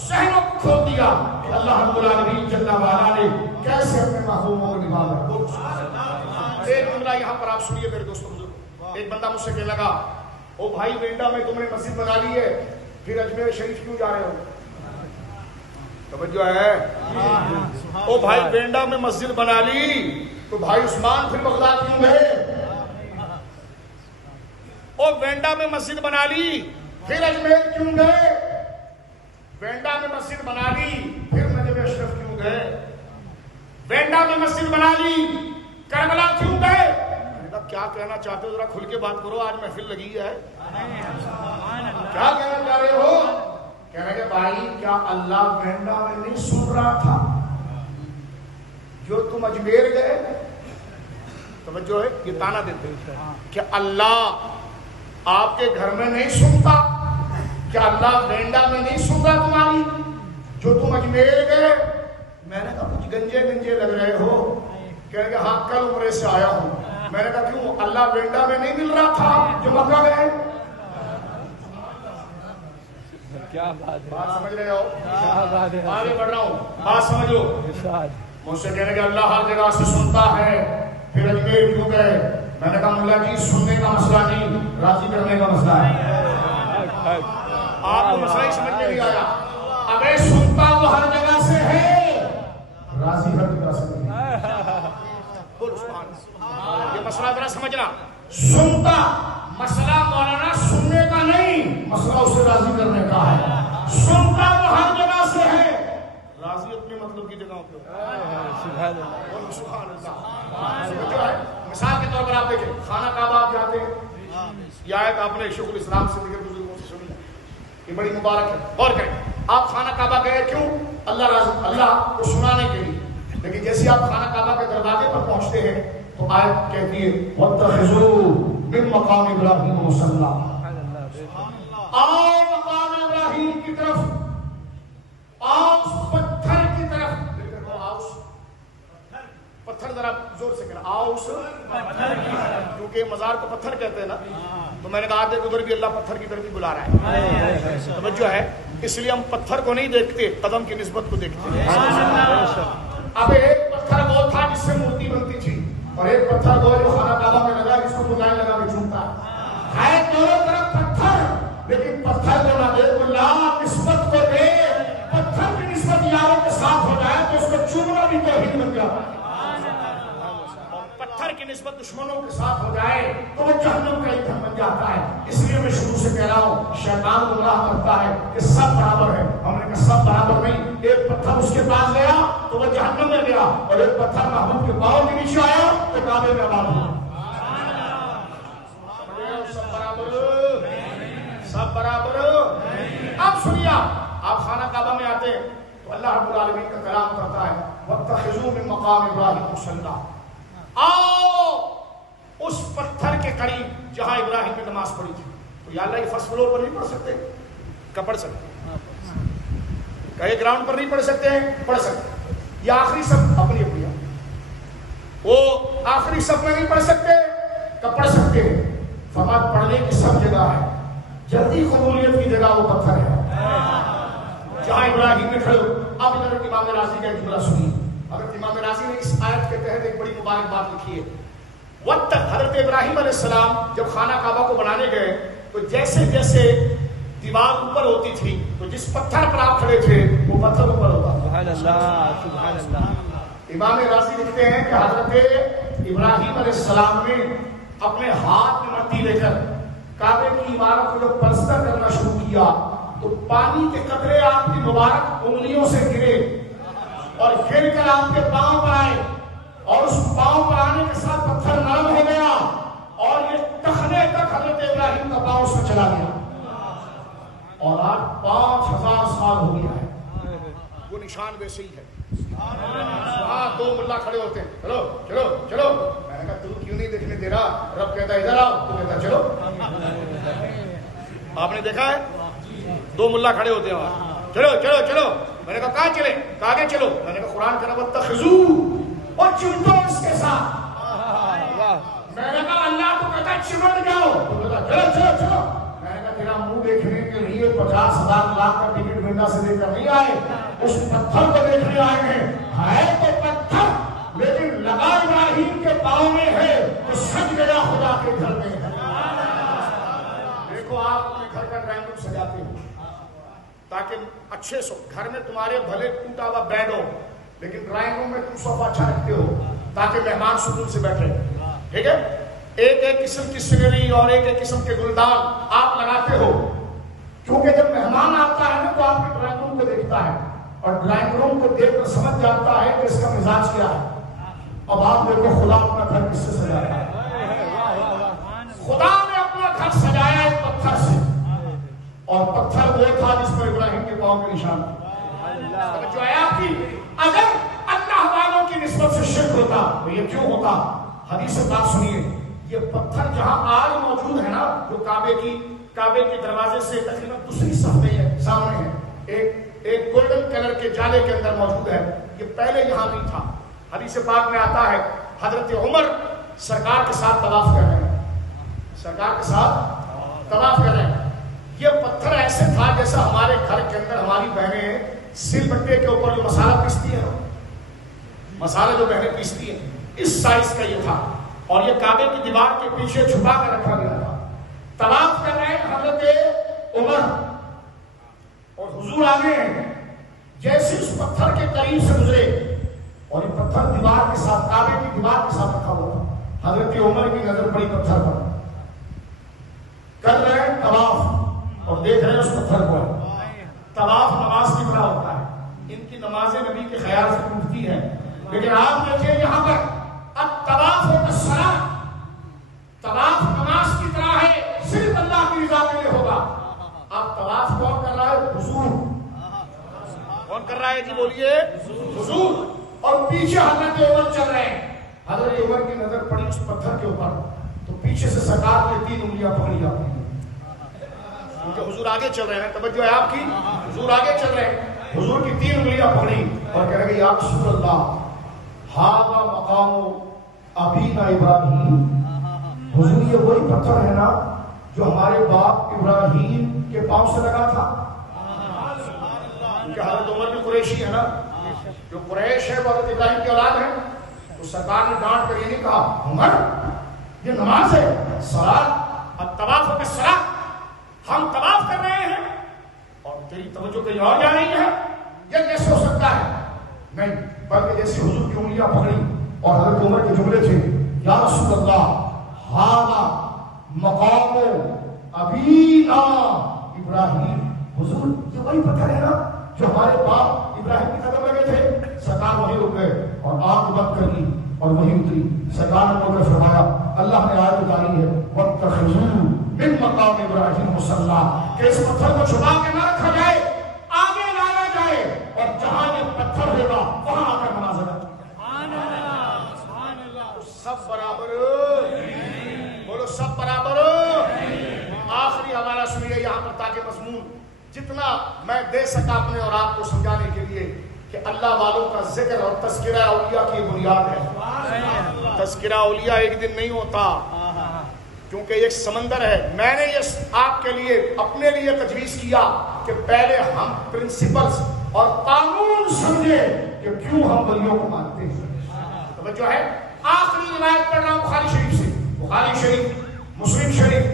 ذہنوں کو کھول دیا کہ اللہ رب العالمین جل وعلا نے کیسے اپنے محبوبوں کو نبھایا۔ ایک جملہ یہاں پر آپ سنیے میرے دوستوں بزرگ، ایک بندہ مجھ سے کہنے لگا، او بھائی وینڈا میں تم نے مسجد بنا لی ہے، پھر اجمیر شریف کیوں جا رہے ہو؟ توجہ ہے؟ او بھائی وینڈا میں مسجد بنا لی تو بھائی عثمان پھر بغداد کیوں گئے؟ او وینڈا میں مسجد بنا لی پھر اجمیر کیوں گئے؟ وینڈا میں مسجد بنا لی پھر نجف اشرف کیوں گئے؟ وینڈا میں مسجد بنا لی کربلا کیوں گئے؟ کیا کہنا چاہتے ہو ذرا کھل کے بات کرو، آج محفل لگی ہے، کیا کہنا چاہ رہے ہو؟ کہہ رہے کہ بھائی کیا اللہ وینڈا میں نہیں سن رہا تھا جو تم اجمیر گئے؟ توجہ ہے، یہ تانا دیتے ہیں کہ اللہ آپ کے گھر میں نہیں سنتا، کیا اللہ وینڈا میں نہیں سن رہا تمہاری جو تم اجمیر گئے؟ میں نے کہا کچھ گنجے گنجے لگ رہے ہو، کہہ رہے کہ ہاں کل عمرے سے آیا ہوں۔ میں نے کہا کیوں؟ اللہ وینڈا میں نہیں مل رہا تھا جو مکہ گئے؟ کیا بات ہے، بات سمجھ رہے ہو؟ کیا بات ہے، آگے بڑھ رہا ہوں، بات سمجھو۔ ارشاد، مجھ سے کہنے کہ اللہ ہر جگہ سے سنتا ہے پھر اجمیر کیوں گئے؟ میں نے کہا ملا جی سننے کا مسئلہ نہیں، راضی کرنے کا مسئلہ ہے۔ آپ کو مسئلہ ہی سمجھ میں نہیں آیا؟ ابے سنتا وہ ہر جگہ سے ہے، راضی ہر جگہ سے نہیں۔ بول سبحان اللہ۔ یہ مسئلہ ذرا سمجھنا، سنتا مسئلہ مولانا سننے کا نہیں، مسئلہ اسے راضی کرنے کا ہے۔ سنتا وہ ہر جگہ سے ہے، راضی اپنے مطلب کی جگہوں پہ۔ سبحان اللہ، بول سبحان اللہ۔ سمجھو ہے؟ مثال کے طور پر آپ دیکھیں خانہ کعبہ آپ جاتے ہیں، یہ آیت آپ نے شیخ الاسلام سے دیگر بزرگوں سے سنی، یہ بڑی مبارک ہے، غور کریں۔ آپ خانہ کعبہ گئے کیوں؟ اللہ کو سنانے کے لیے، لیکن جیسے آپ خانہ کعبہ کے دروازے پر پہنچتے ہیں تو آیت کہتی ہے وَاتَّخِذُوا مِن مَقَامِ إِبْرَاهِيمَ مُصَلًّى، آؤ مقام ابراہیم کی طرف، آؤ پتھر کی طرف، پتھر ذرا زور سے کہنا، آؤ اس پتھر کی طرف، کیونکہ مزار کو پتھر کہتے ہیں نا، تو میں نے کہا دیکھ ادھر بھی اللہ پتھر کی طرف بھی بلا رہا ہے، توجہ ہے، اس لیے ہم پتھر کو نہیں دیکھتے، قدم کی نسبت کو دیکھتے ہیں۔ اب ایک پتھر وہ تھا جس سے مورتی بنتی تھی، اور ایک پتھر وہ جو خانہ کعبہ میں لگا جس کو پتھر لگا کے چومتا ہے، دونوں طرف پتھر، لیکن پتھر کو نہ دیکھ اللہ نسبت کو دے، پتھر کی نسبت یاروں کے ساتھ ہو جائے تو اس کو چومنا بھی توحید بن جاتا ہے، پتھر کی نسبت دشمنوں کے ساتھ ہو جائے تو وہ جہنم کا ایندھن بن جاتا ہے۔ اس لیے میں شروع سے کہہ رہا ہوں شیطان گمراہ کرتا ہے کہ سب برابر ہے، ہم نے کہا سب برابر نہیں، ایک پتھر اس کے پاس گیا تو وہ جہنم میں گیا، اور ایک پتھر محبوب کے پاؤں کے نیچے آیا تو کعبے میں آباد ہوا۔ سب برابر، سب برابر۔ اب سنیے، آپ خانہ کعبہ میں آتے ہیں تو اللہ رب العالمین کا کلام کرتا ہے وَاتَّخِذُوا مِن مَقَامِ إِبْرَاهِيمَ مُصَلًّى، آؤ اس پتھر کے قریب جہاں ابراہیم نے نماز پڑھی تھی۔ تو یا اللہ یہ فرسٹ فلور پر نہیں پڑھ سکتے؟ کیا پڑھ سکتے؟ کہیں گراؤنڈ پر نہیں پڑھ سکتے ہیں؟ پڑھ سکتے۔ یا آخری صف اپنی اپنی، وہ آخری صف میں نہیں پڑھ سکتے؟ کب پڑھ سکتے ہیں؟ فرمایا پڑھنے کی سب جگہ ہے، جلدی قبولیت کی جگہ وہ پتھر ہے جہاں ابراہیم نے کھڑے ہو۔ اب ادھر امام راضی کا ایک جملہ سنیے، اگر امام راضی نے اس آیت کے تحت ایک بڑی مبارک بات لکھی ہے۔ وقت حضرت ابراہیم علیہ السلام جب خانہ کعبہ کو بنانے گئے تو جیسے جیسے دیوار اوپر ہوتی تھی تو جس پتھر پر آپ کھڑے تھے وہ پتھر اوپر ہوتا تھا۔ سبحان اللہ، سبحان اللہ۔ امام راضی لکھتے ہیں کہ حضرت ابراہیم علیہ السلام نے اپنے ہاتھ میں مٹی لے کر کعبے کی عمارت کو جب پلستر کرنا شروع کیا تو پانی کے قطرے آپ کی مبارک انگلیوں سے گرے اور گر کر آپ کے پاؤں پر آئے اور اس پاؤں پر آنے کے ساتھ پتھر نرم ہو گیا اور یہ ٹخنے تک حضرت ابراہیم کا پاؤں اس میں چلا گیا اور آج 5000 سال ہو گیا ہے وہ نشان ویسے ہی ہے. وہاں 2 ملا کھڑے ہوتے ہیں, چلو چلو چلو, میں نے کہا تو کیوں نہیں دیکھنے دے رہا؟ رب کہتا ہے ادھر آؤ, تو کہتا ہے چلو. آپ نے دیکھا ہے 2 ملا کھڑے ہوتے ہیں وہاں, چلو چلو چلو. میں نے کہا کہاں چلے؟ کہا آگے چلو. میں نے کہا قرآن کا نام واتخذوا, اور چمٹو اس کے ساتھ. میں نے کہا اللہ تو کہتا ہے چمٹ جاؤ, تو کہتا چلو چلو چلو. میں نے کہا تیرا منہ دیکھنے کے لیے 50,000 لاکھ کا ٹکٹ ملنا سے لے کر نہیں آئے, اس پتھر کو دیکھنے آئے ہیں. ہے تو پتھر لیکن لگا ابراہیم کے پاؤں میں ہے تو سج گیا خدا کے گھر میں ہے. دیکھو آپ اپنے گھر کا ڈرائنگ روم سجاتے ہو تاکہ اچھے سو, گھر میں تمہارے بھلے ٹوٹا ہوا بیڈ ہو لیکن ڈرائنگ روم میں تم صوفہ اچھا رکھتے ہو تاکہ مہمان سکون سے بیٹھے. ٹھیک ہے, ایک ایک قسم کی سینری اور ایک ایک قسم کے گلدان آپ لگاتے ہو کیونکہ جب مہمان آتا ہے نا تو آپ کے ڈرائنگ روم کو دیکھتا ہے اور ڈرائنگ روم کو دیکھ کر سمجھ جاتا ہے کہ اس کا مزاج کیا ہے. اب آپ دیکھو خدا اپنا گھر کس سے سجاتا ہے. خدا نے اپنا گھر سجایا ایک پتھر سے, اور پتھر وہ تھا جس پر ابراہیم کے پاؤں کے نشان تھے. جو ہے آپ کی, اگر اللہ والوں کی نسبت سے شرک ہوتا تو یہ کیوں ہوتا؟ حدیث پاک سنیے, یہ پتھر جہاں آج موجود ہے نا, جو کعبے کے دروازے سے تقریباً دوسری صف میں ہے, سامنے ہے, ایک گولڈن کلر کے جالے کے اندر موجود ہے. یہ پہلے یہاں نہیں تھا. حدیث پاک میں آتا ہے حضرت عمر سرکار کے ساتھ طواف کر رہے ہیں, سرکار کے ساتھ طواف کر رہے ہیں. یہ پتھر ایسے تھا جیسا ہمارے گھر کے اندر ہماری بہنیں سل بٹے کے اوپر جو مسالہ پیستی ہے, مسالہ جو بہنیں پیستی ہیں, اس سائز کا یہ تھا. اور یہ کعبے کی دیوار کے پیچھے چھپا کر رکھا گیا تھا. طواف کر رہے ہیں حضرت عمر اور حضور آگے ہیں. جیسے اس پتھر کے قریب سے گزرے اور یہ پتھر دیوار کے ساتھ, کعبے کی دیوار کے ساتھ رکھا ہوا تھا, حضرت عمر کی نظر پڑی پتھر پر. کر رہے ہیں طواف اور دیکھ رہے ہیں اس پتھر کو. طواف نماز کی طرح ہوتا ہے, ان کی نمازیں نبی کے خیال سے ٹوٹتی ہیں, لیکن آپ دیکھیں یہاں پر اب طواف ہوتا سلام, طواف نماز کی طرح ہے, صرف اللہ کی رضا کے لیے ہوگا. اب طواف کون کر رہا ہے؟ حضور. کون کر رہا ہے جی بولیے؟ حضور. اور پیچھے حضرت عمر چل رہے ہیں. حضرت عمر کی نظر پڑی اس پتھر کے اوپر تو پیچھے سے سرکار کی 3 انگلیاں پکڑی جاتی ہیں, کیونکہ حضور آگے چل رہے ہیں. توجہ ہے آپ کی, حضور آگے چل رہے ہیں. حضور کی 3 انگلیاں پکڑی اور کہہ رہے یا رسول اللہ ھذا مقام ابینا ابراہیم. حضور یہ وہی پتھر ہے نا جو ہمارے باپ ابراہیم کے پاؤں سے لگا تھا. کیونکہ حضرت عمر بھی قریشی ہے نا, جو قریش ہے وہ حضرت ابراہیم کی اولاد ہے. تو سرکار نے ڈانٹ کر یہ نہیں کہا عمر یہ نماز ہے, صلاۃ الطواف بالصلاۃ, ہم طواف کر رہے ہیں اور تیری توجہ کہیں اور جا رہی ہے, یہ کیسے ہو سکتا ہے؟ نہیں, بلکہ جیسے حضور کی انگلیاں پکڑی اور حضرت عمر کے جملے تھے یا رسول اللہ ھذا مقام ابینا ابراہیم. حضور یہ وہی پتھر ہے نا جو ہمارے باپ ابراہیم کی قدم لگے تھے. سرکار وہیں رک گئے اور آنکھ بند کر لی اور وہیں اتری. سرکار نے بول کر فرمایا اللہ نے آیت اتاری ہے واتخذوا من مقام ابراہیم مصلی, کہ اس پتھر کو چھپا کے نہ رکھا جائے, آگے لایا جائے اور جہاں یہ پتھر ہوگا وہاں آ کر نماز ادا. سب برابر, بولو سب برابر. آخری حوالہ سنیے یہاں پر تاکہ مضمون جتنا میں دے سکا اپنے اور آپ کو سمجھانے کے لیے کہ اللہ والوں کا ذکر اور تذکرہ اولیاء کی بنیاد ہے. تذکرہ اولیاء ایک دن نہیں ہوتا کیونکہ ایک سمندر ہے. میں نے یہ آپ کے لیے اپنے لیے تجویز کیا کہ پہلے ہم پرنسپلز اور قانون سمجھے کہ کیوں ہم ولیوں کو مانتے ہیں. توجہ ہے. آخری روایت پڑھ رہا ہوں بخاری شریف سے, بخاری شریف, مسلم شریف,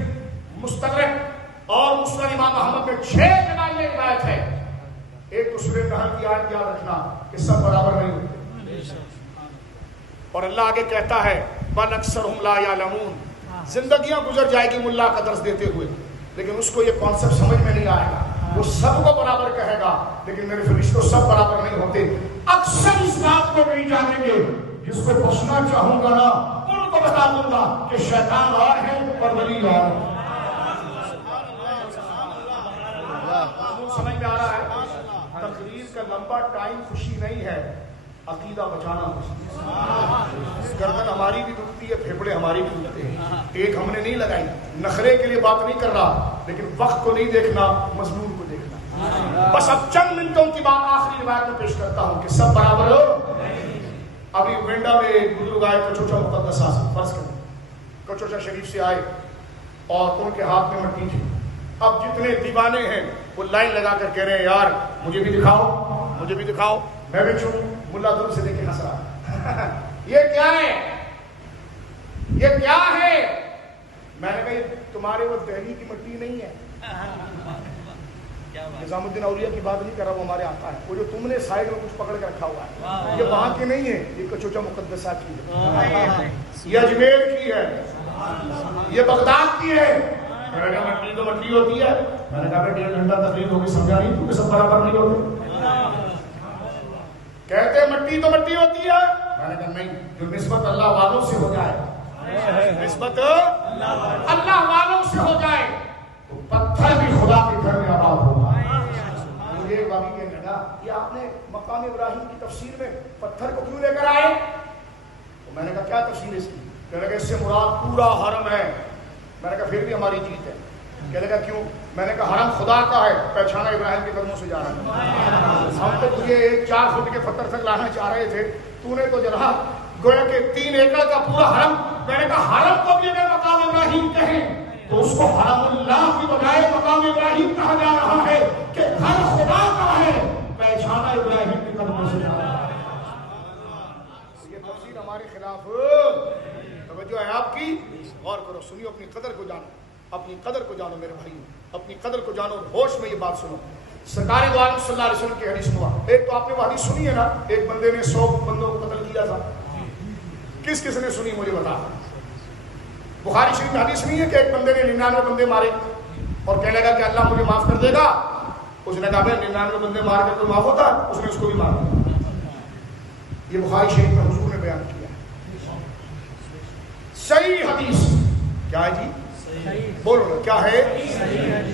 مستدرک اور مسند امام احمد میں 6 جگہ یہ روایت ہے. ایک تو سورہ کہف کی آیت یاد رکھنا کہ سب برابر نہیں ہوتے, اور اللہ آگے کہتا ہے بل اکثرہم لا یعلمون. زندگیاں گزر جائے گی ملا کا درس دیتے ہوئے, لیکن اس کو یہ کانسیپٹ سمجھ میں نہیں آئے گا. وہ سب کو برابر کہے گا لیکن میرے فرشتوں سب برابر نہیں ہوتے. اکثر اس بات کو نہیں جانیں گے جس کو بخشنا چاہوں گا نا ان کو بتا دوں گا کہ شیطان اور ہے اور ولی اور ہے۔ سمجھ میں آ رہا ہے؟ تقریر کا لمبا ٹائم خوشی نہیں ہے، عقیدہ بچانا خوشی ہے۔ گردن ہماری بھی دکھتی ہے، پھیپڑے ہماری بھی دکھتے ہیں، ایک ہم نے نہیں لگائی، نخرے کے لیے بات نہیں کر رہا، لیکن وقت کو نہیں دیکھنا، مضمون کو دیکھنا۔ بس اب چند منٹوں کی بات آخری روایت میں پیش کرتا ہوں کہ سب برابر ہو۔ ابھی وینڈا میں ایک بزرگ آئے کچوچا مقدسہ سے، فرض کریں کچوچا شریف سے آئے اور ان کے ہاتھ میں مٹی تھی۔ اب جتنے دیوانے ہیں وہ لائن لگا کر کہہ رہے ہیں یار مجھے بھی دکھاؤ، مجھے بھی دکھاؤ، میں بھی چھوڑوں۔ ملا دور سے دیکھ کے ہنس رہا یہ کیا ہے، یہ کیا ہے؟ میں نے کہا یہ تمہارے وہ دہلی کی مٹی نہیں ہے، نظام الدین اولیاء کی بات نہیں کر رہا، وہ ہمارے آقا ہے۔ وہ جو تم نے سائڈ میں کچھ پکڑ کے رکھا ہوا ہے یہ وہاں کی نہیں ہے، یہ کچوچا مقدسہ کی ہے، یہ اجمیر کی ہے، یہ بغداد کی ہے۔ میں نے کہا مٹی تو مٹی ہوتی ہے۔ میں نے کہا 1.5 گھنٹہ تقریر ہوگی، سمجھا نہیں تو کہ سب برابر نہیں ہوتے؟ کہتے مٹی تو مٹی ہوتی ہے۔ میں نے کہا نہیں، جو نسبت اللہ والوں سے ہو جائے، نسبت اللہ والوں سے ہو جائے تو پتھر بھی خدا کے گھر میں آباد ہوگا۔ مجھے ایک واقعی کہنے لگا کہ آپ نے مقام ابراہیم کی تفسیر میں پتھر کو کیوں لے کر آئے؟ تو میں نے کہا کیا تفسیر ہے اس کی؟ کہنے لگا اس سے مراد پورا حرم ہے۔ میں نے کہا پھر بھی ہماری جیت ہے۔ کہنے لگا کیوں؟ میں نے کہا حرم خدا کا ہے، پہچانا ابراہیم کے قدموں سے جا رہا ہے۔ ہم تو تجھے 4 فٹ کے پتھر تک لانا چاہ رہے تھے، تو نے تو جناب گویا کہ 3 ایکڑ کا پورا حرم۔ میں نے کہا حرم کو بھی اگر مقام ابراہیم کہیں تو اس کو حرم اللہ کی بجائے مقام ابراہیم کہا جا رہا ہے کہ گھر خدا کا ہے، پہچانا ابراہیم کے قدموں سے جا رہا ہے۔ یہ تفسیر ہمارے خلاف توجہ ہے آپ کی، غور کرو، سنیو، اپنی قدر کو جانو، اپنی قدر کو جانو میرے بھائی، اپنی قدر کو جانو، ہوش میں یہ بات سنو۔ سرکار دو عالم صلی اللہ علیہ وسلم کی حدیث ہوا، ایک تو آپ نے وہ حدیث سنی ہے نا، ایک بندے نے 100 بندوں کو قتل کیا تھا۔ کس کس نے سنی مجھے بتا؟ بخاری شریف میں حدیث نہیں ہے کہ ایک بندے نے 99 بندے مارے اور کہنے لگا کہ اللہ مجھے معاف کر دے گا؟ اس نے کہا بھائی 99 بندے مار کے کوئی معاف ہوتا ہے؟ اس نے اس کو بھی مار دیا۔ یہ بخاری شریف میں حضور نے بیان کیا ہے، صحیح حدیث۔ کیا ہے جی؟ بولو کیا ہے؟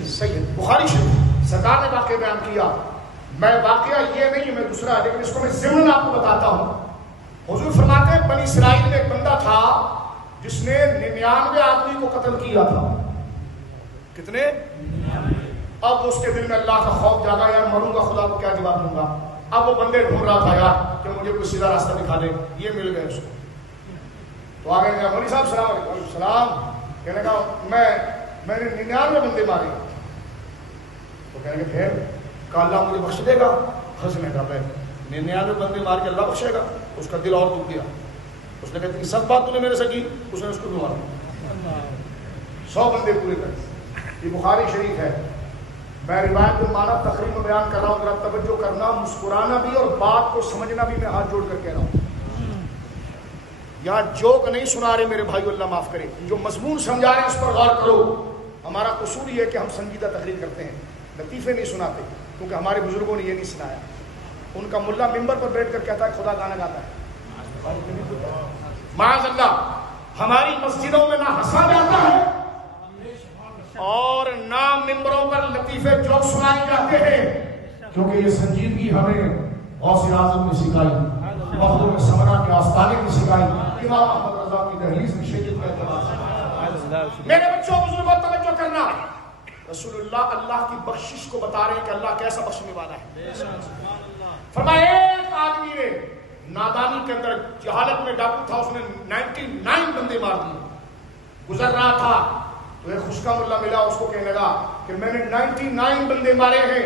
صحیح بخاری شریف، سرکار نے واقعہ بیان کیا۔ میں واقعہ یہ نہیں ہے، میں دوسرا، لیکن اس کو میں ضمن آپ کو بتاتا ہوں۔ حضور فرماتے ہیں بنی اسرائیل میں ایک بندہ تھا جس نے 99 آدمی کو قتل کیا تھا۔ کتنے؟ اب اس کے دل میں اللہ کا خوف جاگا، یار مروں گا، خدا کو کیا جواب دوں گا۔ اب وہ بندے ڈھونڈ رہا تھا یار کہ مجھے کوئی سیدھا راستہ دکھا دے، یہ مل گئے اس کو۔ تو آگے کہا مولوی صاحب سلام علیکم۔ السلام۔ کہنے کا میں نے 99 بندے مارے۔ تو کہنے کہ پھر کہا اللہ مجھے بخش دے گا؟ ہنسنے کا پہ 99 بندے مار کے اللہ بخشے گا؟ اس کا دل اور ٹوٹ گیا۔ اس نے کہا سب بات تو نے میرے سے کی؟ اس نے اس کو بھی مارا، 100 بندے پورے کر۔ یہ بخاری شریف ہے۔ میں روایت المانا تقریب میں بیان کر رہا ہوں، ذرا توجہ کرنا، مسکرانا بھی اور بات کو سمجھنا بھی میں ہاتھ جوڑ کر کہہ رہا ہوں۔ یہاں جوک نہیں سنا رہے میرے بھائی، اللہ معاف کرے، جو مضمون سمجھا رہے ہیں اس پر غور کرو۔ ہمارا قصور یہ ہے کہ ہم سنجیدہ تقریر کرتے ہیں، لطیفے نہیں سناتے، کیونکہ ہمارے بزرگوں نے یہ نہیں سنایا۔ ان کا ملا ممبر پر بیٹھ کر کہتا ہے خدا گانا گاتا ہے، معاذ اللہ۔ ہماری مسجدوں میں نہ ہنسا جاتا ہے اور نہ ممبروں پر لطیفے جوک سنائے جاتے ہیں، کیونکہ یہ سنجیدگی ہمیں غوث اعظم نے سکھائی، مخدوم سمرا کے آستانے کی سکھائی، امام احمد رضا کی دہلیز کی شریعت کا اعتبار۔ میرے بچوں بزرگوں توجہ کرنا، رسول اللہ اللہ کی بخشش کو بتا رہے ہیں کہ اللہ کیسا بخشنے والا ہے۔ فرمایا ایک آدمی نے نادانی کے اندر، جہالت میں ڈاکو تھا، اس نے 99 بندے مار دیے۔ گزر رہا تھا تو ایک خشکا ملا ملا، اس کو کہنے لگا کہ میں نے 99 بندے مارے ہیں،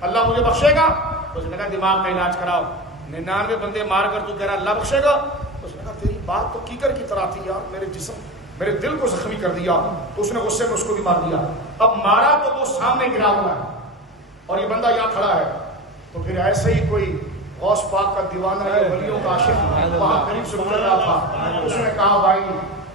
اللہ مجھے بخشے گا؟ اس نے کہا دماغ کا علاج کراؤ، 99 بندے مار کر تو کہہ رہا اللہ بخشے گا؟ اس نے کہا تیری بات تو کیکر کی طرح تھی یار، میرے دل کو زخمی کر دیا۔ تو اس نے غصے میں اس کو بھی مار دیا۔ اب مارا تو وہ سامنے گرا ہوا ہے اور یہ بندہ یہاں کھڑا ہے۔ تو پھر ایسے ہی کوئی غوث پاک کا دیوانہ یا ولیوں کا عاشق وہاں قریب سے گزر رہا تھا، اس نے کہا بھائی،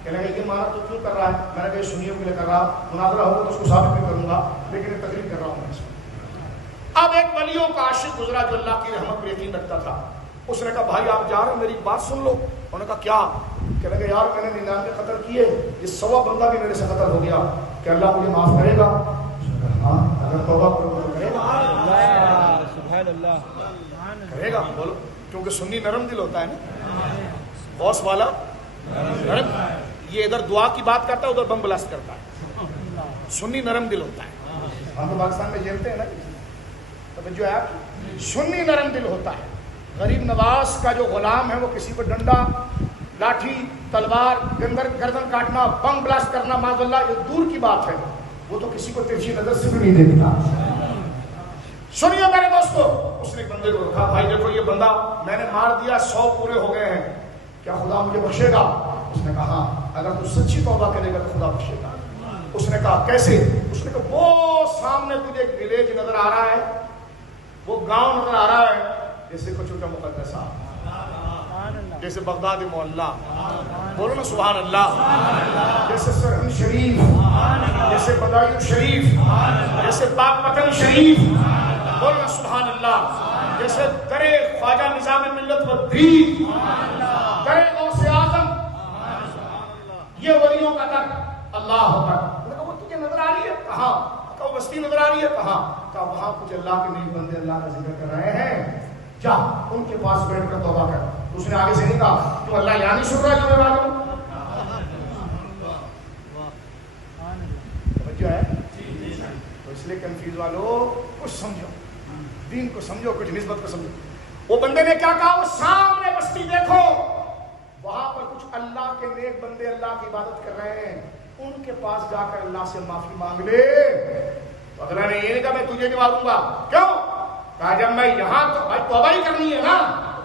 کہنے لگا یہ مارا تو کیوں کر رہا ہے؟ میں نے کہا سنیوں کے لیے کر رہا، مناظرہ ہوگا تو اس کو ثابت بھی کروں گا، لیکن یہ تقریر کر رہا ہوں میں اس میں۔ اب ایک ولیوں کا عاشق گزرا جو اللہ کی رحمت پر یقین رکھتا تھا، اس نے کہا بھائی آپ جا رہے ہیں میری بات سن لو. انہوں نے کہا کیا؟ کہنے لگے یار میں نے 99 قتل کیے, یہ 100 بندہ بھی میرے سے قتل ہو گیا, کہ اللہ مجھے معاف کرے گا؟ ہاں اگر توبہ کرو تو کرے گا. سبحان اللہ کرے گا بولو, کیونکہ سنی نرم دل ہوتا ہے نا, باس والا نرم. یہ ادھر دعا کی بات کرتا ہے, ادھر بم بلاسٹ کرتا ہے. سنی نرم دل ہوتا ہے. ہم تو پاکستان میں جیلتے ہیں نا, توجہ ہے آپ کی. سنی نرم دل ہوتا ہے. غریب نواز کا جو غلام ہے وہ کسی کو ڈنڈا, لاٹھی, تلوار, گردن کاٹنا, بم بلاسٹ کرنا معاذ اللہ یہ دور کی بات ہے, وہ تو کسی کو ترچھی نظر سے بھی نہیں دیکھتا. سنیے میرے دوستو, اس نے ایک بندے کو کہا بھائی دیکھو یہ بندہ میں نے مار دیا, 100 پورے ہو گئے ہیں, کیا خدا مجھے بخشے گا؟ اس نے کہا ہاں اگر تو سچی توبہ کرے گا تو خدا بخشے گا. اس نے کہا کیسے؟ اس نے کہا وہ سامنے تجھے ایک ولیج نظر آ رہا ہے, وہ گاؤں نظر آ رہا ہے, جیسے کچھ کا مقدسہ, جیسے بغداد محلہ, بولو نا سبحان اللہ, جیسے سرحد شریف, جیسے بدایو شریف, جیسے پاک پتن شریف, بولو نا سبحان اللہ, جیسے درے خواجہ نظام ملت والدین, درے غوث اعظم, یہ ولیوں کا در. اللہ اکبر. وہ تجھے نظر آ رہی ہے؟ کہاں؟ کہ بستی نظر آ رہی ہے؟ کہاں؟ کہ وہاں کچھ اللہ کے نیک بندے اللہ کا ذکر کر رہے ہیں, جا ان کے پاس بیٹھ کر توبہ کر. اس نے آگے سے نہیں کہا تو اللہ یہاں نہیں سن رہا جو میں بات کروں. توجہ ہے تو اس لیے کنفیوز والو کچھ سمجھو, دین کو سمجھو, کچھ نسبت کو سمجھو. وہ بندے نے کیا کہا؟ وہ سامنے بستی دیکھو, وہاں پر کچھ اللہ کے نیک بندے اللہ کی عبادت کر رہے ہیں, ان کے پاس جا کر اللہ سے معافی مانگ لے. تو اگلا نے یہ نہیں کہا میں تجھے نہیں ماروں گا. کیوں؟ کہا جب میں یہاں تو بھائی توبہ ہی کرنی ہے نا,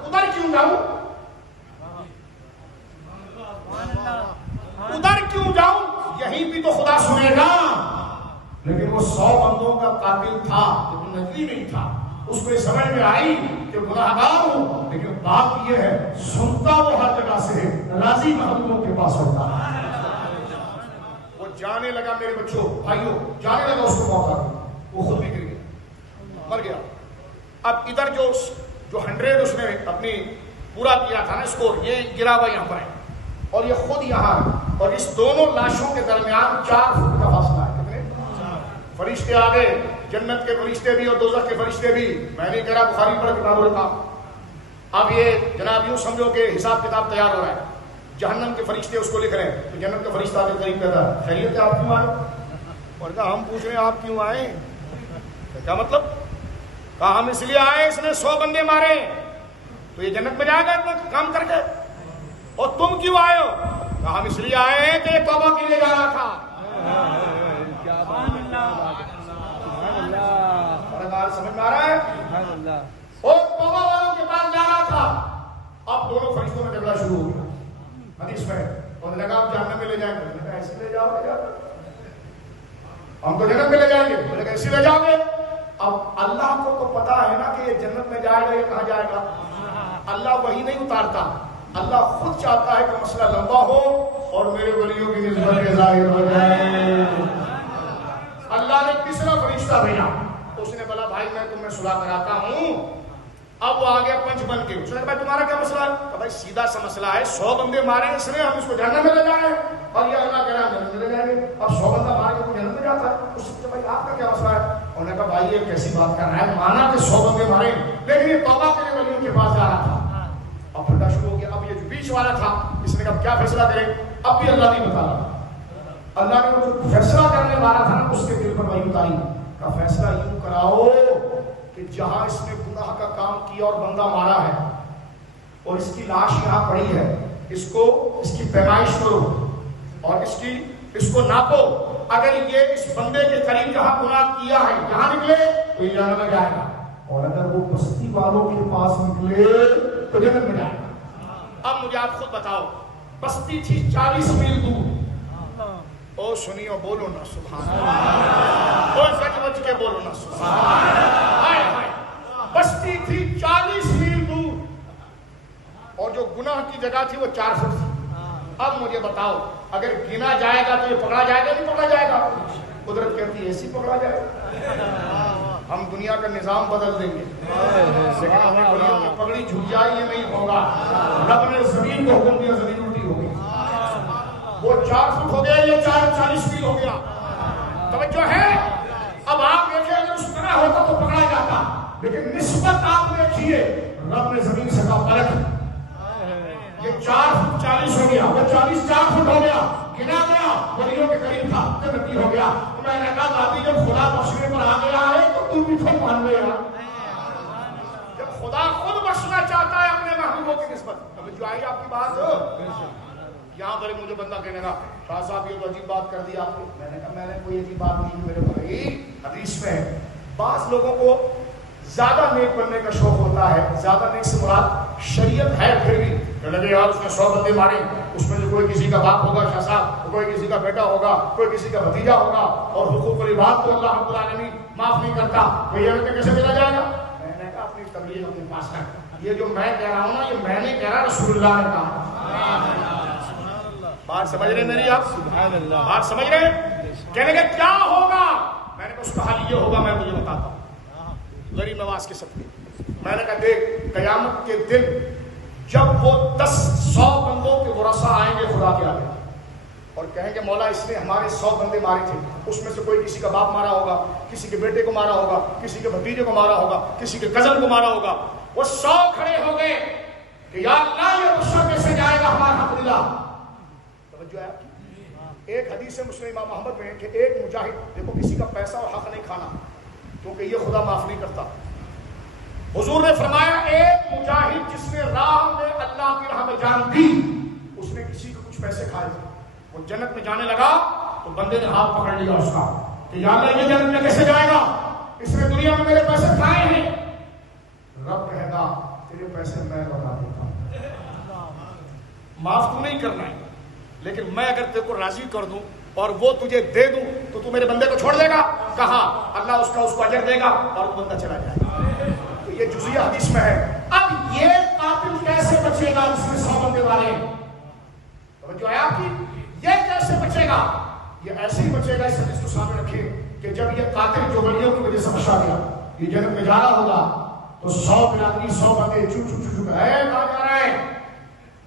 ادھر کیوں جاؤں, ادھر کیوں جاؤں, یہیں بھی تو خدا سنے گا. لیکن وہ 100 بندوں کا قاتل تھا, لیکن نجلی نہیں تھا. اس کو یہ سمجھ میں آئی کہ گناہگار ہوں, لیکن بات یہ ہے سنتا وہ ہر جگہ سے ہے, راضی محبوبوں کے پاس ہوتا ہے. وہ جانے لگا میرے بچوں بھائیوں, جانے لگا, اس کو موقع دیا, وہ خود بھی گر گیا, مر گیا. اب ادھر جو 100 اس نے اپنی پورا کیا تھا نا اسکور, یہ گرا ہوا یہاں پر ہے, اور یہ خود یہاں, اور اس دونوں لاشوں کے درمیان 4 فٹ کا فاصلہ ہے. کتنے فرشتے آ گئے, جنت کے فرشتے بھی اور دوزخ کے فرشتے بھی. میں نے کہا بخاری پر کتاب رکھا. اب یہ جناب یوں سمجھو کہ حساب کتاب تیار ہو رہا ہے. جہنم کے فرشتے اس کو لکھ رہے ہیں, تو جنت کے فرشتہ کے قریب کہتا ہے خیریت ہے آپ کیوں آئے؟ اور کہا ہم پوچھ رہے ہیں آپ کیوں آئے. کیا مطلب؟ کہا ہم اس لیے آئے, اس نے 100 بندے مارے, تو یہ جنت میں جائے گا اتنا کام کر کے. اور تم کیوں آئے ہو؟ کہا ہم اس لیے آئے ہیں کہ توبہ کے لیے جا رہا تھا. سمجھ میں آ رہا ہے؟ اور توبہ والوں کے پاس جا رہا تھا. اب دونوں فرشتوں میں جھگڑا شروع ہو گیا حدیث میں, اور لگا آپ جہنم میں لے جائیں گے. ایسے لے جاؤ, لے جاؤ, ہم تو جنت میں لے جائیں گے. بولے ایسے لے جاؤ گے. اب اللہ کو تو پتا ہے نا کہ یہ جنت میں جائے گا, یہ کہاں جائے گا. اللہ وہی نہیں اتارتا, اللہ خود چاہتا ہے کہ مسئلہ لمبا ہو اور میرے ولیوں کی نسبت ظاہر ہو جائے. اللہ نے تیسرا فرشتہ بھیجا, اس نے بولا بھائی میں تمہیں صلح کراتا ہوں. اب وہ آ گیا پنچ بن کے, اس نے کہا بھائی تمہارا کیا مسئلہ ہے؟ کہ بھائی سیدھا سا مسئلہ ہے, 100 بندے مارے اس نے, ہم اس کو جہنم میں لے جا رہے ہیں, اور یہ اللہ کہہ رہا ہے جنت میں لے جائیں گے. اب 100 بندہ مار کے وہ جنت میں جاتا ہے. اس سے بھائی آپ کا کیا مسئلہ ہے؟ انہوں نے کہا بھائی یہ کیسی بات کر رہا ہے, مانا کہ 100 بندے مارے, لیکن یہ توبہ کے لیے ولیوں کے پاس جا رہا تھا. اب پھٹا شروع ہو گیا. اب یہ جو بیچ والا تھا, اس نے کہا کیا فیصلہ کریں؟ اب بھی اللہ نہیں بتا رہا. اللہ نے وہ جو فیصلہ کرنے والا تھا نا, اس کے دل پر وہی اتاری. کا فیصلہ یوں کراؤ کہ جہاں اس نے گناہ کا کام کیا اور بندہ مارا ہے, اور اس کی لاش یہاں پڑی ہے, اس کی پیمائش کرو اور اس کو ناپو. اگر یہ اس بندے کے قریب جہاں گناہ کیا ہے یہاں نکلے تو یہ جہنم میں جائے گا, اور اگر وہ بستی والوں کے پاس نکلے تو جنت میں جائے گا. اب مجھے آپ خود بتاؤ, بستی تھی 40 میل دور. او سنیو, بولو نا سبحان اللہ, او سچ بچ کے بولو نا سبحان اللہ. بستی تھی 40 میل دور, اور جو گناہ کی جگہ تھی وہ 4 فٹ تھی. اب مجھے بتاؤ اگر گنا جائے گا تو یہ پکڑا جائے گا نہیں پکڑا جائے گا؟ قدرت کہتی ہے ایسی پکڑا جائے گا. ہم دنیا کا نظام بدل دیں گے لیکن اپنے ولیوں کی پگڑی جھک جائے یہ نہیں ہوگا. رب نے زمین کو حکم دیا زمین الٹی ہو گئی. وہ 4 فٹ ہو گیا یہ 40 فیٹ ہو گیا. توجہ ہے. اب آپ دیکھیں اگر اس طرح ہوتا تو پکڑا جاتا لیکن نسبت آپ دیکھیے رب نے زمین سے کہا پلٹ. یہ 4 فٹ 40 ہو گیا وہ 40 4 فٹ ہو گیا گنا گیا ولیوں کے قریب تھا نبی ہو گیا. میں نے کہا دادی جب خدا بخشنے پر آ گیا ہے تو تم بھی تو مان لے گا. جب خدا خود بخشنا چاہتا ہے اپنے محبوبوں کی نسبت. اب جو آئی آپ کی بات یہاں پر مجھے بندہ کہنے گا شاہ صاحب یہ تو عجیب بات کر دی آپ نے. میں نے کہا میں نے کوئی عجیب بات نہیں میرے کو حدیث میں ہے. بعض لوگوں کو زیادہ نیک بننے کا شوق ہوتا ہے. زیادہ نیک سے مراد شریعت ہے پھر بھی کہ لگے یار اس نے 100 بندے مارے اس میں سے کوئی کسی کا باپ ہوگا شاہ صاحب کوئی کسی کا بیٹا ہوگا کوئی کسی کا بھتیجا ہوگا اور حقوق العباد تو اللہ رب العالمین معاف نہیں کرتا. تو یہ کیسے ملا جائے گا. میں نے کہا اپنی تبلیغ اپنے پاس رکھ. یہ جو میں کہہ رہا ہوں نا یہ میں نے کہہ رہا رسول اللہ نے کہا. بات سمجھ رہے میری آپ سبحان اللہ. بات سمجھ رہے کہنے کہ کیا ہوگا. میں نے کہا اس کا حل یہ ہوگا میں تجھے بتاتا ہوں. غریب نواز کے سب میں نے کہا دیکھ قیامت کے دن جب وہ 100 بندوں کے ورثہ آئیں گے خدا کے آگے اور کہیں گے مولا اس نے ہمارے 100 بندے مارے تھے اس میں سے کوئی کسی کا باپ مارا ہوگا کسی کے بیٹے کو مارا ہوگا کسی کے بھتیجے کو مارا ہوگا کسی کے کزن کو مارا ہوگا. وہ 100 کھڑے ہو گئے کہ یا اللہ یہ غصہ کیسے جائے گا ہمارا حق دلا. توجہ ہے. ایک حدیث مسلم امام محمد میں کہ ایک مجاہد دیکھو کسی کا پیسہ اور حق نہیں کھانا کیونکہ یہ خدا معاف نہیں کرتا. حضور نے فرمایا ایک مجاہد جس نے راہ میں اللہ کی راہ میں جان دی اس نے کسی کو کچھ پیسے کھائے تھے وہ جنت میں جانے لگا تو بندے نے ہاتھ پکڑ لیا اس کا کہ یا اللہ یہ جنت میں کیسے جائے گا اس نے دنیا میں میرے پیسے کھائے ہیں. رب کہے گا تیرے پیسے میں لوٹا دیتا ہوں. معاف تو نہیں کرنا ہے لیکن میں اگر تیرے کو راضی کر دوں اور وہ تجھے دے دوں تو تو میرے بندے کو چھوڑ دے گا. کہا اللہ اس کو اجر دے گا اور وہ بندہ چلا جائے گا. تو یہ جزیہ حدیث میں ہے. اب یہ قاتل کیسے بچے گا جس نے 100 بندے مارے. توجہ ہے آپ کی. یہ کیسے بچے گا. یہ ایسے ہی بچے گا. اس حدیث کو سامنے رکھے کہ جب یہ قاتل جو ولیوں کی وجہ سے بچا گیا یہ جنت میں جا رہا ہوگا تو 100 برادری 100 بندے چو چو چو چو ہے کہاں جا رہا ہے.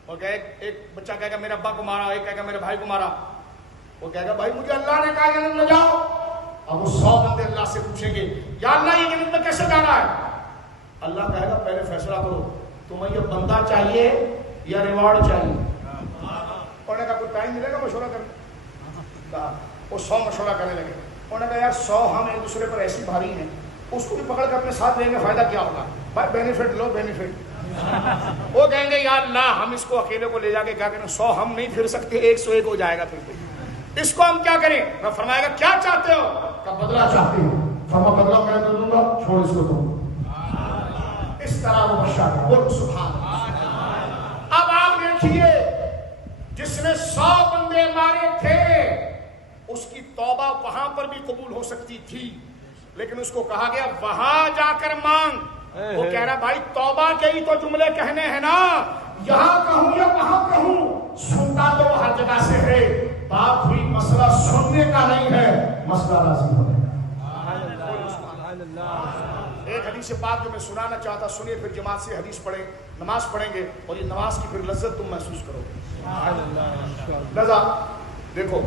اور کہ ایک بچہ کہے گا میرے ابا کو مارا ایک کہے گا میرے بھائی کو مارا. وہ کہے گا بھائی مجھے اللہ نے کہا جنت میں جاؤ. اب وہ 100 بندے اللہ سے پوچھیں گے یا اللہ یہ جنت میں کیسے جا رہا ہے. اللہ کہے گا پہلے فیصلہ کرو تمہیں یہ بندہ چاہیے یا ریوارڈ چاہیے. انہوں نے کہا کوئی ٹائم ملے گا مشورہ کرنے. وہ 100 مشورہ کرنے لگے. انہوں نے کہا یار 100 ہم ایک دوسرے پر ایسی بھاری ہیں اس کو بھی پکڑ کے اپنے ساتھ لیں گے فائدہ کیا ہوگا. بھائی بینیفٹ لو بینیفٹ. وہ کہیں گے یا اللہ ہم اس کو اکیلے کو لے جا کے کیا کریں 100 ہم نہیں پھر سکتے 101 ہو جائے گا پھر اس کو ہم کیا کریں. میں فرمائے گا کیا چاہتے ہو. کہ بدلہ چاہتے ہو. فرما بدلہ میں دے دوں گا چھوڑ اس کو تم. اس طرح وہ بشا اور سبحان. اب آپ دیکھیے جس نے 100 بندے مارے تھے اس کی توبہ وہاں پر بھی قبول ہو سکتی تھی لیکن اس کو کہا گیا وہاں جا کر مانگ. وہ کہہ رہا بھائی توبہ کے ہی تو جملے کہنے ہیں نا یہاں کہوں یا وہاں کہوں سنتا تو ہر جگہ سے ہے. بات ہوئی مسئلہ سننے کا نہیں ہے مسئلہ لازم ہونے کا. ایک حدیث پاک جو میں سنانا چاہتا سنیے پھر جماعت سے حدیث پڑھیں نماز پڑھیں گے اور یہ نماز کی پھر لذت تم محسوس کرو گے. لذا دیکھو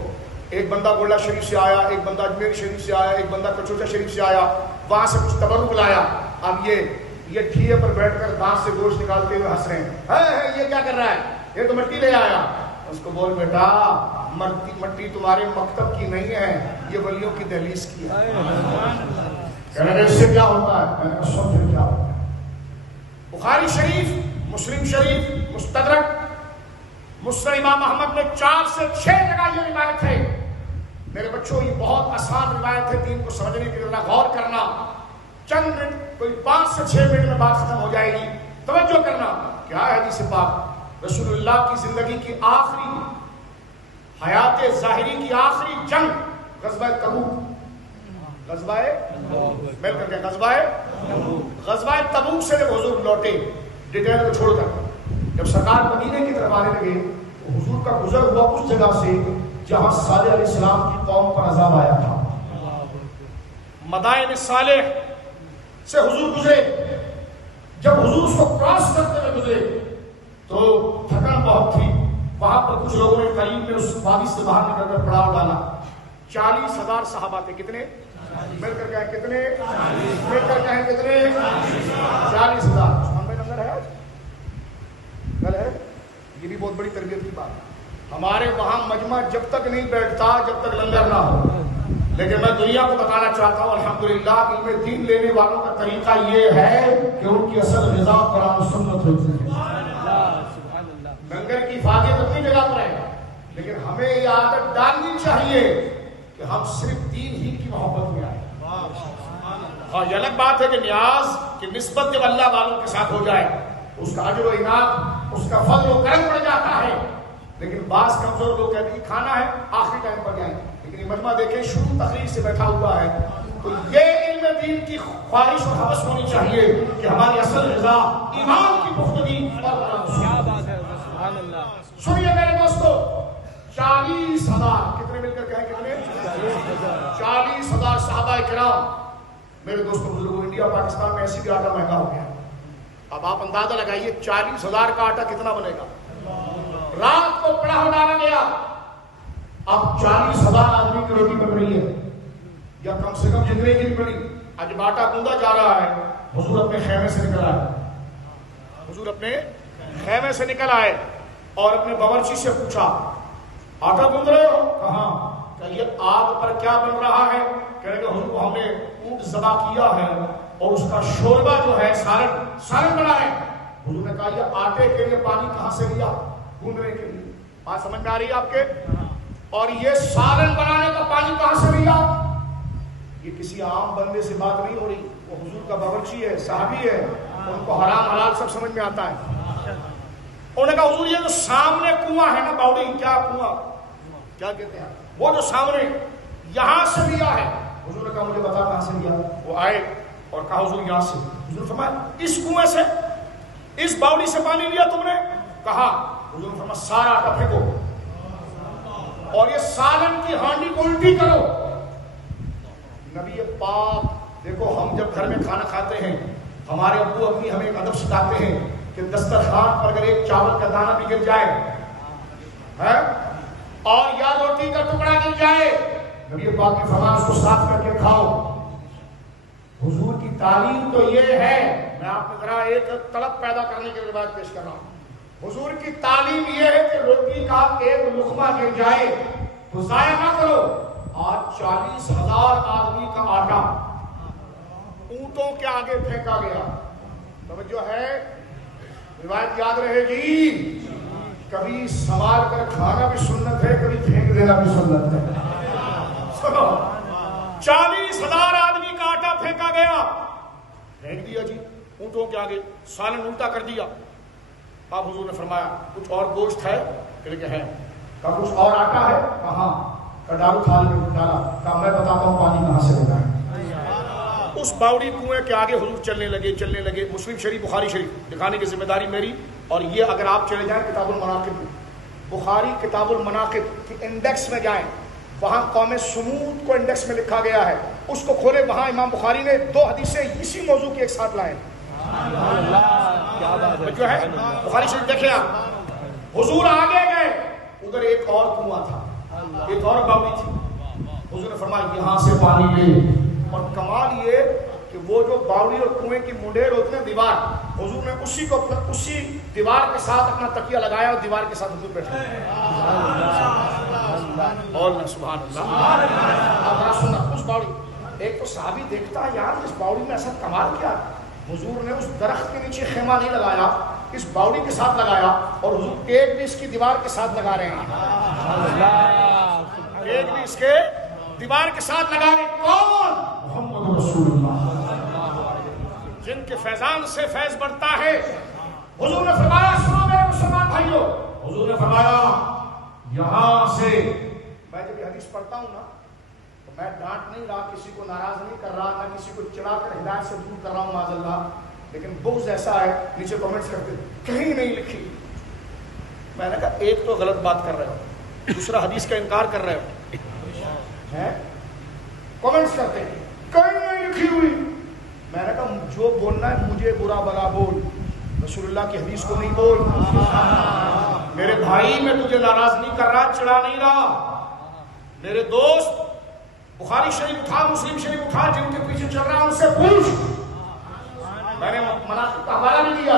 ایک بندہ گولڈا شریف سے آیا ایک بندہ اجمیر شریف سے آیا ایک بندہ کچوچا شریف سے آیا وہاں سے کچھ تبرک لایا. اب یہ ٹھیے پر بیٹھ کر دانت سے گوشت نکالتے ہوئے ہنس رہے ہیں. یہ کیا کر رہا ہے یہ تو مٹی لے آیا. اس کو بول بیٹا مٹی تمہارے مکتب کی نہیں ہے یہ ولیوں کی دہلیز کی ہے. کہنے لگے اس سے کیا ہوتا ہے. میں نے سب پھر کیا ہوتا ہے. بخاری شریف مسلم شریف مستدرک مسند امام احمد میں 4 سے 6 جگہ یہ روایت ہے. میرے بچوں یہ بہت آسان روایت ہے دین کو سمجھنے کے لیے غور کرنا. چند منٹ کوئی 5 سے 6 منٹ میں بات ختم ہو جائے گی. توجہ کرنا کیا ہے حدیث پاک. رسول اللہ کی زندگی کی آخری حیات ظاہری کی آخری جنگ غزوہ تبوک. غزوہ تبوک سے جب حضور لوٹے ڈیٹیل کو چھوڑ کر جب سرکار مدینے کی طرف آنے لگے تو حضور کا گزر ہوا اس جگہ سے جہاں صالح علیہ السلام کی قوم پر عذاب آیا تھا. مدائن صالح سے حضور گزرے. جب حضور اس کو کراس کرتے ہوئے گزرے تو تھکن بہت تھی. وہاں پر کچھ لوگوں نے قریب میں اس وادی سے باہر نکل کر پڑاؤ ڈالا. 40,000 صحابہ تھے. کتنے؟ مل کر کہیں کتنے؟ مل کر کہیں کتنے؟ 40,000. عثمان بھائی لنگر ہے آج؟ کل ہے؟ یہ بھی بہت بڑی تربیت کی بات ہے. ہمارے وہاں مجمع جب تک نہیں بیٹھتا جب تک لنگر نہ ہو. لیکن میں دنیا کو بتانا چاہتا ہوں الحمدللہ علم دین لینے والوں کا طریقہ یہ ہے کہ ان کی اصل غذا قرآن و سنت ہوتی ہے. لنگر کی حفاظت اپنی جگہ پر ہے لیکن ہمیں یہ عادت ڈالنی چاہیے کہ ہم صرف دین ہی کی محبت میں آئیں. ہاں یہ الگ بات ہے کہ نیاز کی نسبت جب اللہ والوں کے ساتھ ہو جائے اس کا اجر و انعام اس کا فضل و کرم پڑ جاتا ہے. لیکن بعض کمزور لوگ کہتے ہیں کھانا ہے آخری ٹائم پر جائیں. لیکن یہ مجمع دیکھیں شروع تقریر سے بیٹھا ہوا ہے. تو یہ علم دین کی خواہش اور حوث ہونی چاہیے کہ ہماری اصل غذا ایمان کی پختگی اور کیا بات ہے سبحان اللہ. سنیے میرے دوستو 40,000 کتنے مل کر کہیں کتنے؟ 40,000 صحابہ کرام. میرے دوستو بزرگوں انڈیا پاکستان میں ایسی بھی آٹا مہنگا ہو گیا. اب آپ اندازہ لگائیے 40,000 کا آٹا کتنا بنے گا. رات کو پڑاؤ ڈالا گیا. اب 40,000 آدمی کی روٹی بن رہی ہے یا کم سے کم جتنے کی بنی. آج آٹا گوندا جا رہا ہے. حضور اپنے خیمے سے نکل آئے. حضور اپنے خیمے سے نکل آئے اور اپنے باورچی سے پوچھا آٹا گوند رہے ہو؟ کہاں؟ کہ یہ آگ پر کیا بن رہا ہے؟ کہنے کہ حضور ہم نے اونٹ ذبح کیا ہے اور اس کا شوربہ جو ہے سالن بنا ہے. حضور نے کہا یہ آٹے کے لیے پانی کہاں سے لیا؟ گوندنے کے لیے. بات سمجھ میں آ رہی ہے آپ کے؟ اور یہ سالن بنانے کا پانی کہاں سے لیا؟ یہ کسی عام بندے سے بات نہیں ہو رہی. وہ حضور کا باورچی ہے صحابی ہے. ان کو حرام حلال سب سمجھ میں آتا ہے. انہوں نے کہا حضور یہ جو سامنے کنواں ہے نا باؤڈی کیا کنواں کیا کہتے ہیں وہ جو سامنے یہاں سے لیا ہے. حضور نے کہا مجھے بتا کہاں سے لیا. وہ آئے اور کہا حضور یہاں سے. حضور فرمایا اس کنویں سے اس باؤڈی سے پانی لیا تم نے؟ کہا. حضور فرمایا سارا آٹا پھینکو اور یہ سالن کی ہانڈی کو الٹی کرو. نبی پاک دیکھو ہم جب گھر میں کھانا کھاتے ہیں ہمارے ابو امی ہمیں ایک ادب سکھاتے ہیں کہ دسترخوان پر اگر ایک چاول کا دانہ بھی گر جائے اور یا روٹی کا ٹکڑا گر جائے نبی پاک نے فرمایا اس کو صاف کر کے کھاؤ. حضور کی تعلیم تو یہ ہے. میں آپ کو ذرا ایک طلب پیدا کرنے کی روایت پیش کر رہا ہوں. حضور کی تعلیم یہ ہے کہ روٹی کا ایک لقمہ گر جائے تو ضائع نہ کرو. آج 40,000 آدمی کا آٹا اونٹوں کے آگے پھینکا گیا. توجہ ہے روایت یاد رہے گی. کبھی سنبھال کر کھانا بھی سنت ہے کبھی پھینک دینا بھی سنت ہے. 40,000 آدمی کا آٹا پھینکا گیا. پھینک دیا جی اونٹوں کے آگے. سالن الٹا کر دیا. آپ حضور نے فرمایا کچھ اور گوشت ہے کہ ہے. کہا کچھ اور آٹا ہے. کہاں؟ ڈالو تھال میں ڈالا. کہا میں بتاتا ہوں پانی کہاں سے لینا ہے. اس باؤڈی کنویں کے آگے حضور چلنے لگے. مسلم شریف بخاری شریف دکھانے کی ذمہ داری میری. اور یہ اگر آپ چلے جائیں کتاب المناقب میں بخاری کتاب المناقب کی انڈیکس میں جائیں وہاں قوم سمود کو انڈیکس میں لکھا گیا ہے. اس کو کھولے وہاں امام بخاری نے 2 حدیثیں اسی موضوع کی ایک ساتھ لائے. جو ہے بخاری شریف دیکھیں آپ. حضور آگے گئے ادھر ایک اور کنواں تھا ایک اور باؤڈی تھی. حضور نے فرمایا یہاں سے پانی لے. اور کمال یہ کہ وہ جو باؤڈی اور کنویں کی منڈیر ہوتی ہے دیوار حضور نے اسی دیوار کے ساتھ اپنا تکیہ لگایا اور دیوار کے ساتھ حضور بیٹھے. اور سبحان اللہ. سننا اس باؤڈی ایک تو صحابی دیکھتا ہے یار اس باؤڈی میں ایسا کمال کیا. حضور نے اس درخت کے نیچے خیمہ نہیں لگایا اس باؤڈی کے ساتھ لگایا اور حضور ایک بھی اس کی دیوار کے ساتھ لگا رہے ہیں. ایک بھی اس کے دیوار کے ساتھ لگا رہے. کون؟ محمد رسول اللہ جن کے فیضان سے فیض بڑھتا ہے. حضور نے فرمایا سنو میرے مسلمان بھائیو. حضور نے فرمایا یہاں سے میں جب یہ حدیث پڑھتا ہوں نا تو میں ڈانٹ نہیں رہا کسی کو ناراض نہیں کر رہا نہ کسی کو چڑھا کر ہدایت سے دور کر رہا ہوں معاذ اللہ. لیکن بغض ایسا ہے نیچے کمنٹس کرتے کہیں نہیں لکھی. میں نے کہا ایک تو غلط بات کر رہے ہو دوسرا حدیث کا انکار کر رہے ہو. کمنٹس کرتے ہیں کہیں نہیں لکھی ہوئی. میں نے کہا جو بولنا ہے مجھے برا بلا بول، رسول اللہ کی حدیث کو نہیں بول۔ میرے بھائی میں تجھے ناراض نہیں کر رہا، چڑھا نہیں رہا۔ میرے دوست بخاری شریف اٹھا، مسلم شریف اٹھا، جن کے پیچھے چل رہا ان سے پوچھ۔ میں نے منافق کا حوالہ نہیں دیا۔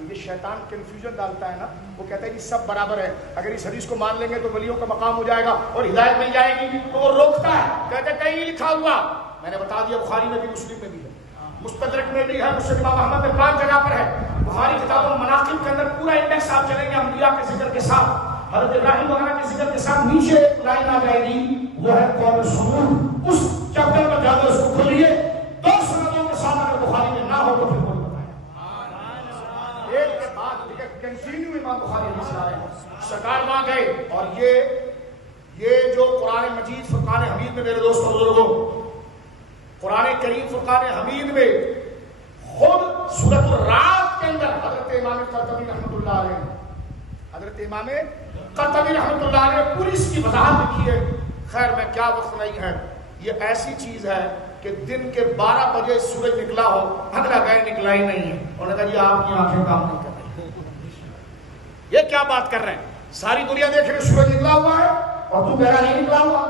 یہ شیطان کنفیوژن ڈالتا ہے نا، وہ کہتا ہے کہ سب برابر ہے، اگر اس حدیث کو مان لیں گے تو ولیوں کا مقام ہو جائے گا اور ہدایت مل جائے گی، تو وہ روکتا ہے، کہتا ہے کہیں نہیں لکھا ہوا۔ میں نے بتا دیا بخاری میں بھی، مسلم میں بھی ہے، مستدرک میں بھی ہے، مسلم امام احمد میں 5 جگہ پر ہے۔ بخاری کتاب المناقب کے اندر پورا انڈیکس آپ چلیں گے انبیاء کے ذکر کے ساتھ، حضرت ابراہیم وغیرہ کے ذکر کے ساتھ، نیچے ایک لائن آ جائے گی، وہ ہے قول سمود۔ اس چیپٹر پر جا کر اس کو کھولیے، 2 سندوں کے ساتھ اگر بخاری میں نہ ہو تو پھر کوئی بتائے۔ ایک کے بعد کنٹینیو امام بخاری حدیث لا رہے ہیں، سرکار وہاں گئے۔ اور یہ جو قرآن مجید فرقان حمید میں، میرے دوستوں بزرگوں، قرآن کریم فرقان حمید میں خود سورۃ الرعد کے اندر حضرت امام قرطبی رحمۃ اللہ علیہ، حضرت امام قرطبی رحمۃ اللہ علیہ پوری اس کی وضاحت لکھی ہے۔ خیر میں کیا وقت نہیں ہے، یہ ایسی چیز ہے کہ دن کے 12 بجے سورج نکلا ہو، اگلا گئے نکلا ہی نہیں ہے، انہوں نے کہا جی آپ کی آنکھیں کام نہیں کر رہی، یہ کیا بات کر رہے ہیں؟ ساری دنیا دیکھ رہی سورج نکلا ہوا ہے اور تو کہہ رہا نہیں نکلا ہوا،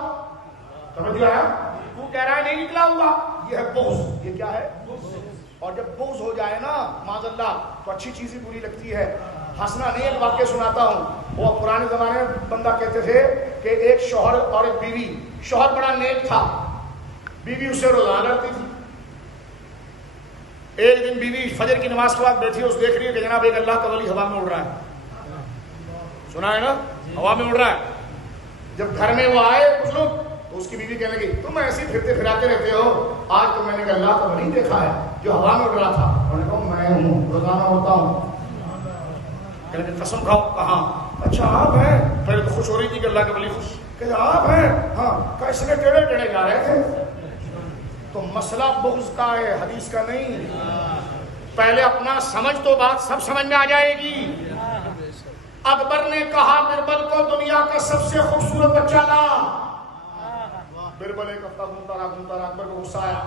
سمجھ آیا؟ تو کہہ رہا ہے نہیں نکلا ہوا، یہ ہے بغض۔ یہ کیا ہے؟ اور جب بغض ہو جائے نا معاذ اللہ تو اچھی چیز ہی بری لگتی ہے۔ ہنسنا نہیں، ایک واقعہ سناتا ہوں۔ وہ پرانے زمانے میں بندہ کہتے تھے کہ ایک شوہر اور ایک بیوی، شوہر بڑا نیک تھا، بیوی اسے روزانہ لڑتی تھی۔ ایک دن بیوی فجر کی نماز کے بعد بیٹھی، اس دیکھ رہی ہے کہ جناب ایک اللہ کا ولی ہوا میں اڑ رہا ہے، سنا ہے نا، ہوا میں اڑ رہا ہے۔ جب گھر میں وہ آئے کچھ لوگ تو اس کی بیوی کہنے لگی تم ایسے پھرتے پھراتے رہتے ہو، آج تو میں نے کہ اللہ کا ولی دیکھا ہے جو ہوا میں اڑ رہا تھا۔ انہوں نے کہا میں ہوں، روزانہ اڑتا ہوں۔ لیکن قسم کھاؤ، کہاں؟ اچھا آپ ہیں؟ پہلے تو خوش ہو رہی تھی کہ اللہ کے ولی خوش، کہ آپ ہیں؟ ہاں۔ کہا اس نے ٹیڑے ٹیڑے جا رہے تھے۔ تو مسئلہ بغض کا ہے، حدیث کا نہیں۔ پہلے اپنا سمجھ تو بات سب سمجھ میں آ جائے گی۔ اکبر نے کہا بربل کو دنیا کا سب سے خوبصورت بچہ لا۔ بربل ایک ہفتہ گھومتا رہا، اکبر کو غصہ آیا۔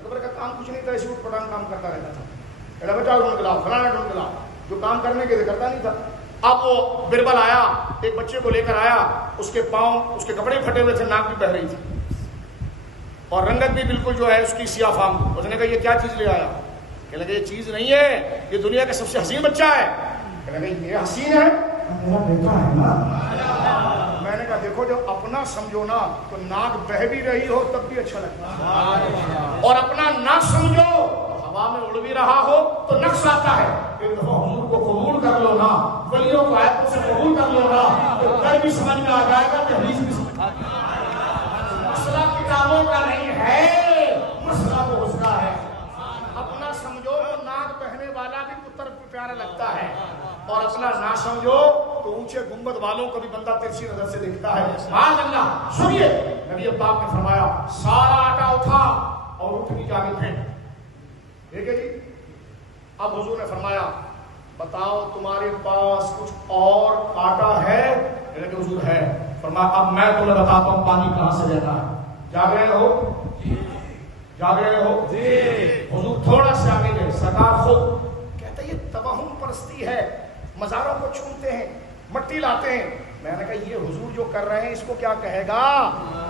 اکبر کا کام کچھ نہیں تھا، اسی اٹھ پٹانگ کام کرتا رہتا تھا، بیٹا ڈھونڈ کے لاؤ، فلانا ڈھونڈ کے لاؤ، جو کام کرنے کے لیے کرتا نہیں تھا۔ اب وہ بربل آیا، ایک بچے کو لے کر آیا، اس کے پاؤں، اس کے کپڑے پھٹے ہوئے تھے، ناک بھی بہہ رہی تھی اور رنگت بھی بالکل جو ہے اس کی سیاہ فام۔ اس نے کہا یہ کیا چیز لے آیا؟ کہنے لگا یہ چیز نہیں ہے، یہ دنیا کا سب سے حسین بچہ ہے۔ کہنے لگا یہ حسین ہے؟ میرا بیٹا ہے نا۔ میں نے کہا دیکھو جب اپنا سمجھو نا تو ناک بہہ بھی رہی ہو تب بھی اچھا لگتا ہے، اور اپنا نہ سمجھو ہوا میں اڑ بھی رہا ہو تو نقص آتا ہے۔ ایک دفعہ حضور کو قبول کر لو نا، ولیوں کو آیتوں سے قبول کر لو نا، تو گھر بھی سمجھ میں آ جائے گا کہ حدیث بھی سمجھ میں آ جائے گا۔ مسئلہ کتابوں کا نہیں ہے، مسئلہ تو اس کا ہے۔ اپنا سمجھو تو ناک بہنے والا بھی پتر پیارا لگتا ہے، اور اپنا نہ سمجھو تو اونچے گنبد والوں کو بھی بندہ تیرسی نظر سے دیکھتا ہے۔ سبحان اللہ۔ سنیے نبی پاک نے فرمایا سارا آٹا اٹھا اور اٹھنی جا کے پھینک۔ ٹھیک ہے جی۔ اب حضور نے فرمایا بتاؤ تمہارے پاس کچھ اور آٹا ہے؟ کہ حضور ہے۔ فرمایا اب میں تمہیں بتاتا ہوں پانی کہاں سے لینا ہے۔ جاگ رہے ہو؟ جاگ رہے ہو؟ حضور تھوڑا سا آگے گئے، سرکار خود کہتے یہ توہم پرستی ہے، مزاروں کو چومتے ہیں، مٹی لاتے ہیں۔ میں نے کہا یہ حضور جو کر رہے ہیں اس کو کیا کہے گا؟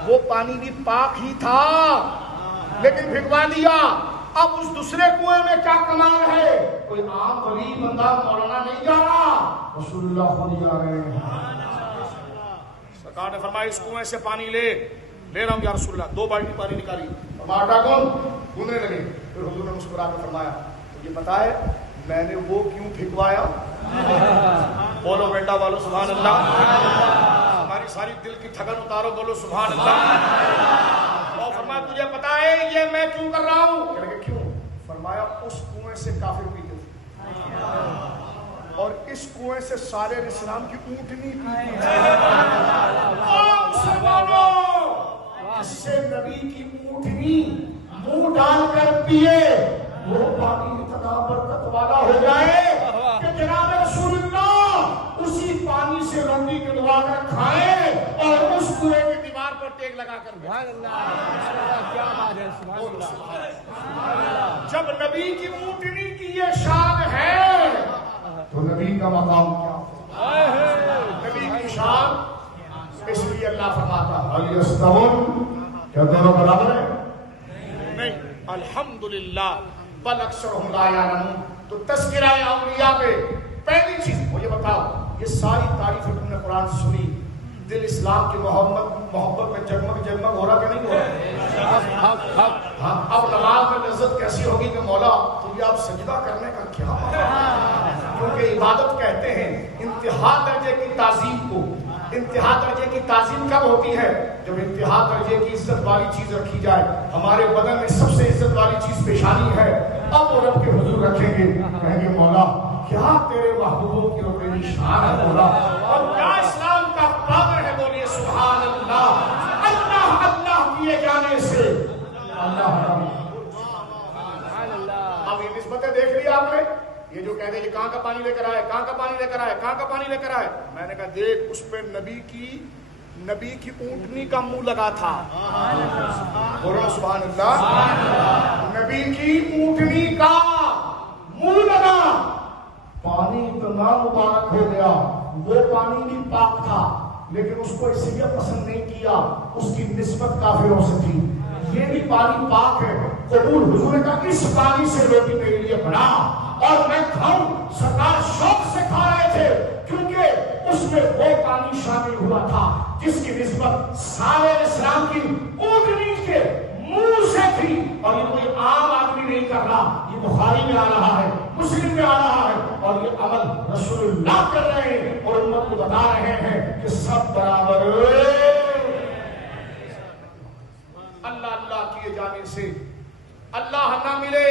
وہ پانی بھی پاک ہی تھا لیکن بھگوا دیا۔ اب اس دوسرے کنویں میں کیا کمال ہے؟ کوئی عام ولی بندہ مولانا نہیں جا رہا، رسول اللہ خود جا رہے ہیں۔ سرکار نے فرمایا اس کنویں سے پانی لے رہا ہوں یا رسول اللہ۔ 2 بالٹی پانی نکالی، آٹا کون گوندنے لگے۔ پھر حضور نے مسکرا کر فرمایا یہ پتا ہے میں نے وہ کیوں پھینکوایا؟ بولو بیٹا بولو سبحان اللہ۔ ہماری ساری دل کی تھکن اتارو، بولو سبحان اللہ۔ اور فرمایا تجھے پتا ہے یہ میں کیوں کر رہا ہوں؟ کہنے کہ کیوں؟ فرمایا اس کنویں سے کافر پیتے تھے اور اس کنویں سے سارے اسلام کی اونٹنی پیتی ہے۔ اس سے نبی کی اونٹنی منہ ڈال کر پیے، وہ پانی اتنا برکت والا ہو جائے کہ جناب رسول اللہ اسی پانی سے روٹی کٹوا کر کھائے اور اس کنویں کی دیوار پر ٹیک ٹیک لگا کر سبحان اللہ کیا بات ہے سبحان اللہ جب نبی کی اونٹنی کی یہ شان ہے تو نبی کا مقام کیا نبی کی شان اس لیے اللہ فرماتا حل یستوون کیا دونوں برابر ہیں نہیں الحمدللہ بل اکثرهم لا یعلمون تو تذکرہ اولیاء پہ پہلی چیز مجھے بتاؤ یہ ساری تعریفیں تم نے قرآن سے سنی دل اسلام کی محبت میں جگمگ ہو رہا کہ نہیں ہو رہا ہاں اب نماز میں لذت کیسی ہوگی کہ مولا تجھے آپ سجدہ کرنے کا کیا کیونکہ عبادت کہتے ہیں انتہا درجے کی تعظیم کو انتہا درجے کی تعظیم کب ہوتی ہے جب انتہا درجے کی عزت والی چیز رکھی جائے ہمارے بدن میں سب سے عزت والی چیز پیشانی ہے اب وہ رب کے حضور رکھیں گے کہیں گے مولا کیا تیرے محبوبوں کی اور میری شان ہے مولا اور کیا اسلام کا پاور ہے بولیے سبحان اللہ اللہ اللہ کیے جانے سے اللہ اب یہ نسبتیں دیکھ لی آپ نے یہ جو کہتے ہیں کہاں کا پانی لے کر آئے کہاں کا پانی لے کر آئے کہاں کا پانی لے کر آئے میں نے کہا دیکھ اس پہ نبی کی اونٹنی کا منہ لگا تھا بولو سبحان اللہ نبی کی اونٹنی کا منہ لگا پانی اتنا مبارک ہو گیا وہ پانی بھی پاک تھا لیکن اس کو اس لیے پسند نہیں کیا اس کی نسبت کافروں سے تھی یہ بھی پانی پاک ہے قبول حضور نے کہا اس پانی سے روٹی میرے لیے بنا اور میں کھاؤں سرکار شوق سے کھا رہے تھے کیونکہ اس میں وہ پانی شامل ہوا تھا جس کی نسبت سارے اسلام کی اونٹنی کے منہ سے تھی اور یہ کوئی عام آدمی نہیں کر رہا یہ بخاری میں آ رہا ہے مسلم میں آ رہا ہے اور یہ عمل رسول اللہ کر رہے ہیں اور امت کو بتا رہے ہیں کہ سب برابر اللہ اللہ کیے جانے سے اللہ نہ ملے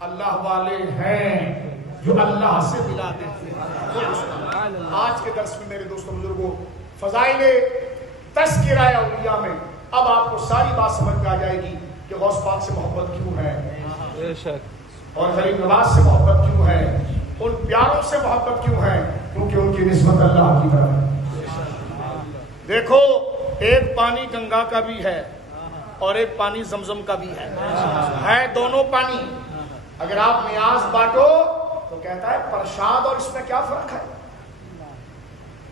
اللہ والے ہیں جو اللہ سے ملا دیتے ہیں آج کے درس میں میرے دوستوں بزرگوں فضائل تذکرہ اولیاء میں اب آپ کو ساری بات سمجھ میں آ جائے گی کہ غوث پاک سے محبت کیوں ہے اور غریب نواز سے محبت کیوں ہے ان پیاروں سے محبت کیوں ہے کیونکہ ان کی نسبت اللہ کی طرف ہے دیکھو ایک پانی گنگا کا بھی ہے اور ایک پانی زمزم کا بھی ہے دونوں پانی اگر آپ نیاز بانٹو تو کہتا ہے پرشاد اور اس میں کیا فرق ہے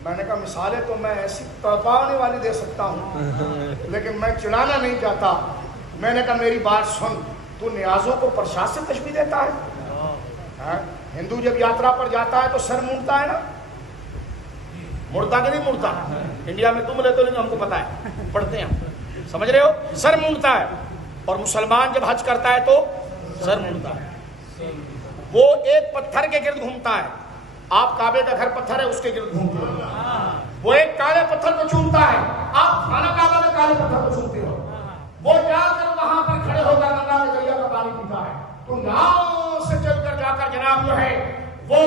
میں نے کہا مثالیں تو میں ایسی تڑپانے والی دے سکتا ہوں لیکن میں چلانا نہیں چاہتا میں نے کہا میری بات سن تو نیازوں کو پرشاد سے تشبیہ دیتا ہے ہندو جب یاترا پر جاتا ہے تو سر مونڈتا ہے نا مڑتا کہ نہیں مڑتا انڈیا میں تم لیتے ہو لیکن ہم کو پتا ہے پڑھتے ہیں سمجھ رہے ہو سر مونڈتا ہے اور مسلمان جب حج کرتا ہے تو سر مونڈتا ہے وہ ایک پتھر کے گرد گھومتا ہے آپ کعبے کا گھر پتھر ہے اس کے گرد گھومتے ہو وہ ایک کالے پتھر کو چومتا ہے آپ خانہ کعبہ میں کالے پتھر کو چومتے ہو وہ جا کر وہاں پر کھڑے ہو کر گنگا میں دریا کا پانی پیتا ہے تو ناؤ سے چل کر جا کر جناب جو ہے وہ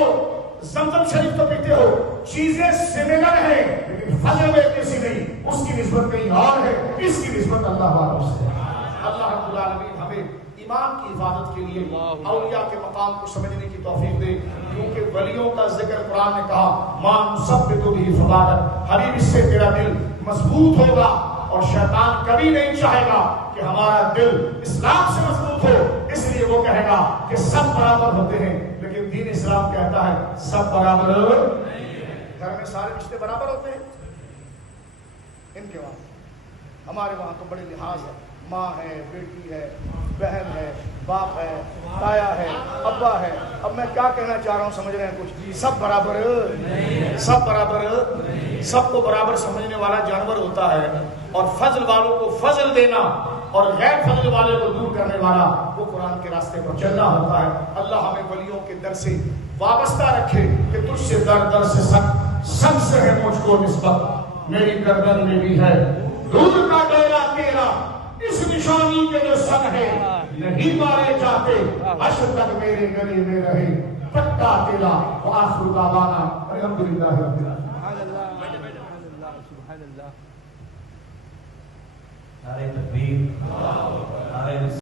زمزم شریف تو پیتے ہو چیزیں سملر ہیں لیکن فضل میں کسی نہیں اس کی نسبت کہیں اور ہے اس کی نسبت اللہ والوں سے اللہ رب العالمین ہمیں ایمان کی حفاظت کے لیے اولیاء کے مقام کو سمجھنے کی توفیق دے کیونکہ ولیوں کا ذکر قرآن نے کہا مان ثبت بھی فضالت حبیب اس سے تیرا دل مضبوط ہوگا اور شیطان کبھی نہیں چاہے گا کہ ہمارا دل اسلام سے مضبوط ہو اس لیے وہ کہے گا کہ سب برابر ہوتے ہیں لیکن دین اسلام کہتا ہے سب برابر گھر میں سارے رشتے برابر ہوتے ہیں ان کے وہاں ہمارے وہاں تو بڑے لحاظ ہے ماں ہے بیٹی ہے بہن ہے باپ ہے تایا ہے ابا ہے اب میں کیا کہنا چاہ رہا ہوں سمجھ رہے ہیں کچھ سب برابر سب کو برابر سمجھنے والا جانور ہوتا ہے اور فضل والوں کو فضل دینا اور غیر فضل والے کو دور کرنے والا وہ قرآن کے راستے پر چلنا ہوتا ہے اللہ ہمیں ولیوں کے در سے وابستہ رکھے کہ تجھ سے در سے سب سے ہے مجھ کو نسبت میری گردن میں بھی ہے دودھ کا ڈیرا تیرا اس نشانی کے جو سن ہے نہیں مارے جاتے عشر تک میرے گلے میں رہے پٹا تیرا وآخر دعوانا الحمدللہ رب العالمین نعرہ تکبیر نعرہ